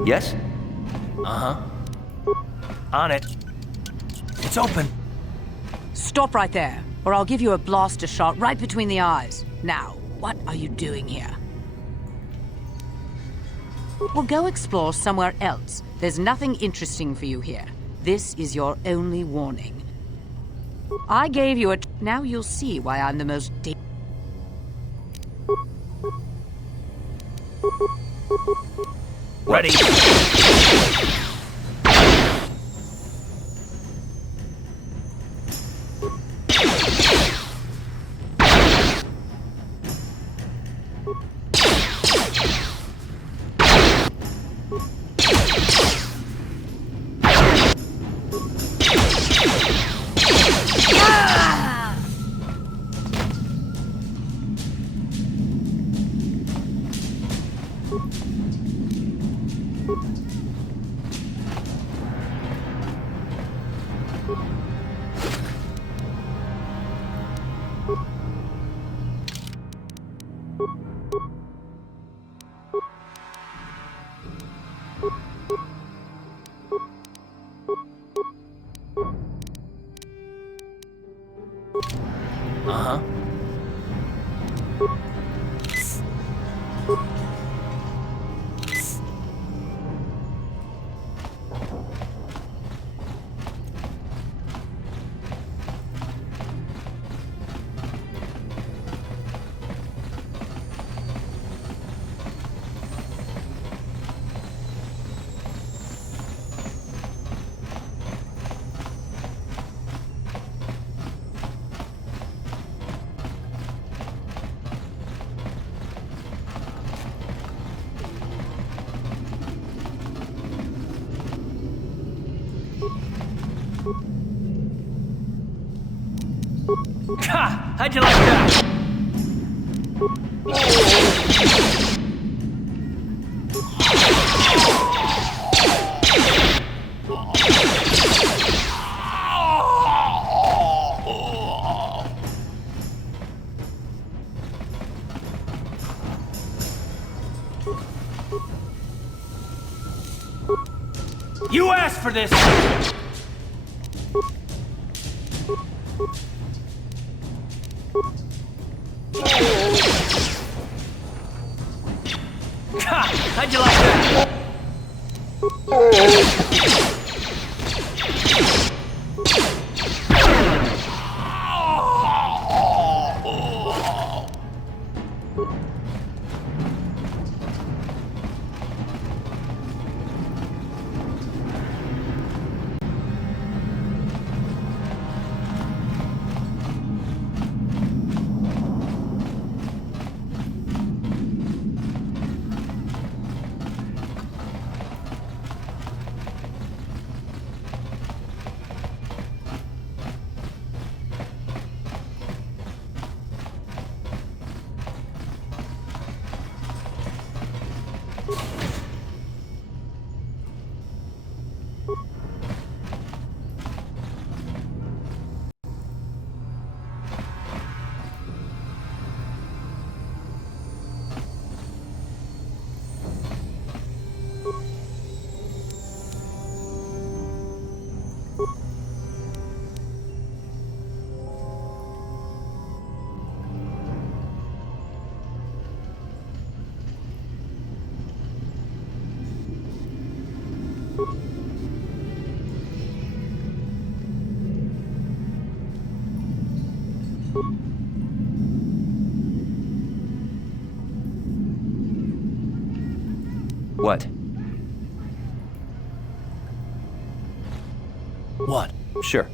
Yes? Uh-huh. On it. It's open. Stop right there, or I'll give you a blaster shot right between the eyes. Now, what are you doing here? Well, go explore somewhere else. There's nothing interesting for you here. This is your only warning. I gave you a... Now you'll see why I'm the most... Ready. Uh-huh. Ha! How'd you like that? You asked for this! How'd you like that? What? What? Sure.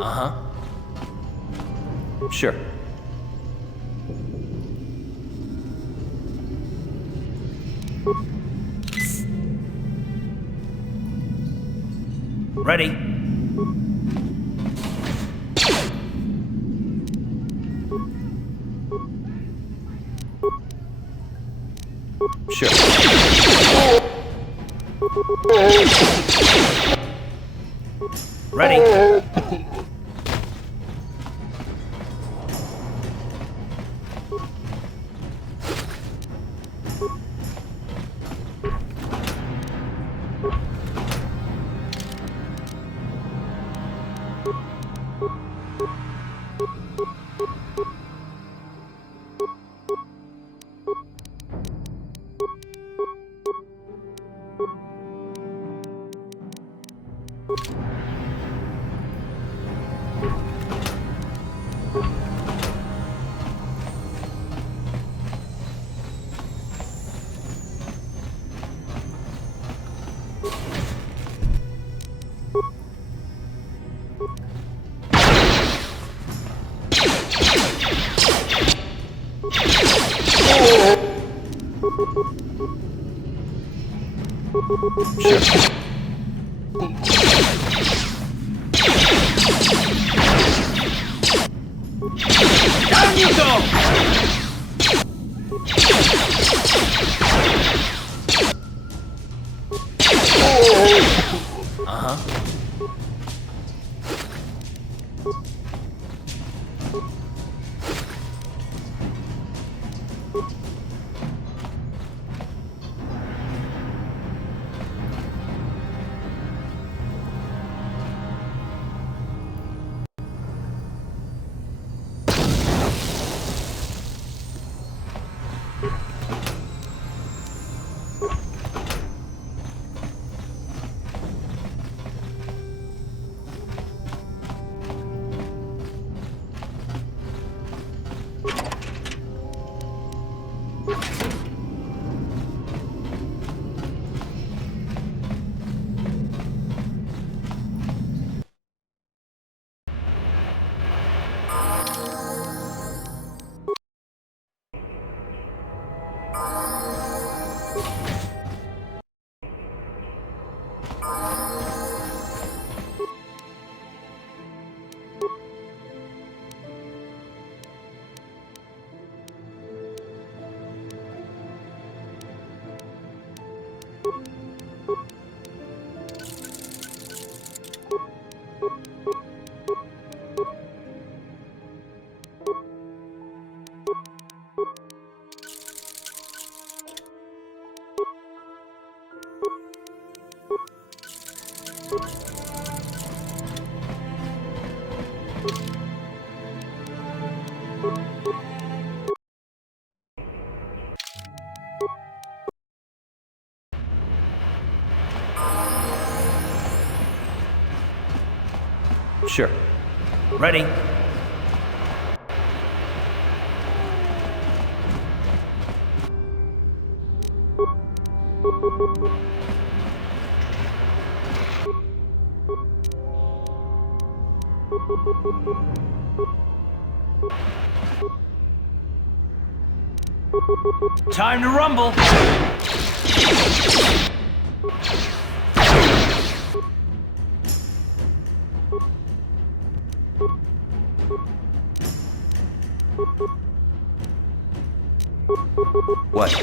Uh-huh. Sure. Ready. Sure. Ready. Down you go! Uh-huh. Sure. Ready. Time to rumble. What?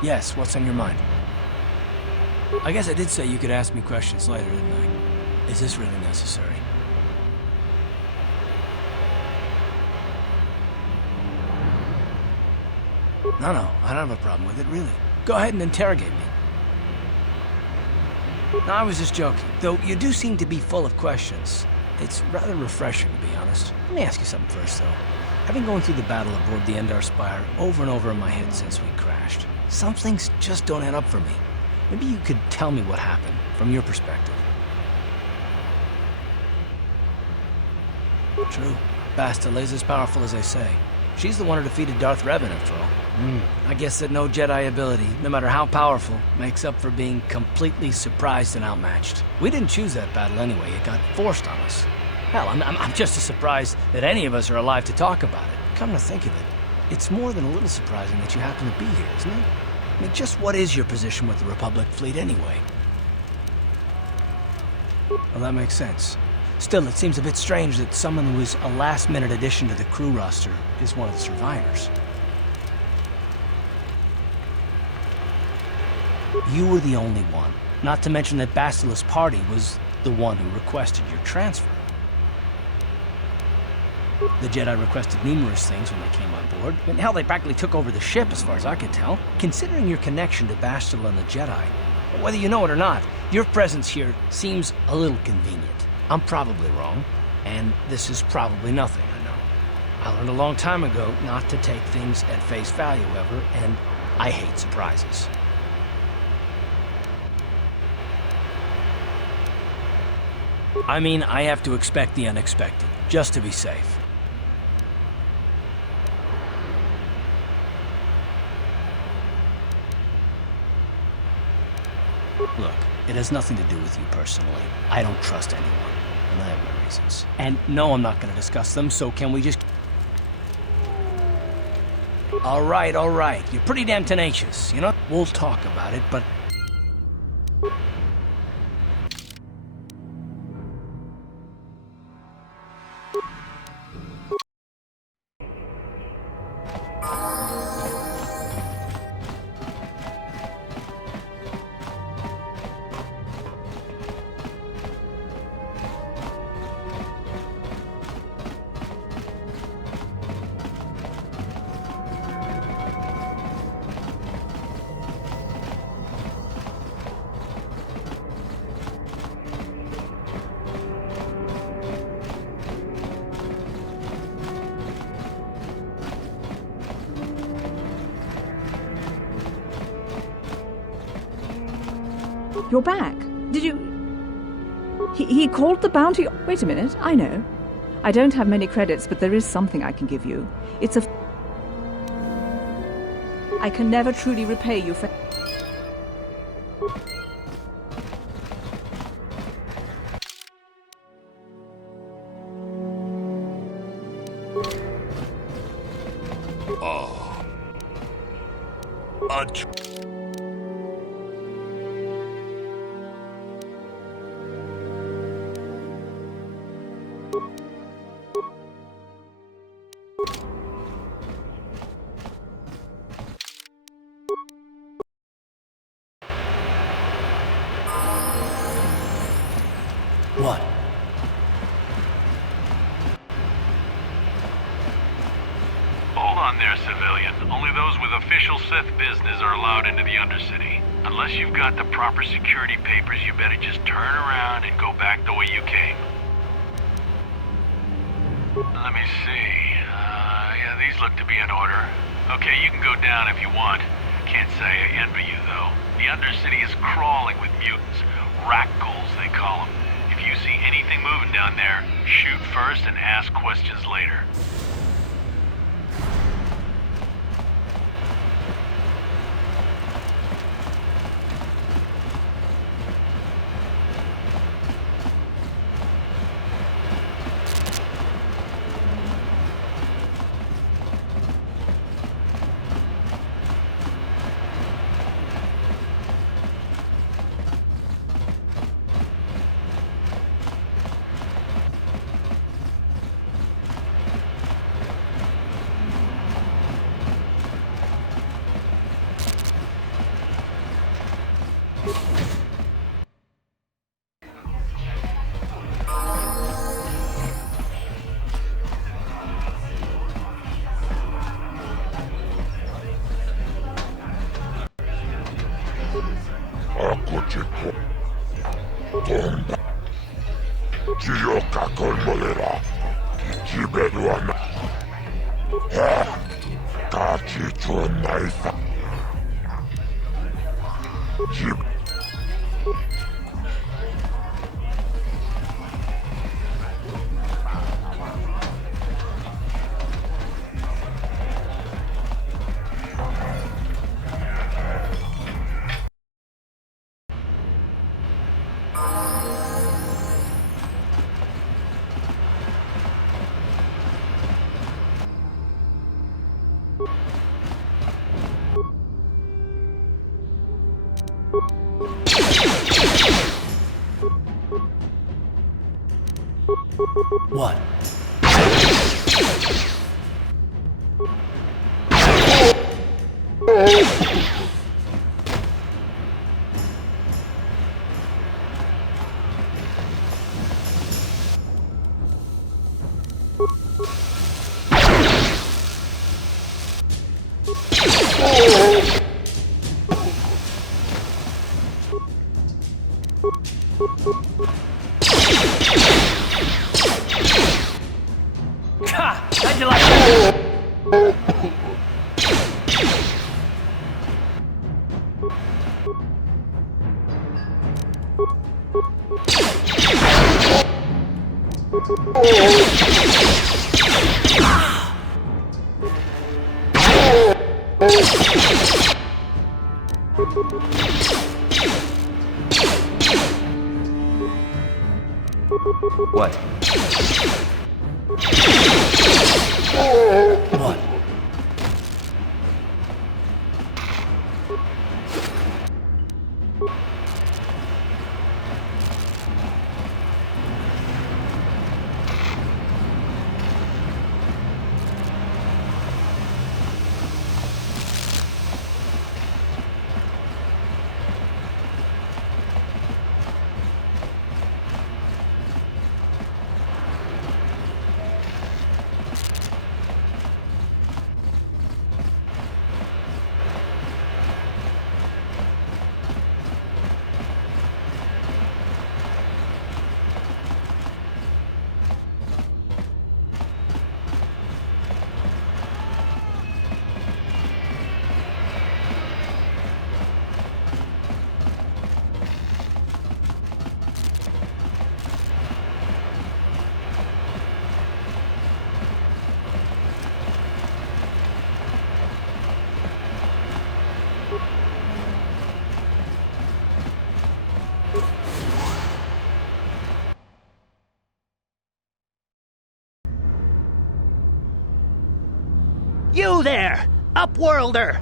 Yes, what's on your mind? I guess I did say you could ask me questions later, didn't I? Is this really necessary? No, I don't have a problem with it, really. Go ahead and interrogate me. No, I was just joking. Though you do seem to be full of questions. It's rather refreshing, to be honest. Let me ask you something first, though. I've been going through the battle aboard the Endar Spire over and over in my head since we crashed. Some things just don't add up for me. Maybe you could tell me what happened, from your perspective. True. Bastila is as powerful as they say. She's the one who defeated Darth Revan, after all. I guess that no Jedi ability, no matter how powerful, makes up for being completely surprised and outmatched. We didn't choose that battle anyway. It got forced on us. Hell, I'm just as surprised that any of us are alive to talk about it. Come to think of it, it's more than a little surprising that you happen to be here, isn't it? I mean, just what is your position with the Republic fleet anyway? Well, that makes sense. Still, it seems a bit strange that someone who is a last-minute addition to the crew roster is one of the survivors. You were the only one. Not to mention that Bastila's party was the one who requested your transfer. The Jedi requested numerous things when they came on board. And hell, they practically took over the ship, as far as I could tell. Considering your connection to Bastila and the Jedi, whether you know it or not, your presence here seems a little convenient. I'm probably wrong, and this is probably nothing, I know. I learned a long time ago not to take things at face value, ever, and I hate surprises. I mean, I have to expect the unexpected, just to be safe. Look, it has nothing to do with you personally. I don't trust anyone, and I have my reasons. And no, I'm not going to discuss them, so can we just... All right. You're pretty damn tenacious, you know? We'll talk about it, but... You're back. Did you... He called the bounty... Wait a minute, I know. I don't have many credits, but there is something I can give you. It's a... I can never truly repay you for... What? Hold on there, civilian. Only those with official Sith business are allowed into the Undercity. Unless you've got the proper security papers, you better just turn around and go back the way you came. Let me see. Yeah, these look to be in order. Okay, you can go down if you want. Can't say I envy you, though. The Undercity is crawling with mutants. Rakghouls, they call them. If you see anything moving down there, shoot first and ask questions later. Tomba. Chiyoka kolmolera. Chibeduana. Kachi chunaisa. Chib. What? How'd you like that? What? What? You there, Upworlder!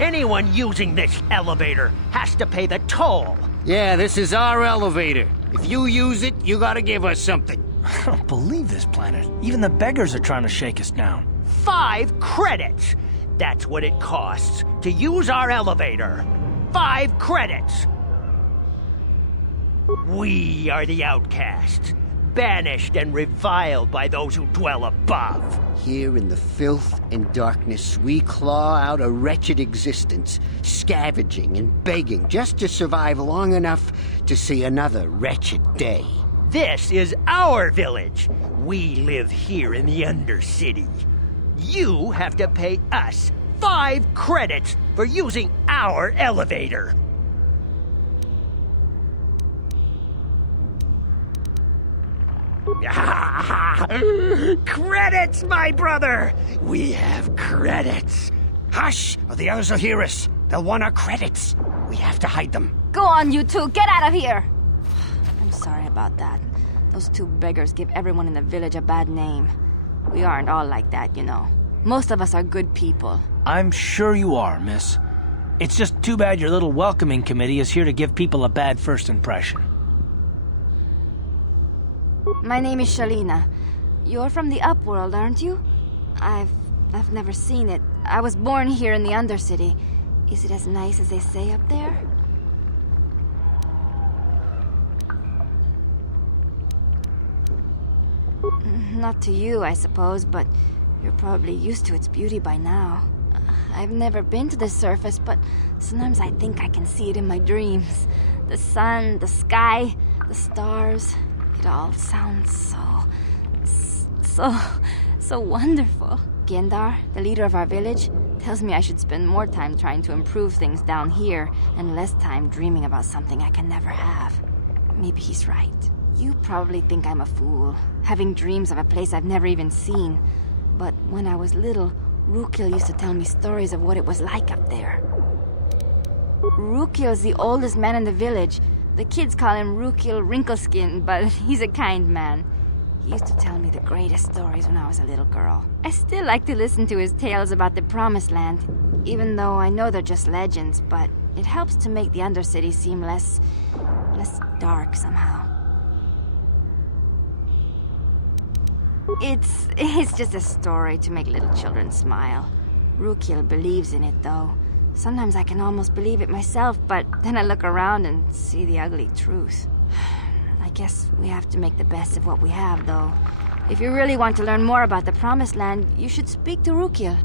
Anyone using this elevator has to pay the toll. Yeah, this is our elevator. If you use it, you gotta give us something. I don't believe this planet. Even the beggars are trying to shake us down. 5 credits! That's what it costs to use our elevator. 5 credits! We are the outcasts, banished and reviled by those who dwell above. Here in the filth and darkness, we claw out a wretched existence, scavenging and begging just to survive long enough to see another wretched day. This is our village. We live here in the Undercity. You have to pay us 5 credits for using our elevator. Credits, my brother! We have credits. Hush, or the others will hear us. They'll want our credits. We have to hide them. Go on, you two. Get out of here. I'm sorry about that. Those 2 beggars give everyone in the village a bad name. We aren't all like that, you know. Most of us are good people. I'm sure you are, miss. It's just too bad your little welcoming committee is here to give people a bad first impression. My name is Shalina. You're from the Upworld, aren't you? I've never seen it. I was born here in the Undercity. Is it as nice as they say up there? Not to you, I suppose, but you're probably used to its beauty by now. I've never been to the surface, but sometimes I think I can see it in my dreams. The sun, the sky, the stars. It all sounds so wonderful. Gendar, the leader of our village, tells me I should spend more time trying to improve things down here and less time dreaming about something I can never have. Maybe he's right. You probably think I'm a fool, having dreams of a place I've never even seen. But when I was little, Rukil used to tell me stories of what it was like up there. Rukil's the oldest man in the village. The kids call him Rukil Wrinkleskin, but he's a kind man. He used to tell me the greatest stories when I was a little girl. I still like to listen to his tales about the Promised Land, even though I know they're just legends, but it helps to make the Undercity seem less dark somehow. It's just a story to make little children smile. Rukil believes in it, though. Sometimes I can almost believe it myself, but then I look around and see the ugly truth. I guess we have to make the best of what we have, though. If you really want to learn more about the Promised Land, you should speak to Rukil.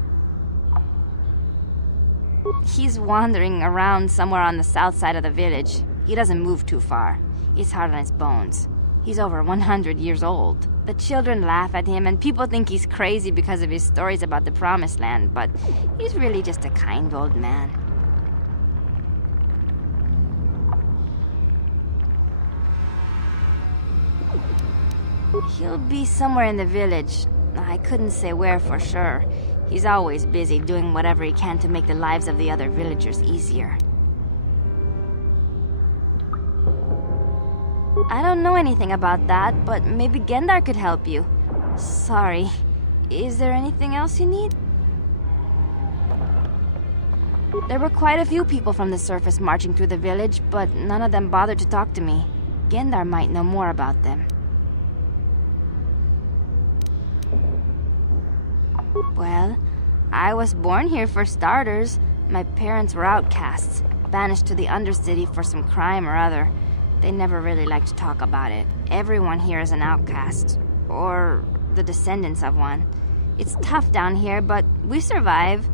He's wandering around somewhere on the south side of the village. He doesn't move too far. He's hard on his bones. He's over 100 years old. The children laugh at him, and people think he's crazy because of his stories about the Promised Land, but he's really just a kind old man. He'll be somewhere in the village. I couldn't say where for sure. He's always busy doing whatever he can to make the lives of the other villagers easier. I don't know anything about that, but maybe Gendar could help you. Sorry. Is there anything else you need? There were quite a few people from the surface marching through the village, but none of them bothered to talk to me. Gendar might know more about them. Well, I was born here for starters. My parents were outcasts, banished to the Undercity for some crime or other. They never really liked to talk about it. Everyone here is an outcast, or the descendants of one. It's tough down here, but we survive.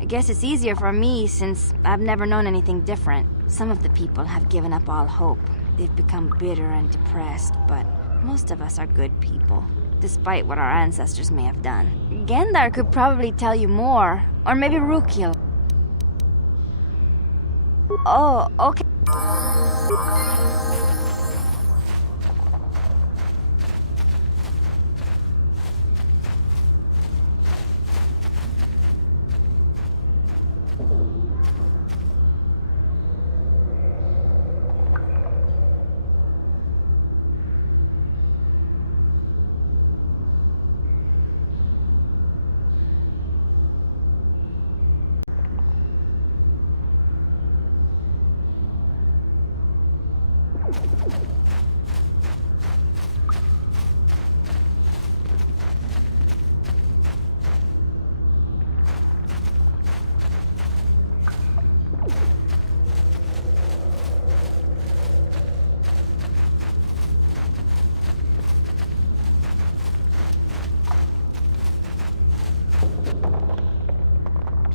I guess it's easier for me since I've never known anything different. Some of the people have given up all hope. They've become bitter and depressed, but most of us are good people, despite what our ancestors may have done. Gendar could probably tell you more, or maybe Rukil. Oh, okay.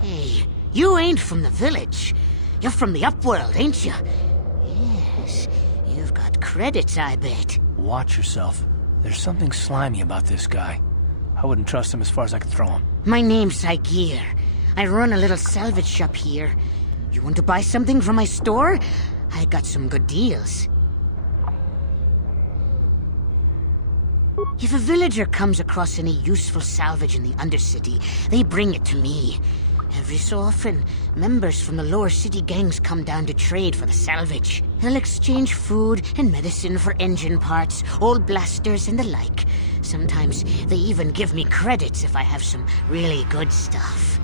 Hey, you ain't from the village. You're from the upworld, ain't you? Yes, you've got credits, I bet. Watch yourself. There's something slimy about this guy. I wouldn't trust him as far as I could throw him. My name's Saigir. I run a little salvage shop here. You want to buy something from my store? I got some good deals. If a villager comes across any useful salvage in the Undercity, they bring it to me. Every so often, members from the lower city gangs come down to trade for the salvage. They'll exchange food and medicine for engine parts, old blasters, and the like. Sometimes they even give me credits if I have some really good stuff.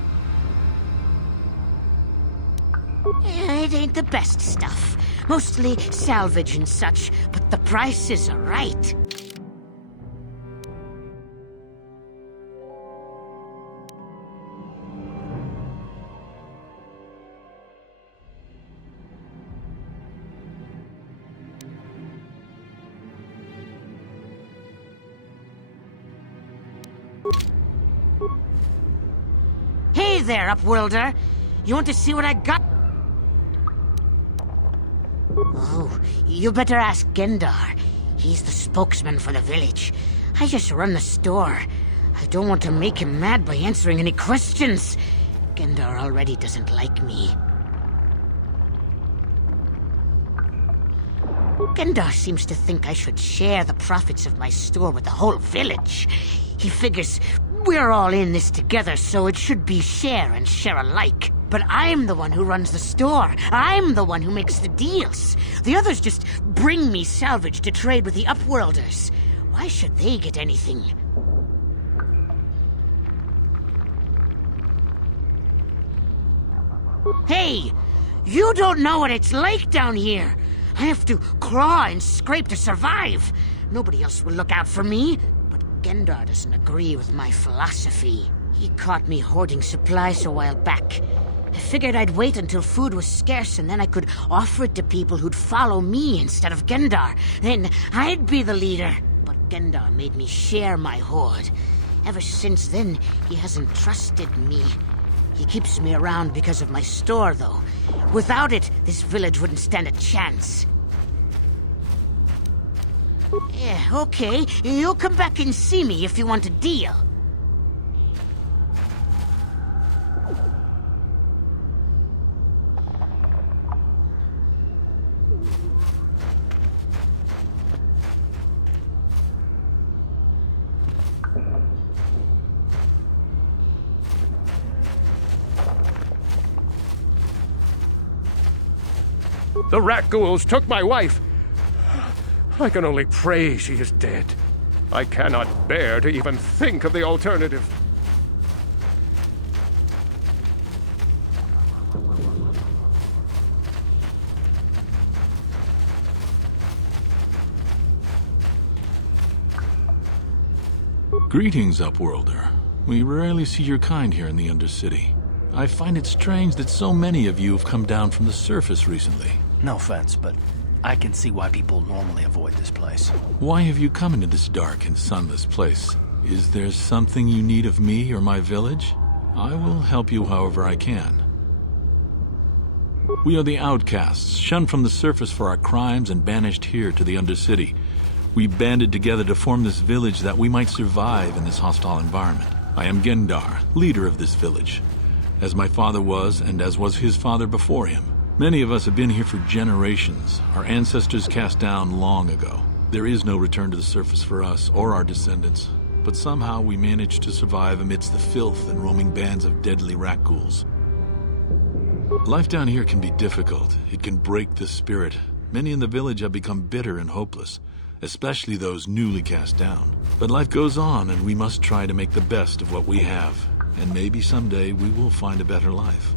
It ain't the best stuff. Mostly salvage and such, but the prices are right. Hey there, Upworlder! You want to see what I got? Oh, you better ask Gendar. He's the spokesman for the village. I just run the store. I don't want to make him mad by answering any questions. Gendar already doesn't like me. Gendar seems to think I should share the profits of my store with the whole village. He figures we're all in this together, so it should be share and share alike. But I'm the one who runs the store. I'm the one who makes the deals. The others just bring me salvage to trade with the Upworlders. Why should they get anything? Hey! You don't know what it's like down here! I have to claw and scrape to survive! Nobody else will look out for me! But Gendar doesn't agree with my philosophy. He caught me hoarding supplies a while back. I figured I'd wait until food was scarce and then I could offer it to people who'd follow me instead of Gendar. Then I'd be the leader. But Gendar made me share my hoard. Ever since then, he hasn't trusted me. He keeps me around because of my store, though. Without it, this village wouldn't stand a chance. Yeah, okay. You'll come back and see me if you want a deal. The Rat-ghouls took my wife. I can only pray she is dead. I cannot bear to even think of the alternative. Greetings, Upworlder. We rarely see your kind here in the Undercity. I find it strange that so many of you have come down from the surface recently. No offense, but I can see why people normally avoid this place. Why have you come into this dark and sunless place? Is there something you need of me or my village? I will help you however I can. We are the outcasts, shunned from the surface for our crimes and banished here to the Undercity. We banded together to form this village that we might survive in this hostile environment. I am Gendar, leader of this village, as my father was and as was his father before him. Many of us have been here for generations, our ancestors cast down long ago. There is no return to the surface for us or our descendants, but somehow we managed to survive amidst the filth and roaming bands of deadly rat-ghouls. Life down here can be difficult. It can break the spirit. Many in the village have become bitter and hopeless, especially those newly cast down. But life goes on, and we must try to make the best of what we have. And maybe someday we will find a better life.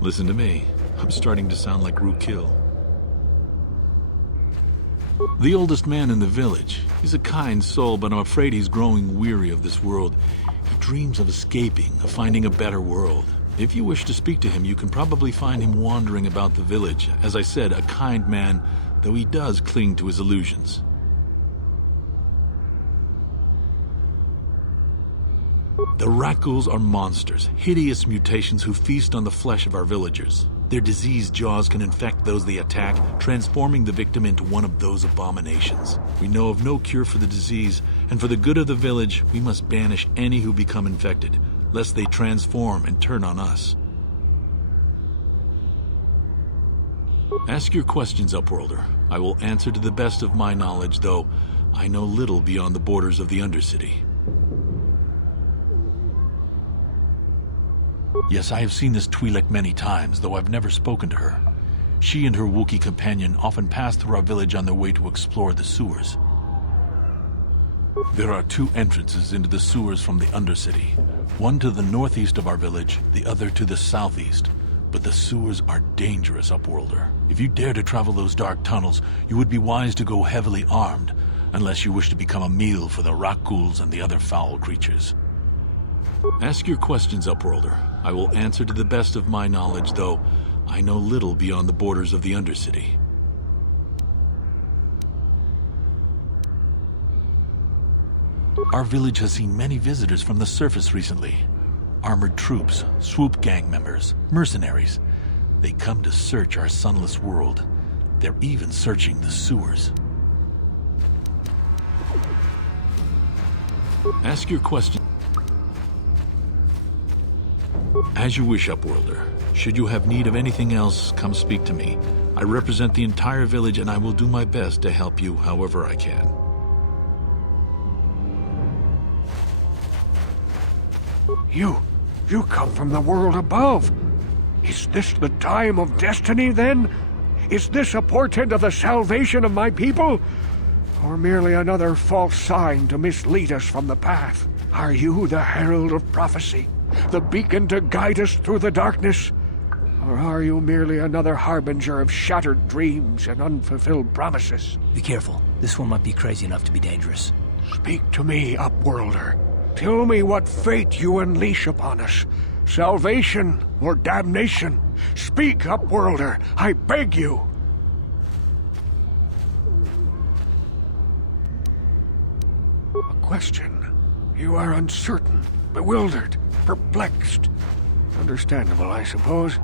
Listen to me. I'm starting to sound like Rookil. The oldest man in the village. He's a kind soul, but I'm afraid he's growing weary of this world. He dreams of escaping, of finding a better world. If you wish to speak to him, you can probably find him wandering about the village. As I said, a kind man, though he does cling to his illusions. The rat-ghouls are monsters, hideous mutations who feast on the flesh of our villagers. Their diseased jaws can infect those they attack, transforming the victim into one of those abominations. We know of no cure for the disease, and for the good of the village, we must banish any who become infected, lest they transform and turn on us. Ask your questions, Upworlder. I will answer to the best of my knowledge, though I know little beyond the borders of the Undercity. Yes, I have seen this Twi'lek many times, though I've never spoken to her. She and her Wookiee companion often pass through our village on their way to explore the sewers. There are two entrances into the sewers from the Undercity. One to the northeast of our village, the other to the southeast. But the sewers are dangerous, Upworlder. If you dare to travel those dark tunnels, you would be wise to go heavily armed, unless you wish to become a meal for the rat-ghouls and the other foul creatures. Ask your questions, Upworlder. I will answer to the best of my knowledge, though I know little beyond the borders of the Undercity. Our village has seen many visitors from the surface recently. Armored troops, swoop gang members, mercenaries. They come to search our sunless world. They're even searching the sewers. Ask your question. As you wish, Upworlder. Should you have need of anything else, come speak to me. I represent the entire village, and I will do my best to help you however I can. You come from the world above. Is this the time of destiny, then? Is this a portent of the salvation of my people? Or merely another false sign to mislead us from the path? Are you the herald of prophecy? The beacon to guide us through the darkness? Or are you merely another harbinger of shattered dreams and unfulfilled promises? Be careful. This one might be crazy enough to be dangerous. Speak to me, Upworlder. Tell me what fate you unleash upon us. Salvation or damnation? Speak, Upworlder, I beg you! A question. You are uncertain, bewildered, perplexed. Understandable, I suppose.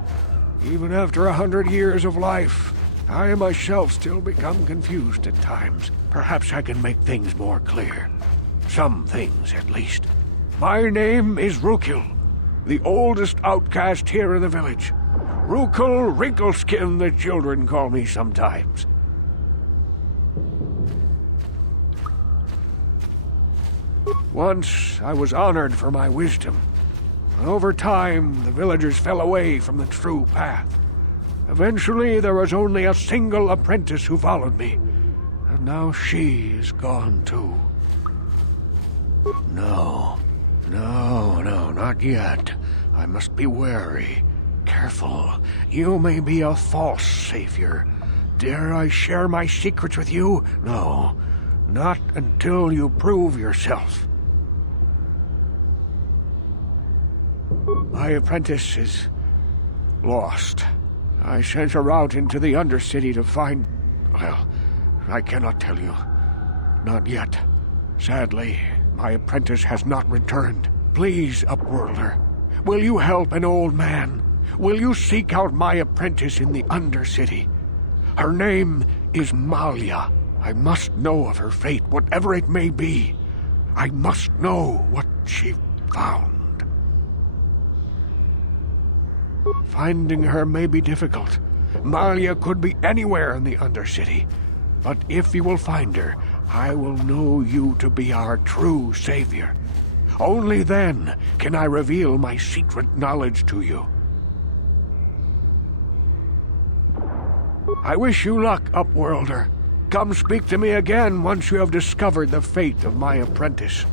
Even after 100 years of life, I myself still become confused at times. Perhaps I can make things more clear. Some things, at least. My name is Rukil, the oldest outcast here in the village. Rukil Wrinkleskin, the children call me sometimes. Once I was honored for my wisdom. Over time, the villagers fell away from the true path. Eventually, there was only a single apprentice who followed me. And now she is gone too. No, not yet. I must be wary. Careful. You may be a false savior. Dare I share my secrets with you? No, not until you prove yourself. My apprentice is lost. I sent her out into the Undercity to find... Well, I cannot tell you. Not yet. Sadly, my apprentice has not returned. Please, Upworlder, will you help an old man? Will you seek out my apprentice in the Undercity? Her name is Malia. I must know of her fate, whatever it may be. I must know what she found. Finding her may be difficult. Malia could be anywhere in the Undercity. But if you will find her, I will know you to be our true savior. Only then can I reveal my secret knowledge to you. I wish you luck, Upworlder. Come speak to me again once you have discovered the fate of my apprentice.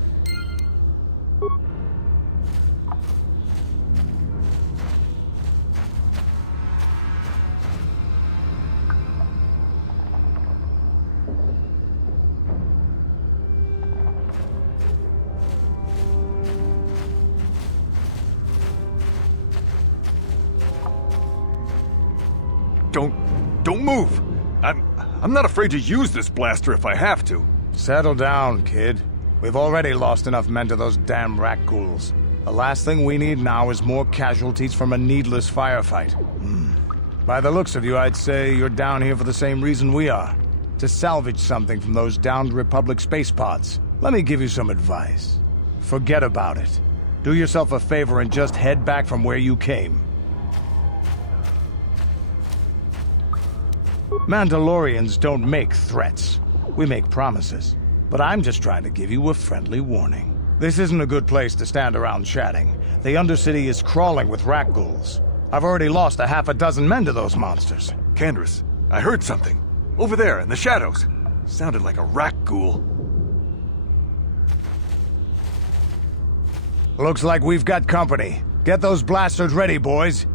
Don't move! I'm not afraid to use this blaster if I have to. Settle down, kid. We've already lost enough men to those damn rat ghouls. The last thing we need now is more casualties from a needless firefight. By the looks of you, I'd say you're down here for the same reason we are. To salvage something from those downed Republic space pods. Let me give you some advice. Forget about it. Do yourself a favor and just head back from where you came. Mandalorians don't make threats. We make promises. But I'm just trying to give you a friendly warning. This isn't a good place to stand around chatting. The Undercity is crawling with rat ghouls. I've already lost a half a dozen men to those monsters. Candace, I heard something. Over there, in the shadows. Sounded like a rat ghoul. Looks like we've got company. Get those blasters ready, boys.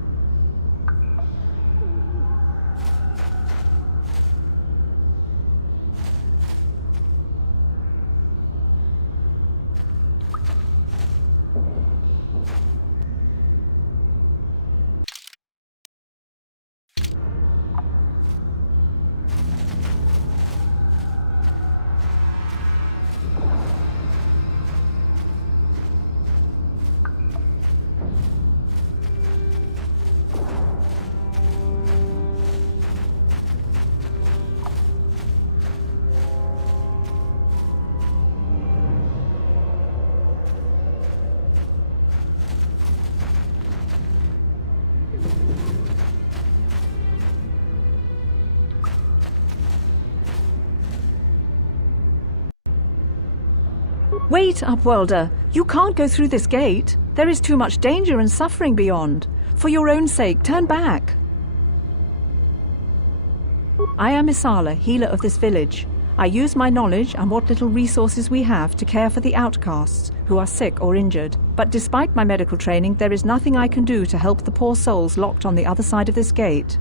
Wait, Upwelder. You can't go through this gate. There is too much danger and suffering beyond. For your own sake, turn back. I am Isala, healer of this village. I use my knowledge and what little resources we have to care for the outcasts who are sick or injured. But despite my medical training, there is nothing I can do to help the poor souls locked on the other side of this gate.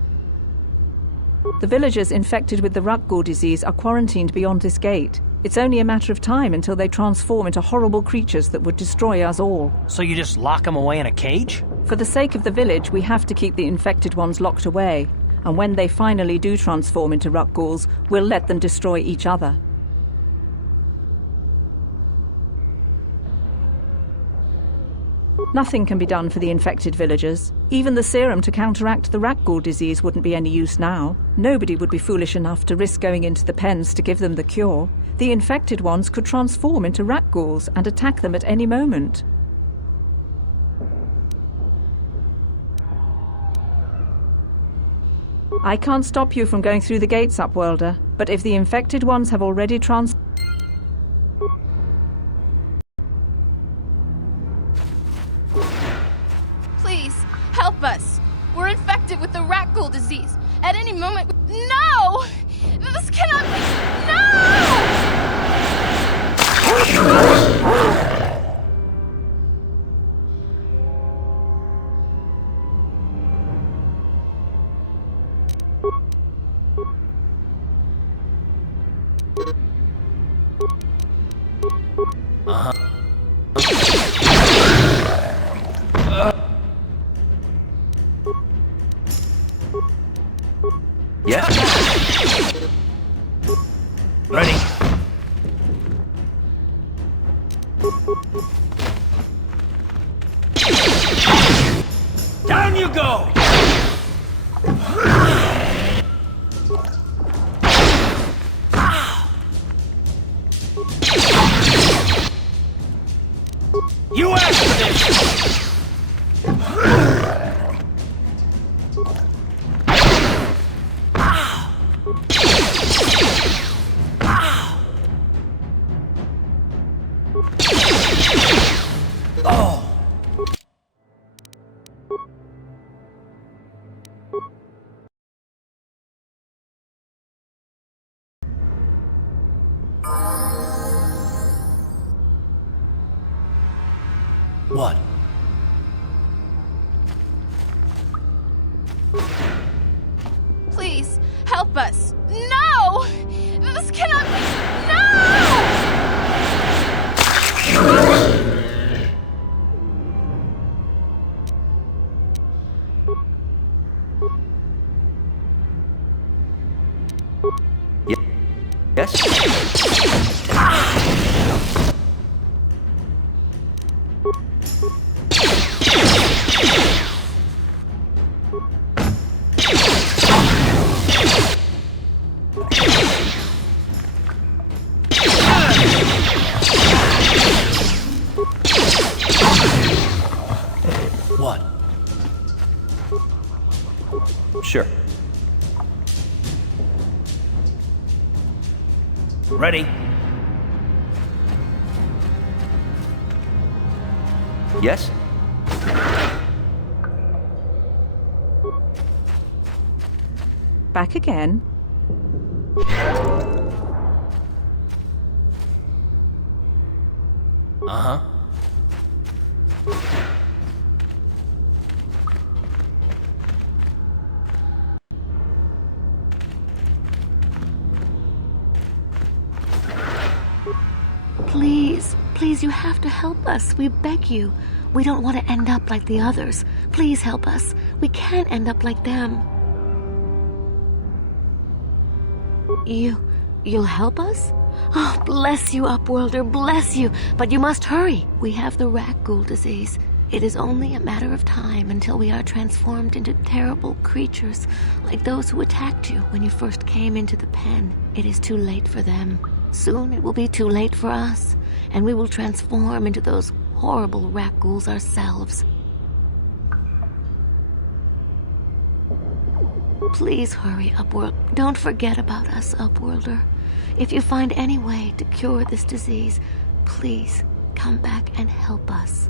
The villagers infected with the Rakghoul disease are quarantined beyond this gate. It's only a matter of time until they transform into horrible creatures that would destroy us all. So you just lock them away in a cage? For the sake of the village, we have to keep the infected ones locked away. And when they finally do transform into Rakghouls, we'll let them destroy each other. Nothing can be done for the infected villagers. Even the serum to counteract the Rakghoul disease wouldn't be any use now. Nobody would be foolish enough to risk going into the pens to give them the cure. The infected ones could transform into Rakghouls and attack them at any moment. I can't stop you from going through the gates, Upwelder, but if the infected ones have already Please, help us! We're infected with the Rakghoul disease. At any moment... No! This cannot be... No! Yeah? Ready. Down you go! You asked for this! What? Please, help us! No! This cannot be... No! Yes? What? Sure. Ready. Yes? Back again. Uh-huh. Please, please, you have to help us. We beg you. We don't want to end up like the others. Please help us. We can't end up like them. You'll help us? Oh, bless you, Upworlder, bless you. But you must hurry. We have the Rakghoul disease. It is only a matter of time until we are transformed into terrible creatures, like those who attacked you when you first came into the pen. It is too late for them. Soon it will be too late for us, and we will transform into those horrible Rakghouls ourselves. Please hurry, Upworld. Don't forget about us, Upworlder. If you find any way to cure this disease, Please, come back and help us.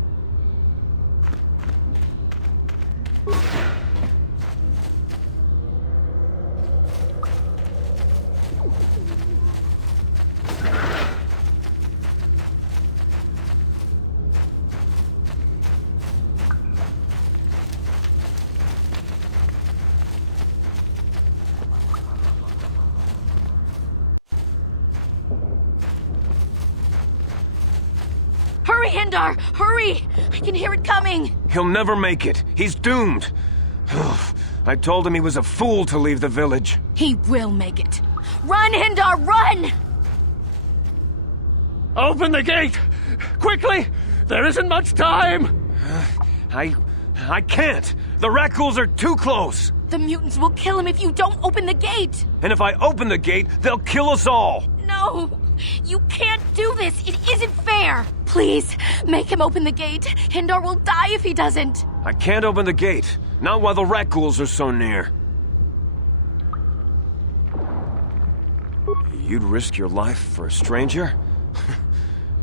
Hurry, Hindar! Hurry! I can hear it coming! He'll never make it. He's doomed. I told him he was a fool to leave the village. He will make it. Run, Hindar, run! Open the gate! Quickly! There isn't much time! I can't. The rat ghouls are too close. The mutants will kill him if you don't open the gate! And if I open the gate, they'll kill us all. No! You can't do this! It isn't fair! Please, make him open the gate. Hindar will die if he doesn't. I can't open the gate. Not while the rat ghouls are so near. You'd risk your life for a stranger?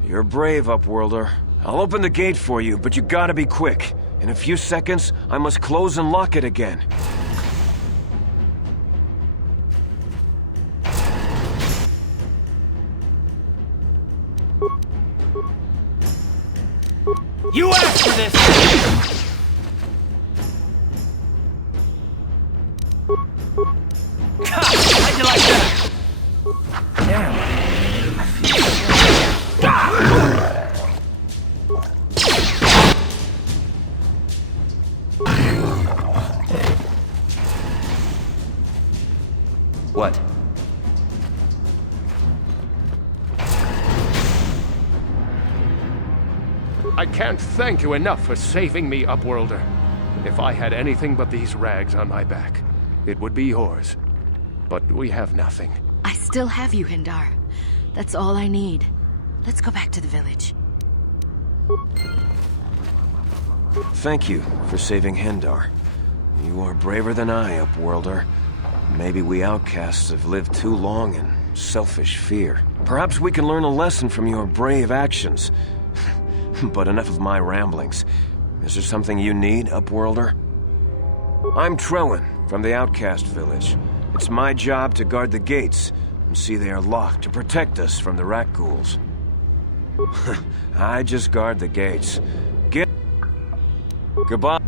You're brave, Upworlder. I'll open the gate for you, but you gotta be quick. In a few seconds, I must close and lock it again. You asked for this! How'd you like that? Damn. What? I can't thank you enough for saving me, Upworlder. If I had anything but these rags on my back, it would be yours. But we have nothing. I still have you, Hindar. That's all I need. Let's go back to the village. Thank you for saving Hindar. You are braver than I, Upworlder. Maybe we outcasts have lived too long in selfish fear. Perhaps we can learn a lesson from your brave actions. But enough of my ramblings. Is there something you need, Upworlder? I'm Trellin, from the Outcast Village. It's my job to guard the gates, and see they are locked to protect us from the rat ghouls. I just guard the gates. Goodbye.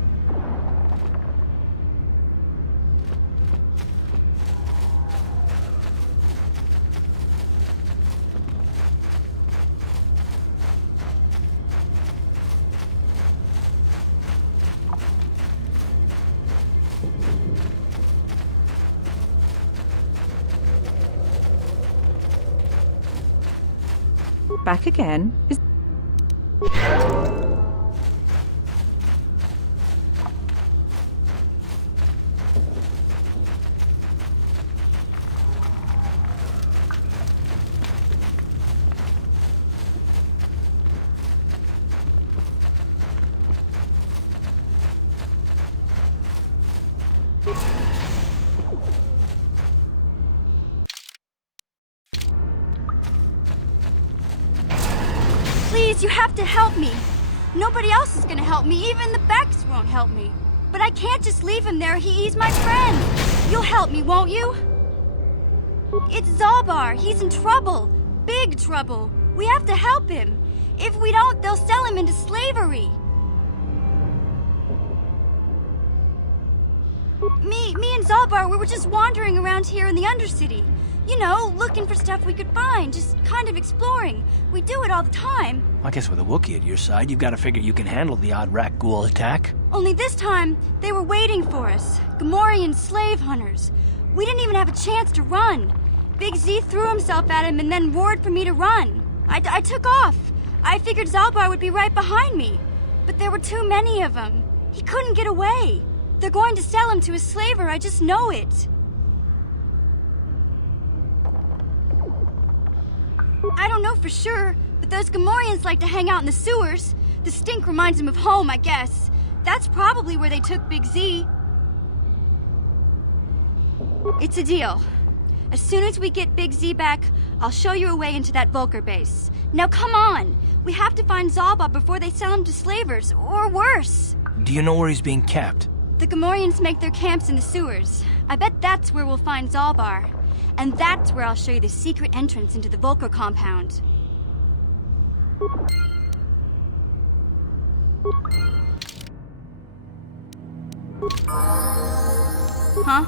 Back again? Please, you have to help me. Nobody else is gonna help me. Even the Becks won't help me. But I can't just leave him there. He's my friend. You'll help me, won't you? It's Zalbar. He's in trouble. Big trouble. We have to help him. If we don't, they'll sell him into slavery. Me and Zalbar, we were just wandering around here in the Undercity. You know, looking for stuff we could find, just kind of exploring. We do it all the time. I guess with a Wookiee at your side, you've got to figure you can handle the odd rat ghoul attack. Only this time, they were waiting for us. Gamorrean slave hunters. We didn't even have a chance to run. Big Z threw himself at him and then roared for me to run. I took off. I figured Zalbar would be right behind me. But there were too many of them. He couldn't get away. They're going to sell him to a slaver, I just know it. I don't know for sure, but those Gamorreans like to hang out in the sewers. The stink reminds them of home, I guess. That's probably where they took Big Z. It's a deal. As soon as we get Big Z back, I'll show you a way into that Volker base. Now come on! We have to find Zalba before they sell him to slavers, or worse. Do you know where he's being kept? The Gamorreans make their camps in the sewers. I bet that's where we'll find Zalbar. And that's where I'll show you the secret entrance into the Volker compound. Huh?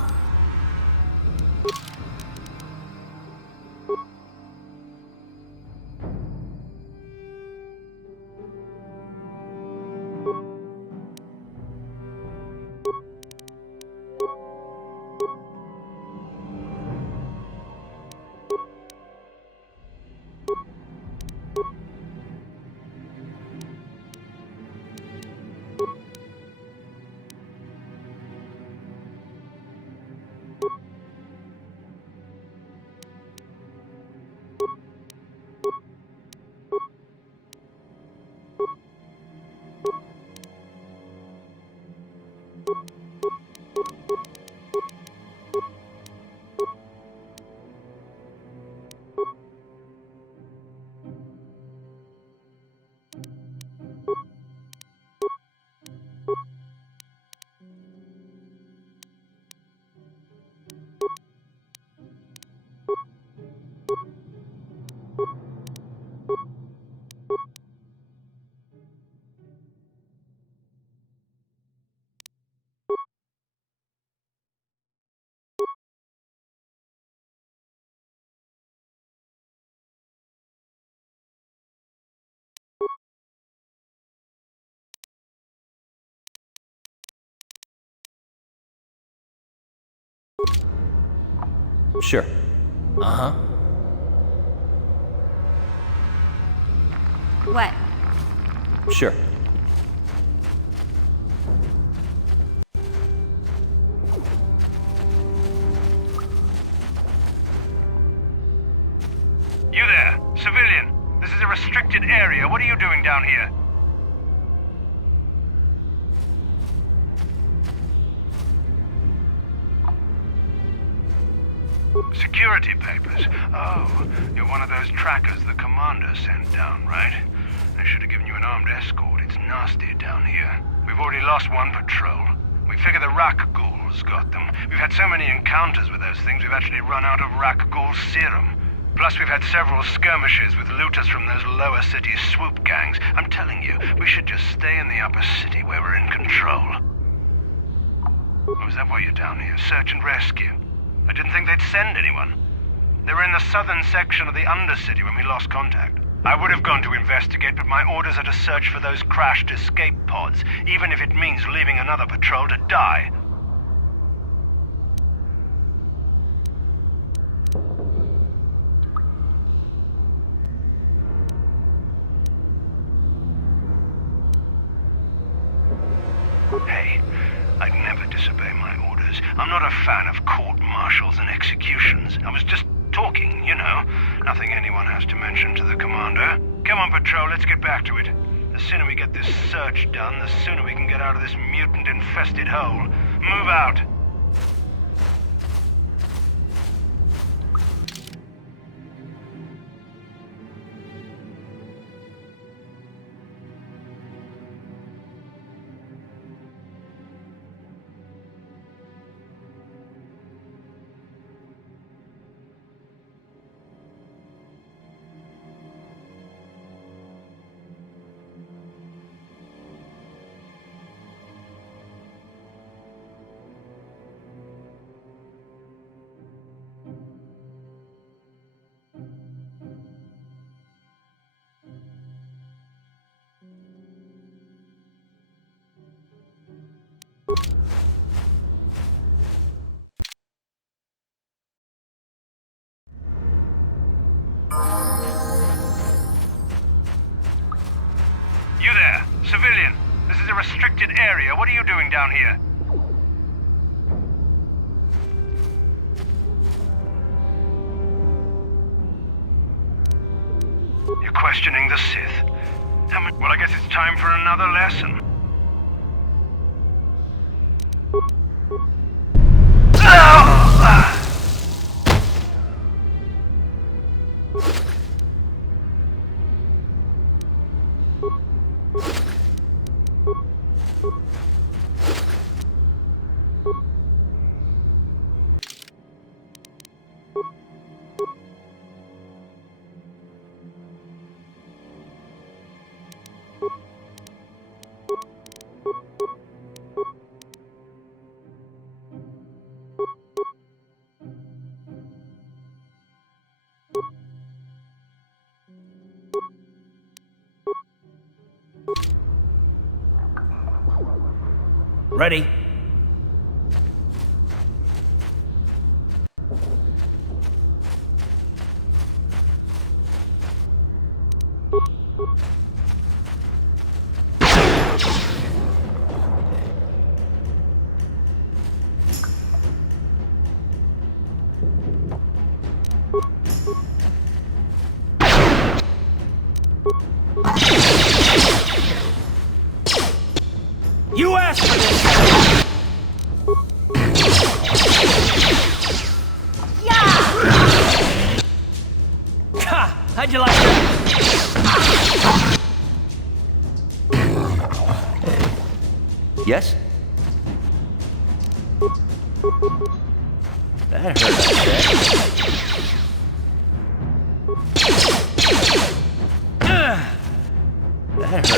Sure. Uh-huh. What? Sure. You there, civilian. This is a restricted area. What are you doing down here? Security papers. Oh, you're one of those trackers the commander sent down, right? They should have given you an armed escort. It's nasty down here. We've already lost one patrol. We figure the Rak ghouls got them. We've had so many encounters with those things, we've actually run out of Rak ghoul serum. Plus, we've had several skirmishes with looters from those lower city swoop gangs. I'm telling you, we should just stay in the upper city where we're in control. Oh, is that why you're down here? Search and rescue? I didn't think they'd send anyone. They were in the southern section of the Undercity when we lost contact. I would have gone to investigate, but my orders are to search for those crashed escape pods, even if it means leaving another patrol to die. Hey, I'd never disobey my orders. I'm not a fan of court-martials and executions. I was just talking, you know. Nothing anyone has to mention to the commander. Come on, Patrol, let's get back to it. The sooner we get this search done, the sooner we can get out of this mutant-infested hole. Move out. You there, civilian. This is a restricted area. What are you doing down here? You're questioning the Sith. Well, I guess it's time for another lesson. Ready? You asked for this! Ha! How'd you like that? Yes? That hurt, That hurt.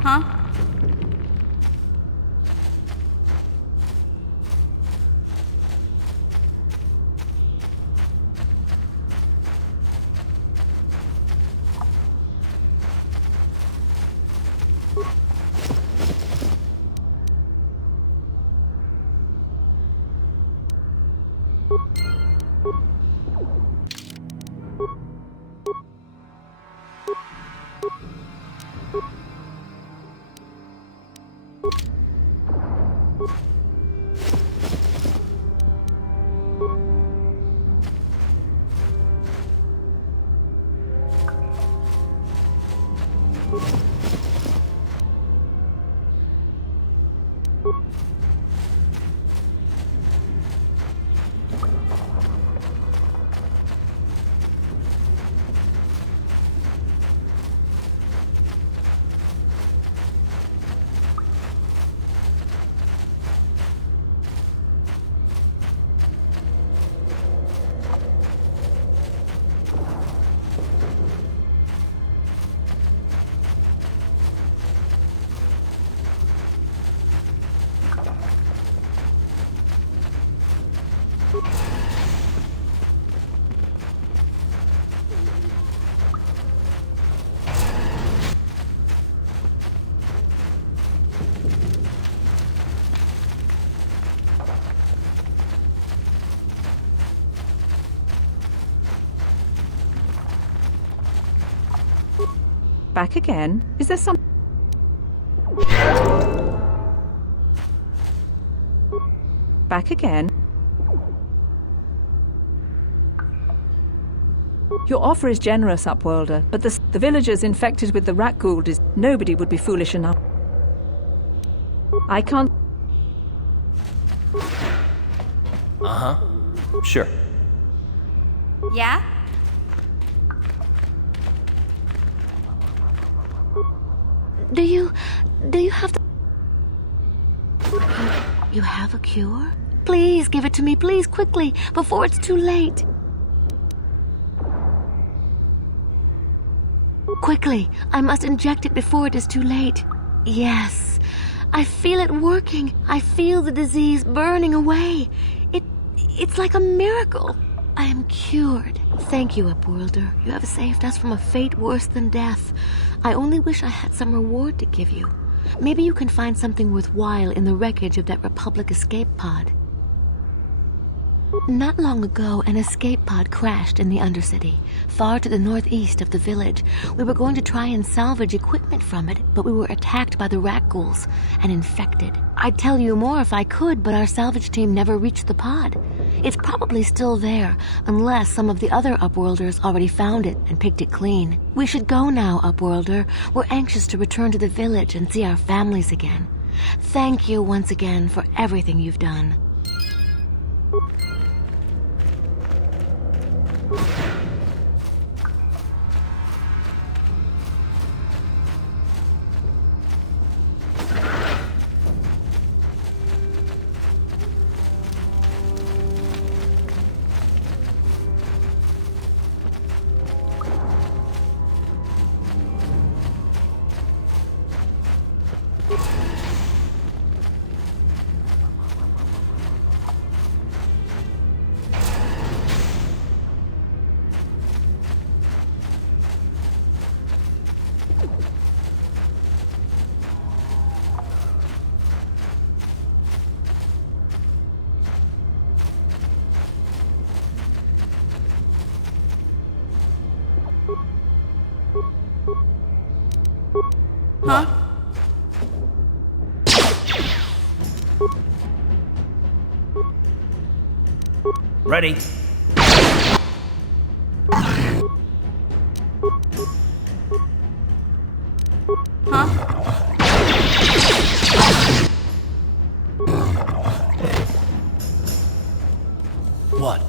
Huh? Back again? Is there some... Back again? Your offer is generous, Upworlder, but the villagers infected with the rat ghoul is... Nobody would be foolish enough. I can't... Uh-huh. Sure. Yeah? Do you have the... You have a cure? Please give it to me, please, quickly, before it's too late. Quickly, I must inject it before it is too late. Yes, I feel it working. I feel the disease burning away. It's like a miracle. I am cured. Thank you, Upworlder. You have saved us from a fate worse than death. I only wish I had some reward to give you. Maybe you can find something worthwhile in the wreckage of that Republic escape pod. Not long ago, an escape pod crashed in the Undercity, far to the northeast of the village. We were going to try and salvage equipment from it, but we were attacked by the rat ghouls and infected. I'd tell you more if I could, but our salvage team never reached the pod. It's probably still there, unless some of the other Upworlders already found it and picked it clean. We should go now, Upworlder. We're anxious to return to the village and see our families again. Thank you once again for everything you've done. Huh? Ready. What?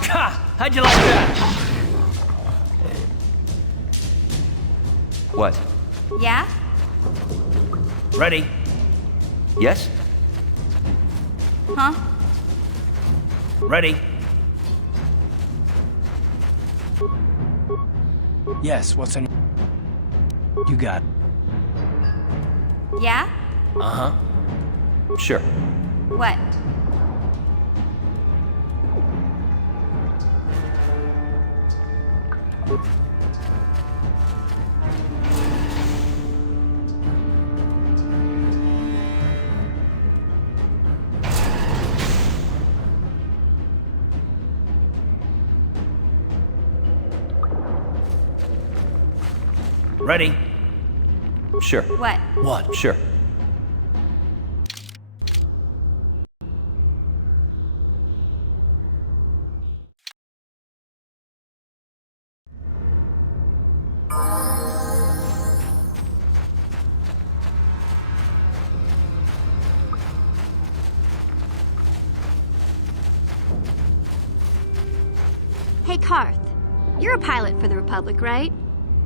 Ha! How'd you like that? What? Yeah? Ready. Yes? Huh? Ready. Yes, what's in... You got it. Yeah? Uh-huh. Sure. What? Ready. Sure. What? What? Sure. Hey, Karth. You're a pilot for the Republic, right?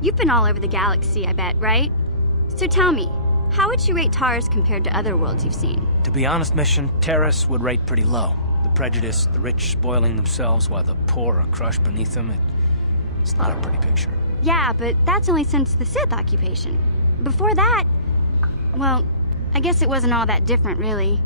You've been all over the galaxy, I bet, right? So tell me, how would you rate Taurus compared to other worlds you've seen? To be honest, Mission, Terrace would rate pretty low. The prejudice, the rich spoiling themselves while the poor are crushed beneath them, it's not a pretty picture. Yeah, but that's only since the Sith occupation. Before that, well, I guess it wasn't all that different, really.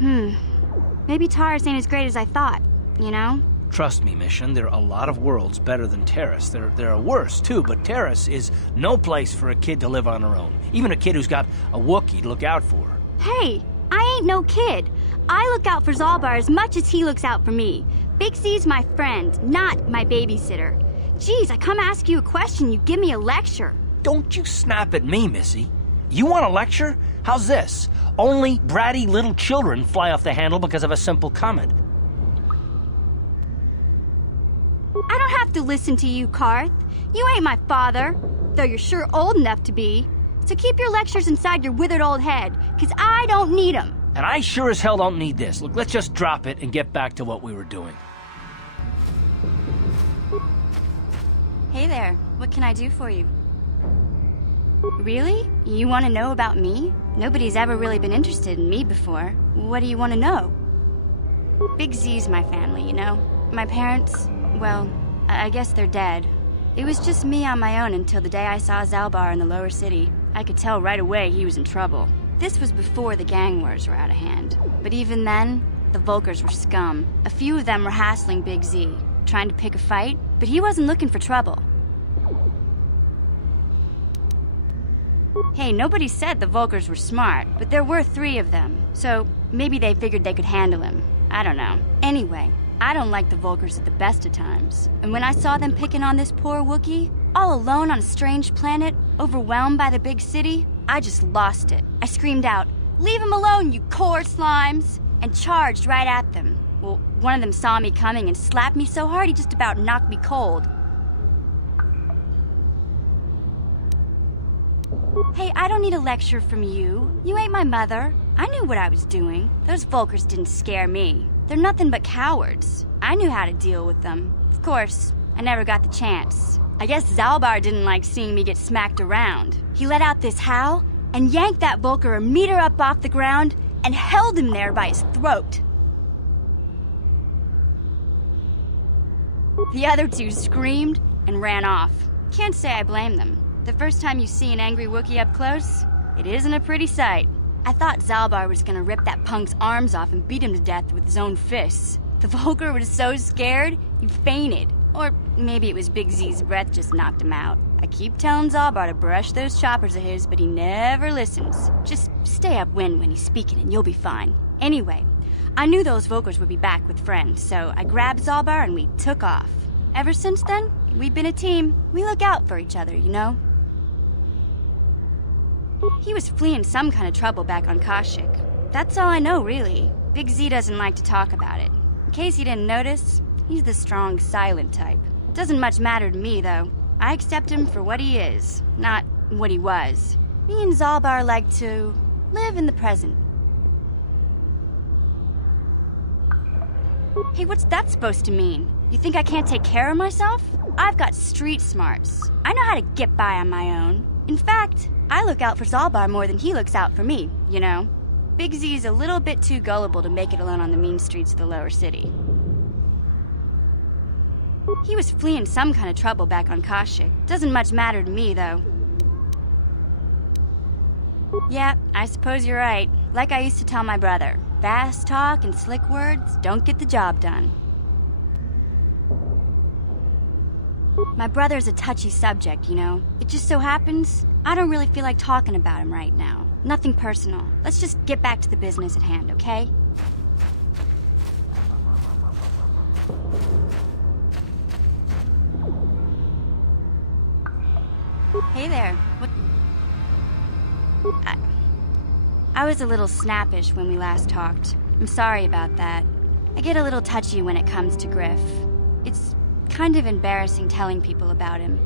Maybe Taurus ain't as great as I thought, you know? Trust me, Mission, there are a lot of worlds better than Terrace. There are worse, too, but Terrace is no place for a kid to live on her own. Even a kid who's got a Wookiee to look out for. Hey, I ain't no kid. I look out for Zalbar as much as he looks out for me. Big C's my friend, not my babysitter. Geez, I come ask you a question, you give me a lecture. Don't you snap at me, Missy. You want a lecture? How's this? Only bratty little children fly off the handle because of a simple comment. I don't have to listen to you, Karth. You ain't my father, though you're sure old enough to be. So keep your lectures inside your withered old head, 'cause I don't need 'em. And I sure as hell don't need this. Look, let's just drop it and get back to what we were doing. Hey there, what can I do for you? Really? You want to know about me? Nobody's ever really been interested in me before. What do you want to know? Big Z's my family, you know? My parents, well, I guess they're dead. It was just me on my own until the day I saw Zalbar in the lower city. I could tell right away he was in trouble. This was before the gang wars were out of hand. But even then, the Vulkars were scum. A few of them were hassling Big Z, trying to pick a fight, but he wasn't looking for trouble. Hey, nobody said the Vulkars were smart, but there were 3 of them. So maybe they figured they could handle him. I don't know. Anyway, I don't like the Volkers at the best of times. And when I saw them picking on this poor Wookiee, all alone on a strange planet, overwhelmed by the big city, I just lost it. I screamed out, "Leave him alone, you core slimes!" and charged right at them. Well, one of them saw me coming and slapped me so hard he just about knocked me cold. Hey, I don't need a lecture from you. You ain't my mother. I knew what I was doing. Those Volkers didn't scare me. They're nothing but cowards. I knew how to deal with them. Of course, I never got the chance. I guess Zalbar didn't like seeing me get smacked around. He let out this howl and yanked that Volker a meter up off the ground and held him there by his throat. The other two screamed and ran off. Can't say I blame them. The first time you see an angry Wookiee up close, it isn't a pretty sight. I thought Zalbar was gonna rip that punk's arms off and beat him to death with his own fists. The Volker was so scared, he fainted. Or maybe it was Big Z's breath just knocked him out. I keep telling Zalbar to brush those choppers of his, but he never listens. Just stay upwind when he's speaking and you'll be fine. Anyway, I knew those Volkers would be back with friends, so I grabbed Zalbar and we took off. Ever since then, we've been a team. We look out for each other, you know? He was fleeing some kind of trouble back on Kashyyyk. That's all I know, really. Big Z doesn't like to talk about it. In case you didn't notice, he's the strong, silent type. Doesn't much matter to me, though. I accept him for what he is, not what he was. Me and Zalbar like to live in the present. Hey, what's that supposed to mean? You think I can't take care of myself? I've got street smarts. I know how to get by on my own. In fact, I look out for Zalbar more than he looks out for me, you know? Big Z's a little bit too gullible to make it alone on the mean streets of the lower city. He was fleeing some kind of trouble back on Kashyyyk. Doesn't much matter to me, though. Yeah, I suppose you're right. Like I used to tell my brother, fast talk and slick words don't get the job done. My brother's a touchy subject, you know? It just so happens, I don't really feel like talking about him right now. Nothing personal. Let's just get back to the business at hand, okay? Hey there. I was a little snappish when we last talked. I'm sorry about that. I get a little touchy when it comes to Griff. It's kind of embarrassing telling people about him.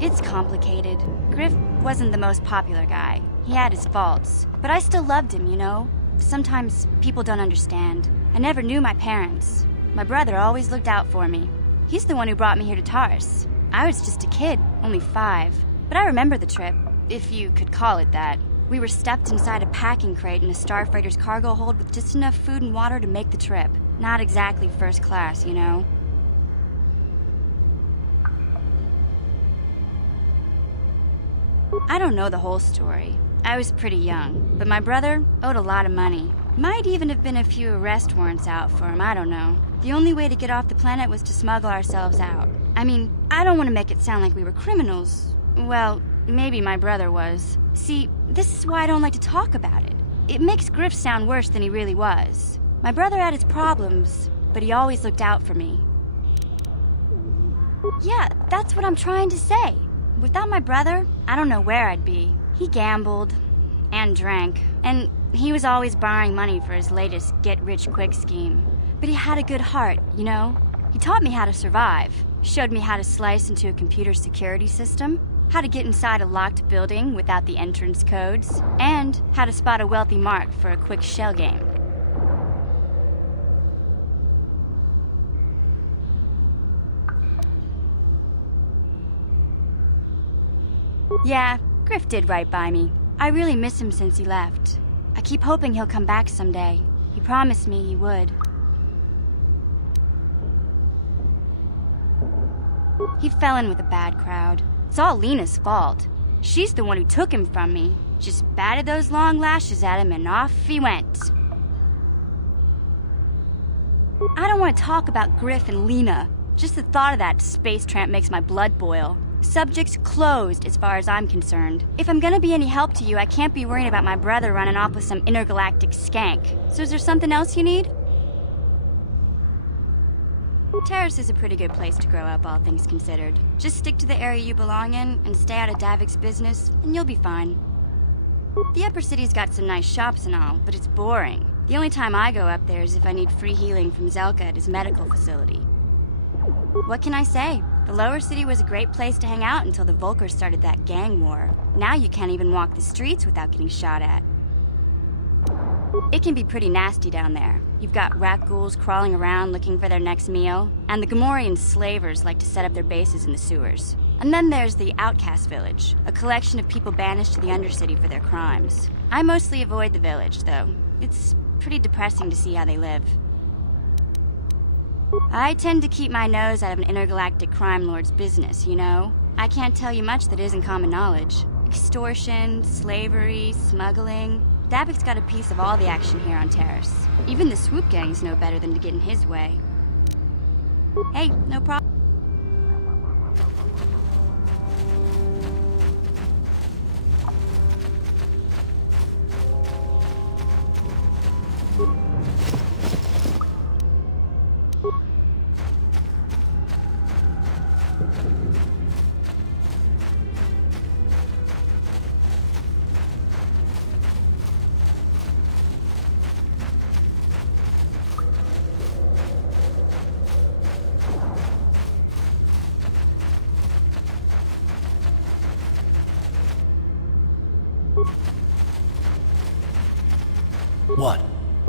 It's complicated. Griff wasn't the most popular guy. He had his faults. But I still loved him, you know? Sometimes people don't understand. I never knew my parents. My brother always looked out for me. He's the one who brought me here to Tars. I was just a kid, only 5. But I remember the trip, if you could call it that. We were stuffed inside a packing crate in a starfreighter's cargo hold with just enough food and water to make the trip. Not exactly first class, you know? I don't know the whole story. I was pretty young, but my brother owed a lot of money. Might even have been a few arrest warrants out for him, I don't know. The only way to get off the planet was to smuggle ourselves out. I mean, I don't want to make it sound like we were criminals. Well, maybe my brother was. See, this is why I don't like to talk about it. It makes Griff sound worse than he really was. My brother had his problems, but he always looked out for me. Yeah, that's what I'm trying to say. Without my brother, I don't know where I'd be. He gambled and drank, and he was always borrowing money for his latest get-rich-quick scheme. But he had a good heart, you know? He taught me how to survive, showed me how to slice into a computer security system, how to get inside a locked building without the entrance codes, and how to spot a wealthy mark for a quick shell game. Yeah, Griff did right by me. I really miss him since he left. I keep hoping he'll come back someday. He promised me he would. He fell in with a bad crowd. It's all Lena's fault. She's the one who took him from me. Just batted those long lashes at him and off he went. I don't want to talk about Griff and Lena. Just the thought of that space tramp makes my blood boil. Subject closed, as far as I'm concerned. If I'm gonna be any help to you, I can't be worrying about my brother running off with some intergalactic skank. So is there something else you need? Terrace is a pretty good place to grow up, all things considered. Just stick to the area you belong in, and stay out of Davik's business, and you'll be fine. The upper city's got some nice shops and all, but it's boring. The only time I go up there is if I need free healing from Zelka at his medical facility. What can I say? The lower city was a great place to hang out until the Volkers started that gang war. Now you can't even walk the streets without getting shot at. It can be pretty nasty down there. You've got rat ghouls crawling around looking for their next meal, and the Gamorrean slavers like to set up their bases in the sewers. And then there's the Outcast Village, a collection of people banished to the Undercity for their crimes. I mostly avoid the village, though. It's pretty depressing to see how they live. I tend to keep my nose out of an intergalactic crime lord's business, you know? I can't tell you much that isn't common knowledge. Extortion, slavery, smuggling. Davik's got a piece of all the action here on Terrace. Even the swoop gangs know better than to get in his way. Hey, no problem. What?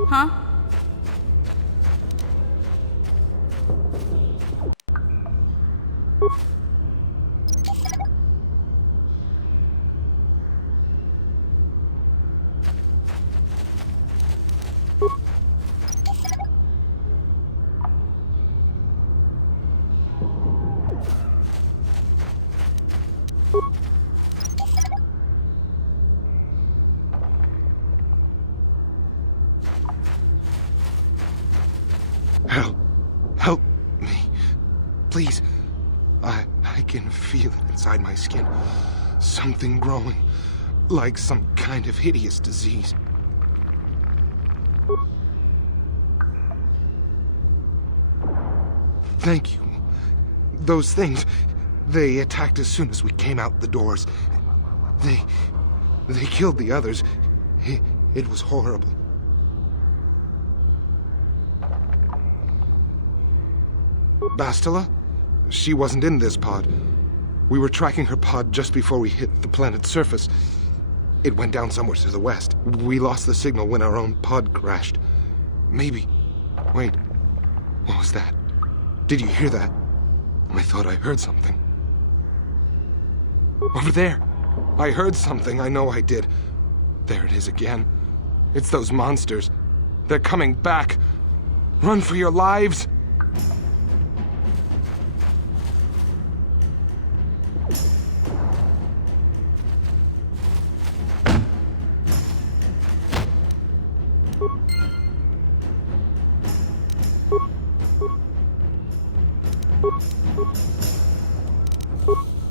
Huh? Help me. Please. I can feel it inside my skin. Something growing. Like some kind of hideous disease. Thank you. Those things, they attacked as soon as we came out the doors. They killed the others. It was horrible. Bastila? She wasn't in this pod. We were tracking her pod just before we hit the planet's surface. It went down somewhere to the west. We lost the signal when our own pod crashed. Maybe... Wait. What was that? Did you hear that? I thought I heard something. Over there! I heard something, I know I did. There it is again. It's those monsters. They're coming back. Run for your lives!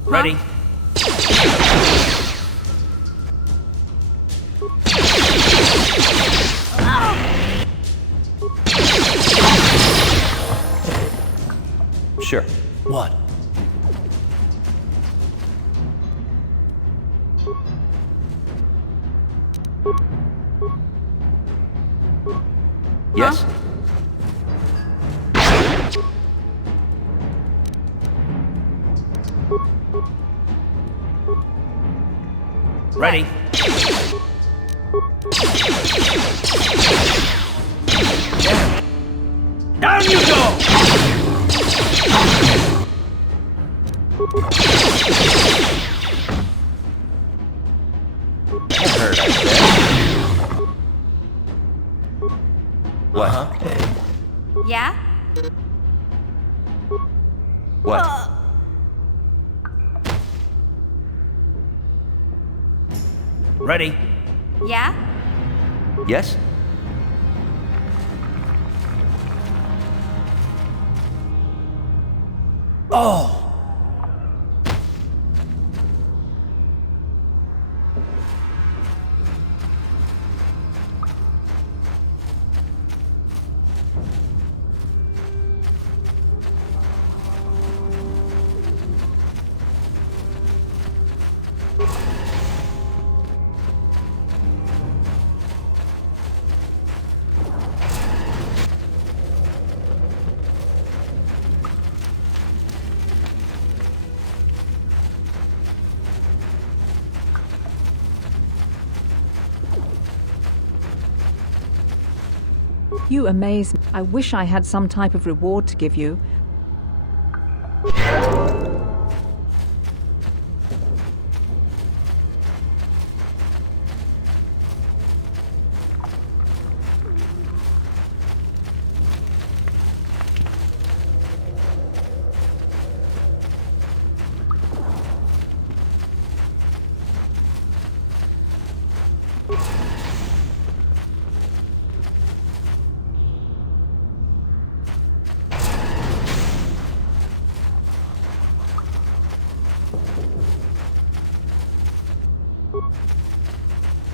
Ready? Sure. What? Yes? Ready? Down you go! That hurt, I bet. What? Yeah? What? Ready? Yeah? Yes? Oh! You amaze me. I wish I had some type of reward to give you.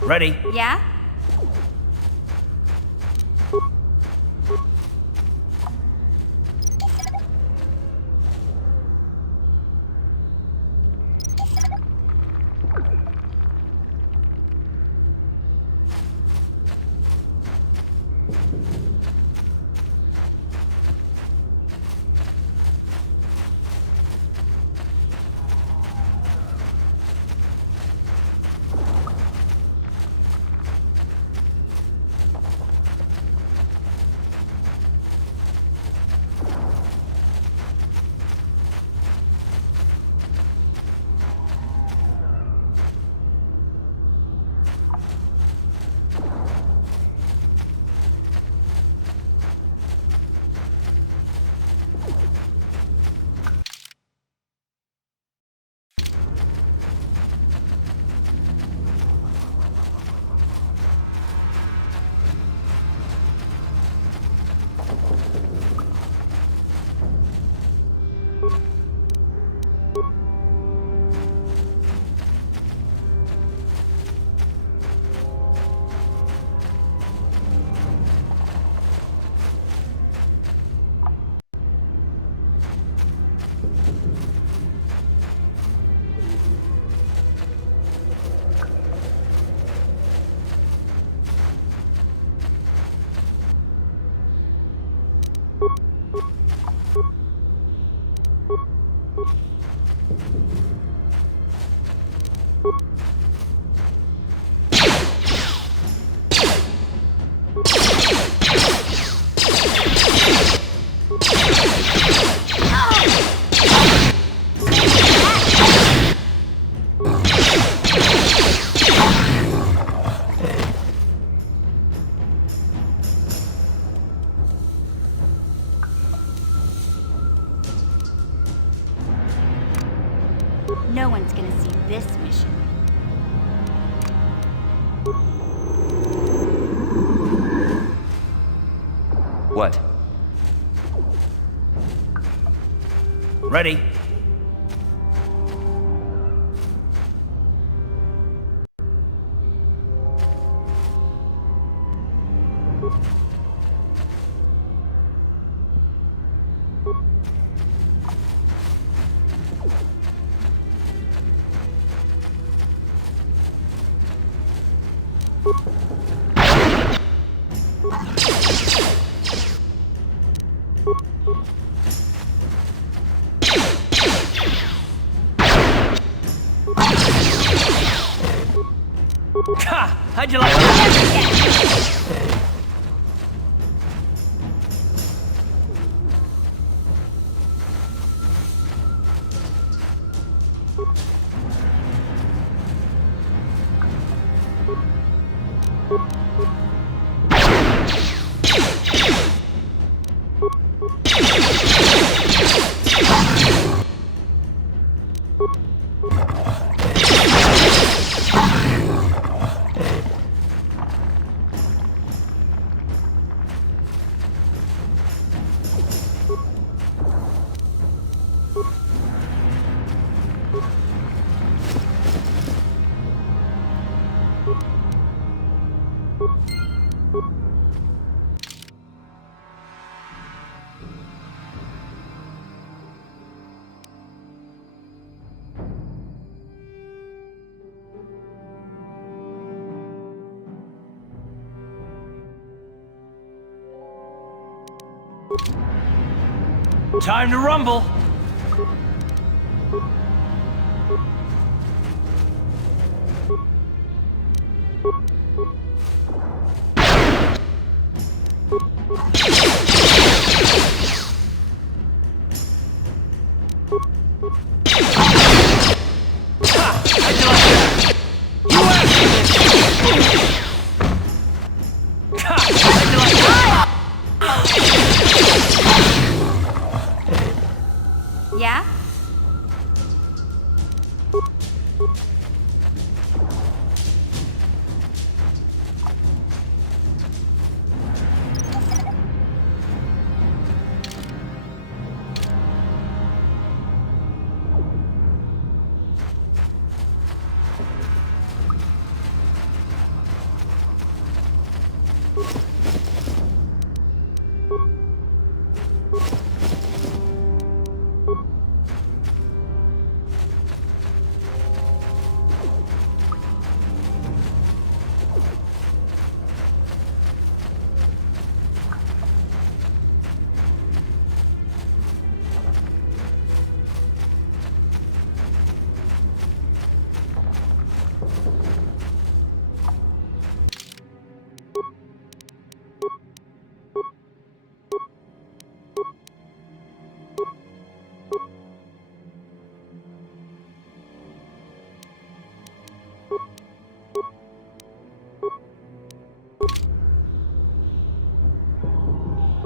Ready? Yeah? No one's gonna see this mission. What? Ready? Ha! How'd you like that? Time to rumble! Yeah?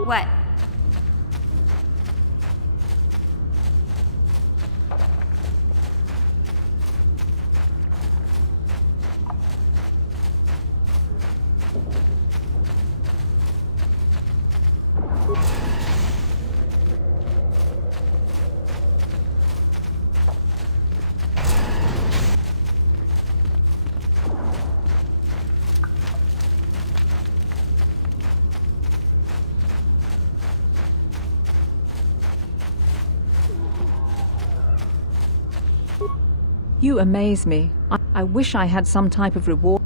What? You amaze me. I wish I had some type of reward.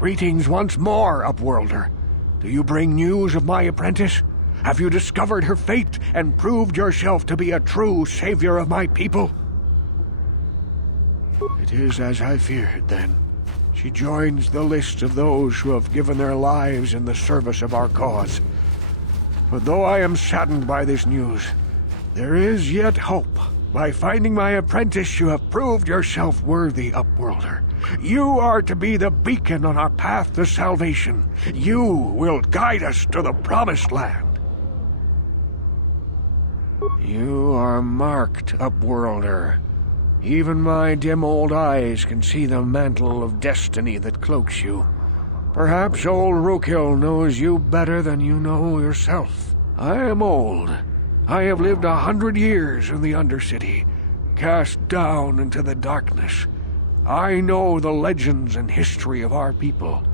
Greetings once more, Upworlder. Do you bring news of my apprentice? Have you discovered her fate and proved yourself to be a true savior of my people? It is as I feared, then. She joins the list of those who have given their lives in the service of our cause. But though I am saddened by this news, there is yet hope. By finding my apprentice, you have proved yourself worthy, Upworlder. You are to be the beacon on our path to salvation. You will guide us to the Promised Land. You are marked, Upworlder. Even my dim old eyes can see the mantle of destiny that cloaks you. Perhaps old Rookhill knows you better than you know yourself. I am old. I have lived 100 years in the Undercity, cast down into the darkness. I know the legends and history of our people,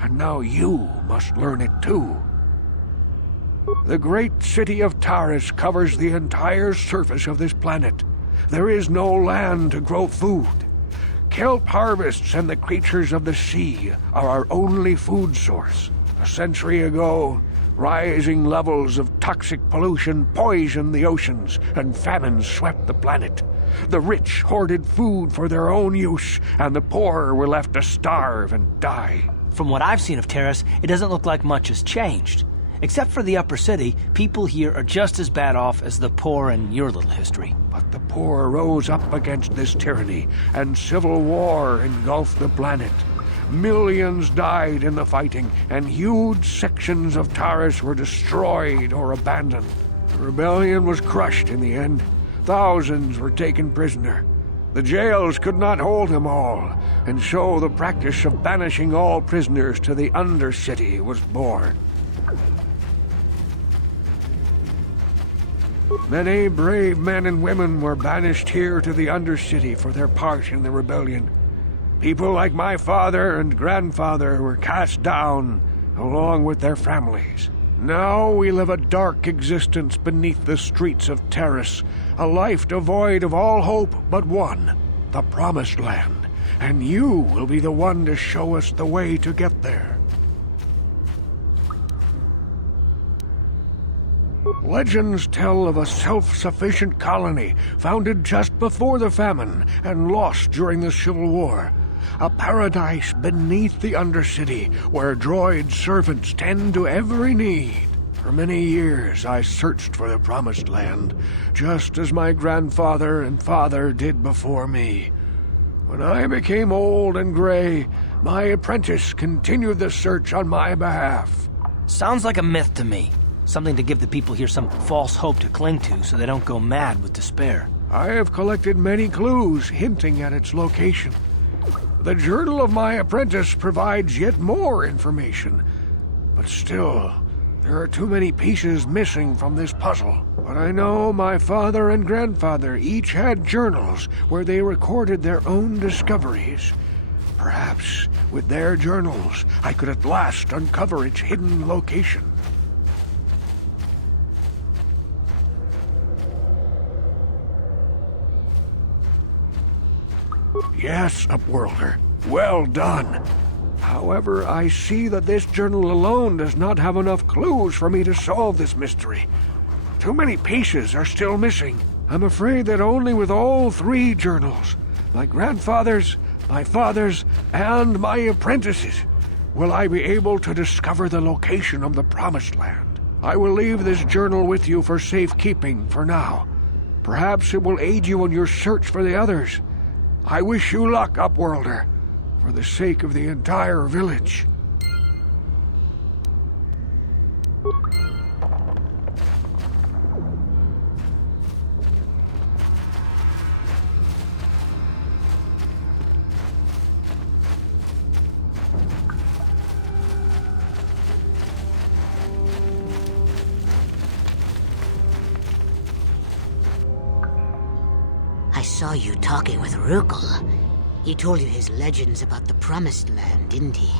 and now you must learn it too. The great city of Taris covers the entire surface of this planet. There is no land to grow food. Kelp harvests and the creatures of the sea are our only food source. A century ago, rising levels of toxic pollution poisoned the oceans, and famine swept the planet. The rich hoarded food for their own use, and the poor were left to starve and die. From what I've seen of Terrace, it doesn't look like much has changed. Except for the upper city, people here are just as bad off as the poor in your little history. But the poor rose up against this tyranny, and civil war engulfed the planet. Millions died in the fighting, and huge sections of Taris were destroyed or abandoned. The rebellion was crushed in the end. Thousands were taken prisoner. The jails could not hold them all, and so the practice of banishing all prisoners to the Undercity was born. Many brave men and women were banished here to the Undercity for their part in the rebellion. People like my father and grandfather were cast down, along with their families. Now we live a dark existence beneath the streets of Terrace, a life devoid of all hope but one, the Promised Land. And you will be the one to show us the way to get there. Legends tell of a self-sufficient colony founded just before the famine and lost during the Civil War. A paradise beneath the Undercity where droid servants tend to every need. For many years I searched for the Promised Land, just as my grandfather and father did before me. When I became old and gray, my apprentice continued the search on my behalf. Sounds like a myth to me. Something to give the people here some false hope to cling to so they don't go mad with despair. I have collected many clues hinting at its location. The journal of my apprentice provides yet more information. But still, there are too many pieces missing from this puzzle. But I know my father and grandfather each had journals where they recorded their own discoveries. Perhaps, with their journals, I could at last uncover its hidden location. Yes, Upworlder. Well done. However, I see that this journal alone does not have enough clues for me to solve this mystery. Too many pieces are still missing. I'm afraid that only with all 3 journals, my grandfather's, my father's, and my apprentice's, will I be able to discover the location of the Promised Land. I will leave this journal with you for safekeeping for now. Perhaps it will aid you in your search for the others. I wish you luck, Upworlder, for the sake of the entire village. I saw you talking with Rukel. He told you his legends about the Promised Land, didn't he?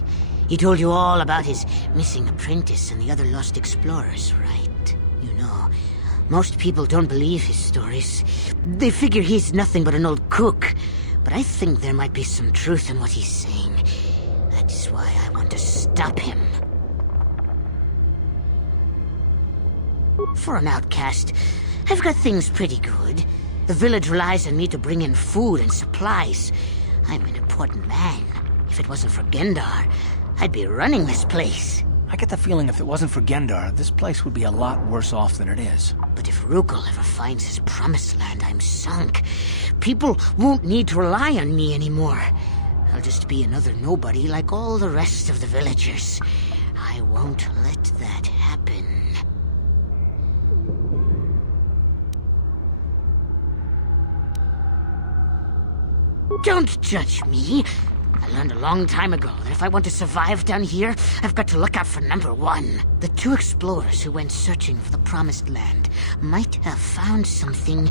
He told you all about his missing apprentice and the other lost explorers, right? You know, most people don't believe his stories. They figure he's nothing but an old cook. But I think there might be some truth in what he's saying. That's why I want to stop him. For an outcast, I've got things pretty good. The village relies on me to bring in food and supplies. I'm an important man. If it wasn't for Gendar, I'd be running this place. I get the feeling if it wasn't for Gendar, this place would be a lot worse off than it is. But if Rukel ever finds his Promised Land, I'm sunk. People won't need to rely on me anymore. I'll just be another nobody like all the rest of the villagers. I won't let that happen. Don't judge me. I learned a long time ago that if I want to survive down here, I've got to look out for number 1. The 2 explorers who went searching for the Promised Land might have found something.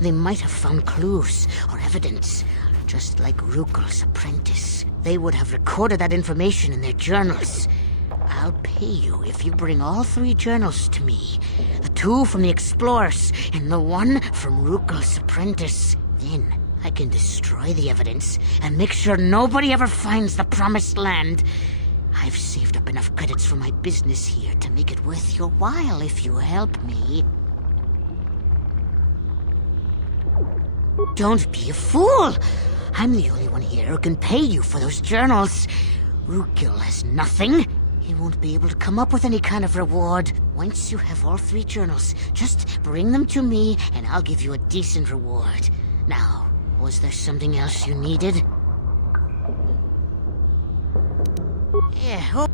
They might have found clues or evidence, just like Rukel's apprentice. They would have recorded that information in their journals. I'll pay you if you bring all 3 journals to me. The 2 from the explorers and the 1 from Rukel's apprentice. Then I can destroy the evidence and make sure nobody ever finds the Promised Land. I've saved up enough credits for my business here to make it worth your while if you help me. Don't be a fool! I'm the only one here who can pay you for those journals. Rukel has nothing. He won't be able to come up with any kind of reward. Once you have all 3 journals, just bring them to me and I'll give you a decent reward. Now, was there something else you needed? Yeah,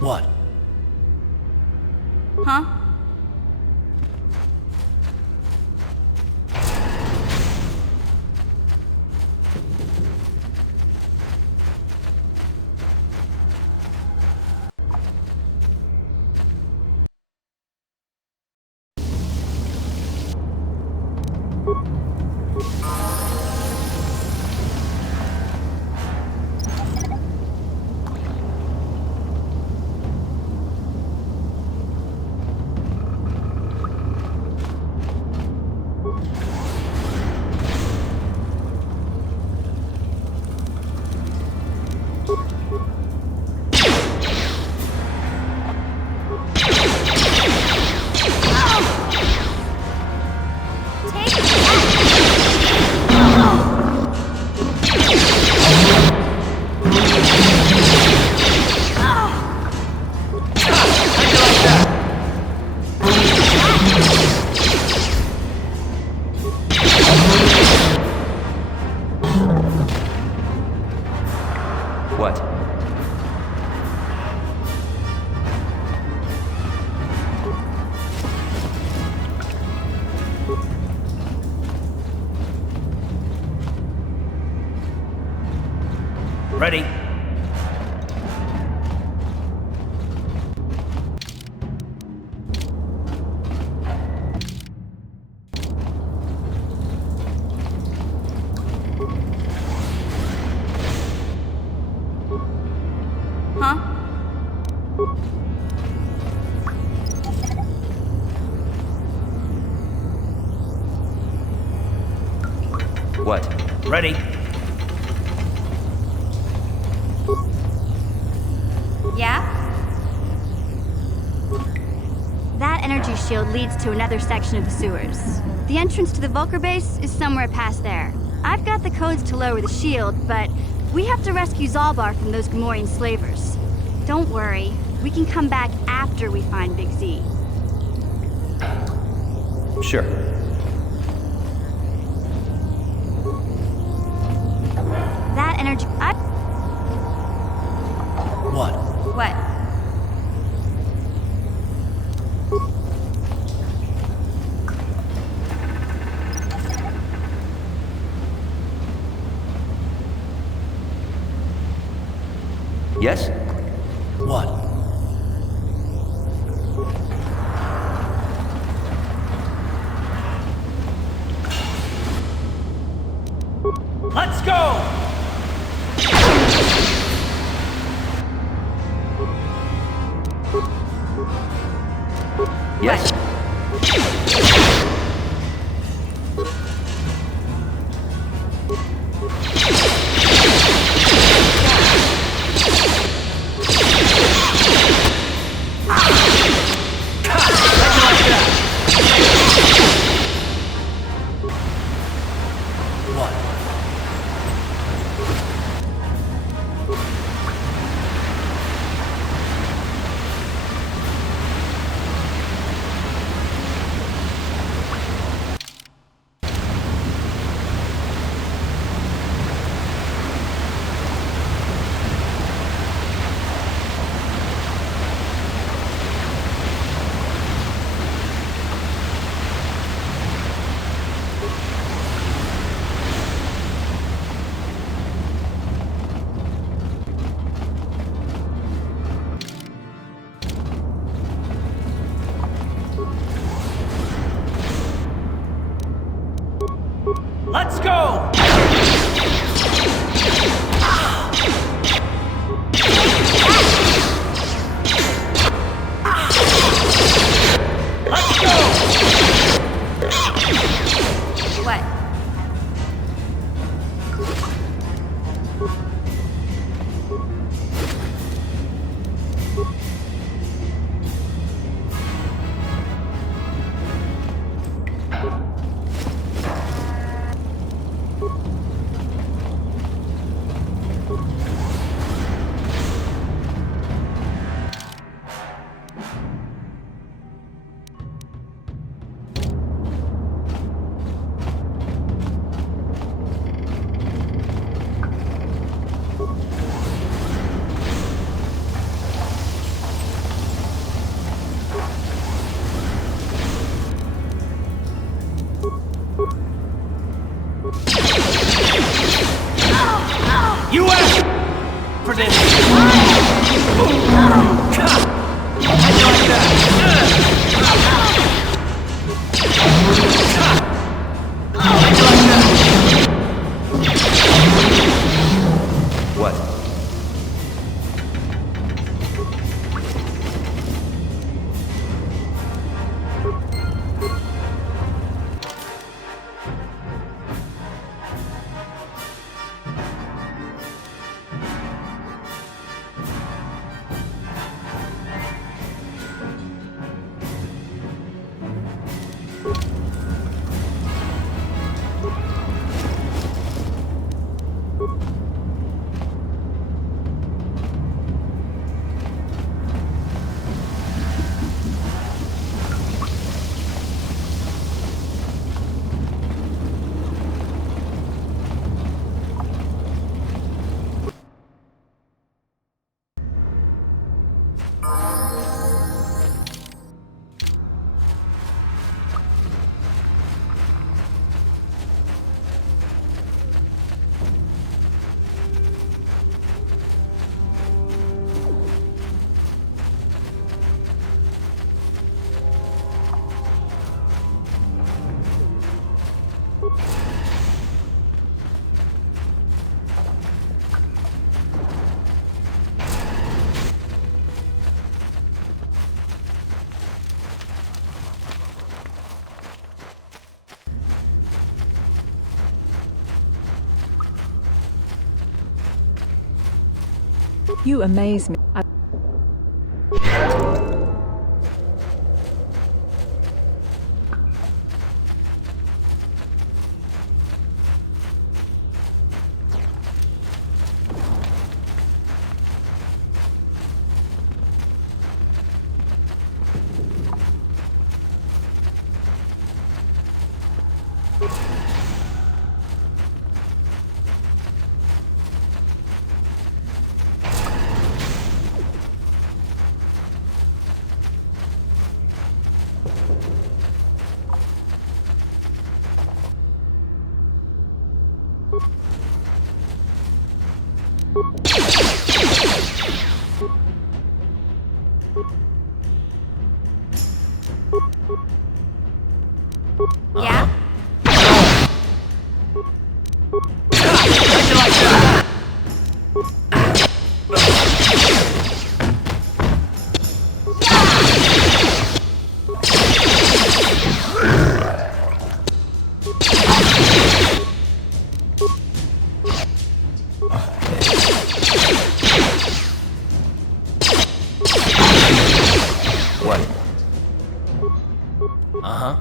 What? Huh? Ready. Huh? What? Ready. Yeah? That energy shield leads to another section of the sewers. The entrance to the Vulcar base is somewhere past there. I've got the codes to lower the shield, but we have to rescue Zalbar from those Gamorrean slavers. Don't worry, we can come back after we find Big Z. Sure. That energy... What? What? Yes? What? Let's go! Yes? You amaze me. Yeah? What? Uh-huh.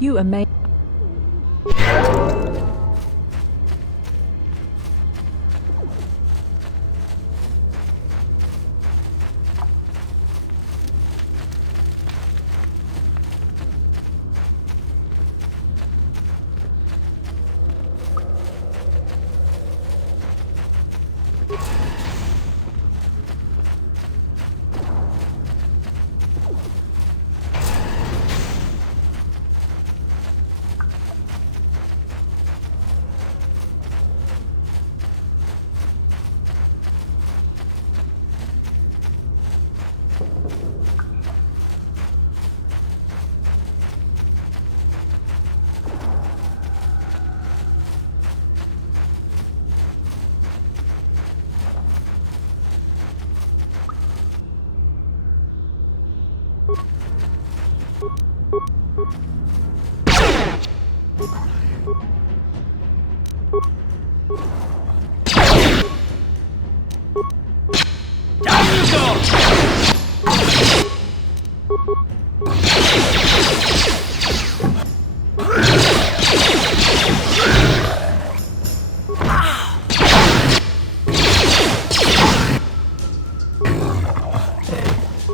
You amaze.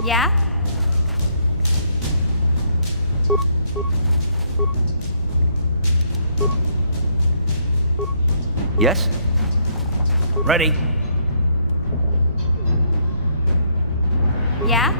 Yeah? Yes? Ready? Yeah?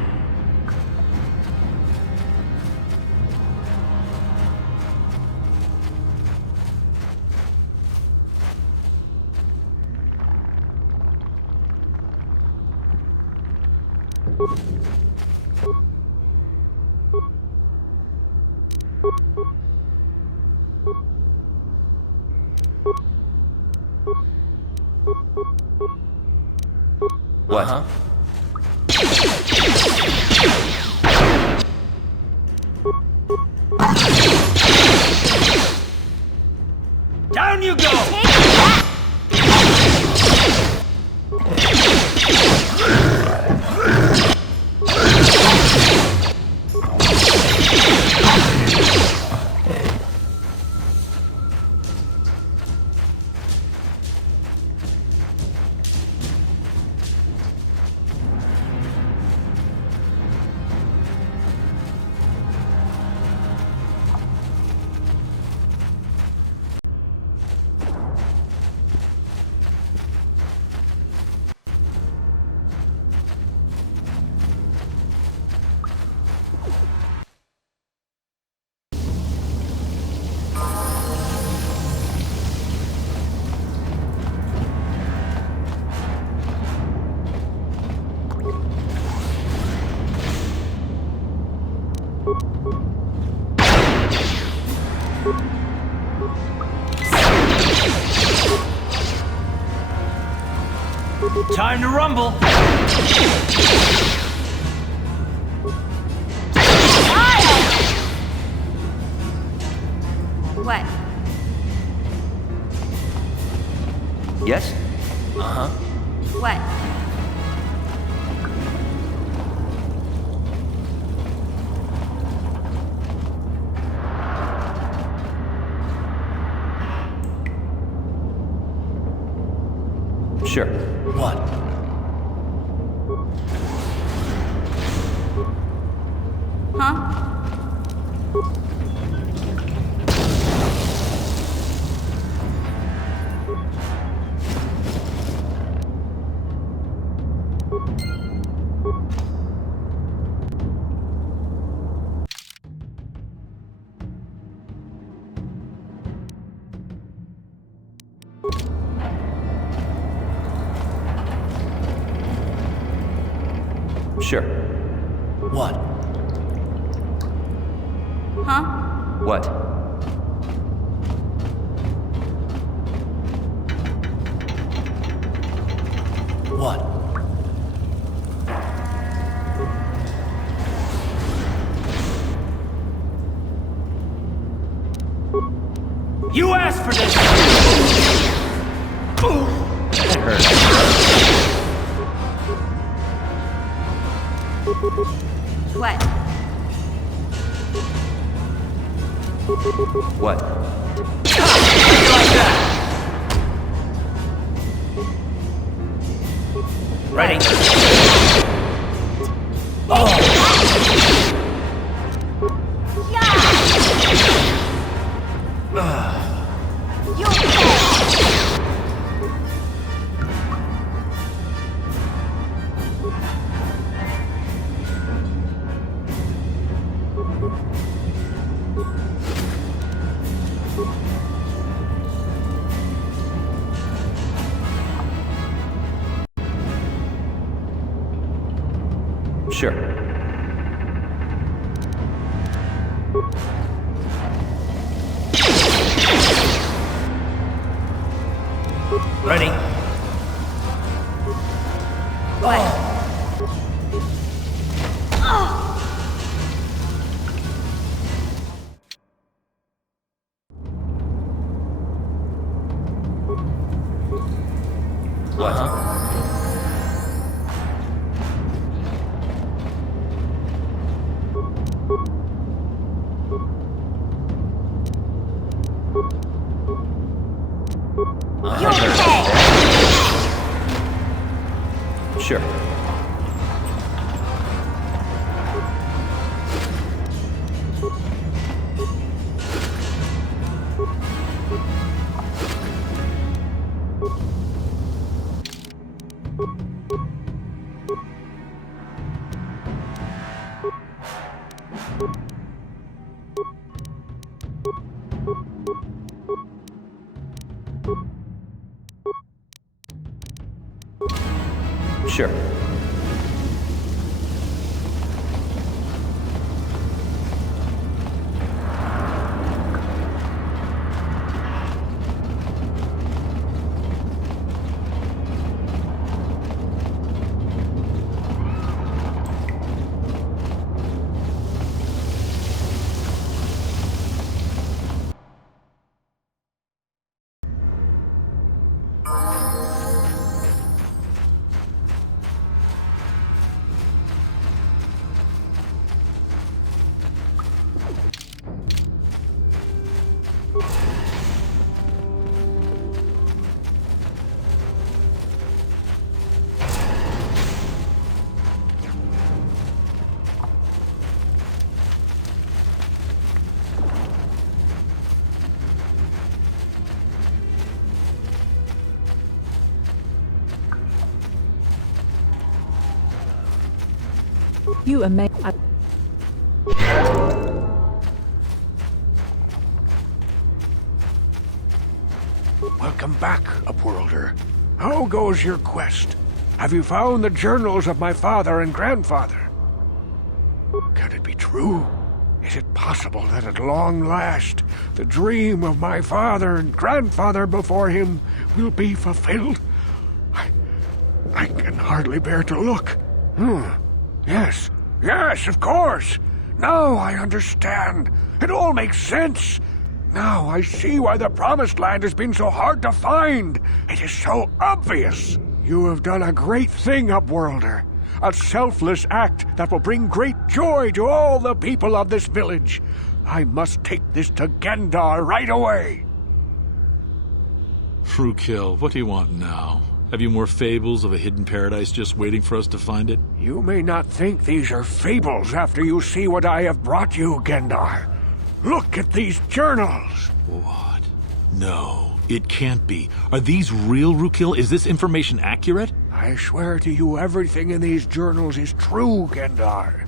What? Uh-huh. Down you go! Time to rumble! What? Yes? Uh-huh. What? Sure. What? Huh? Sure. What? Huh? What? What? You asked for this! That hurt. What? What? Like that! Ready? Sure. Ready? Sure. Sure. You amazing. Welcome back, Upworlder. How goes your quest? Have you found the journals of my father and grandfather? Can it be true? Is it possible that at long last, the dream of my father and grandfather before him will be fulfilled. I can hardly bear to look. Yes, of course. Now I understand. It all makes sense. Now I see why the Promised Land has been so hard to find. It is so obvious. You have done a great thing, Upworlder. A selfless act that will bring great joy to all the people of this village. I must take this to Gendar right away. Frukill, what do you want now? Have you more fables of a hidden paradise just waiting for us to find it? You may not think these are fables after you see what I have brought you, Gendar. Look at these journals. What? No, it can't be. Are these real, Frukill? Is this information accurate? I swear to you everything in these journals is true, Gendar.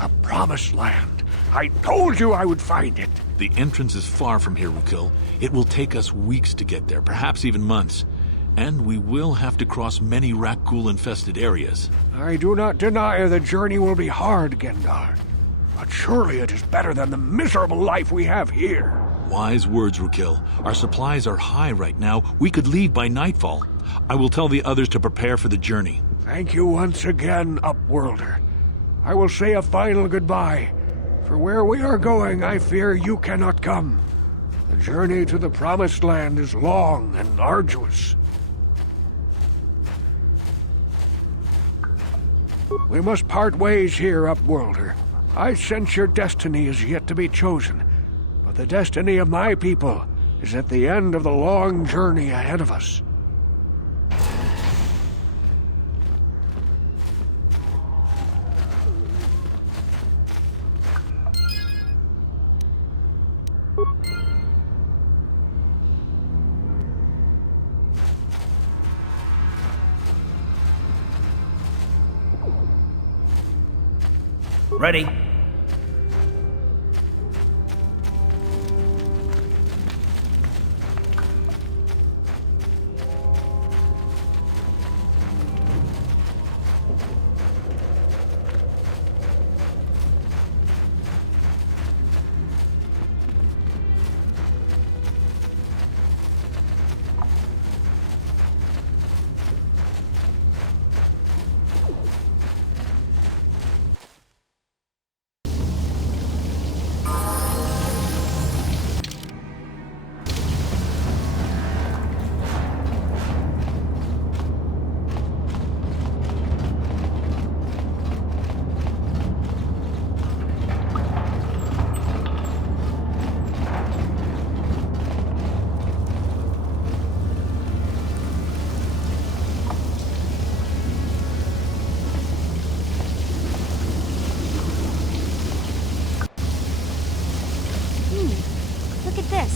The Promised Land. I told you I would find it. The entrance is far from here, Frukill. It will take us weeks to get there, perhaps even months. And we will have to cross many Rakghoul-infested areas. I do not deny the journey will be hard, Gendar. But surely it is better than the miserable life we have here. Wise words, Frukill. Our supplies are high right now. We could leave by nightfall. I will tell the others to prepare for the journey. Thank you once again, Upworlder. I will say a final goodbye. For where we are going, I fear you cannot come. The journey to the Promised Land is long and arduous. We must part ways here, Upworlder. I sense your destiny is yet to be chosen, but the destiny of my people is at the end of the long journey ahead of us. Ready? Look at this.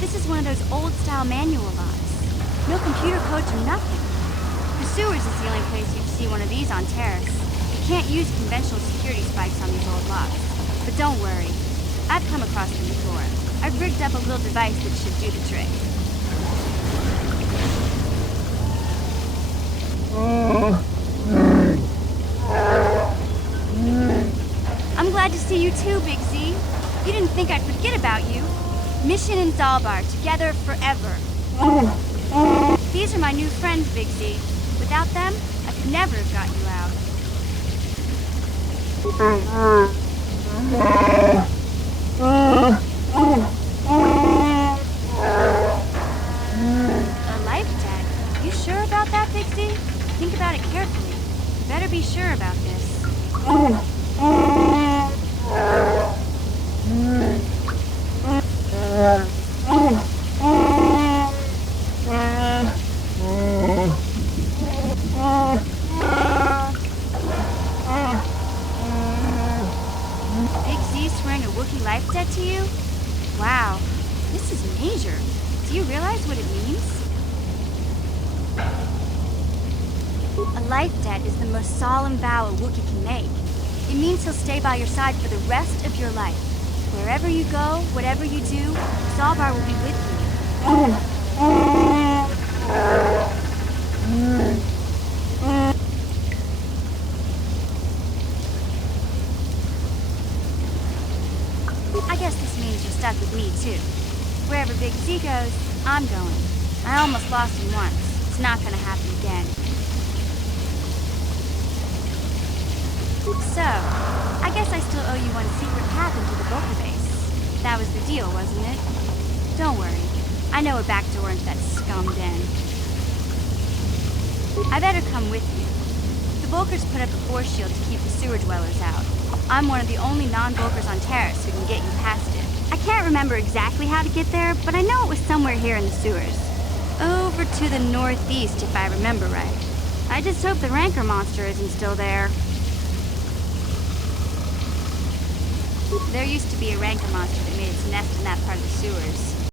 This is one of those old-style manual locks. No computer codes or nothing. The sewers is the only place you'd see one of these on Terrace. You can't use conventional security spikes on these old locks. But don't worry. I've come across them before. I've rigged up a little device that should do the trick. I'm glad to see you too, Big Z. You didn't think I'd forget about you. Mission and Zalbar, together forever. These are my new friends, Big Z. Without them, I could never have got you out. A life debt? You sure about that, Big Z? Think about it carefully. You better be sure about this. Big Z swearing a Wookiee life debt to you? Wow, this is major. Do you realize what it means? A life debt is the most solemn vow a Wookiee can make. It means he'll stay by your side for the rest of your life. Wherever you go, whatever you do, Zalbar will be with you. I guess this means you're stuck with me too. Wherever Big Z goes, I'm going. I almost lost him once. It's not gonna happen again. So, I guess I still owe you one secret path into the Volker base. That was the deal, wasn't it? Don't worry. I know a back door into that scum den. I better come with you. The Volkers put up a force shield to keep the sewer dwellers out. I'm one of the only non-Volkers on Terrace who can get you past it. I can't remember exactly how to get there, but I know it was somewhere here in the sewers. Over to the northeast, if I remember right. I just hope the Rancor monster isn't still there. There used to be a Rancor monster that made its nest in that part of the sewers.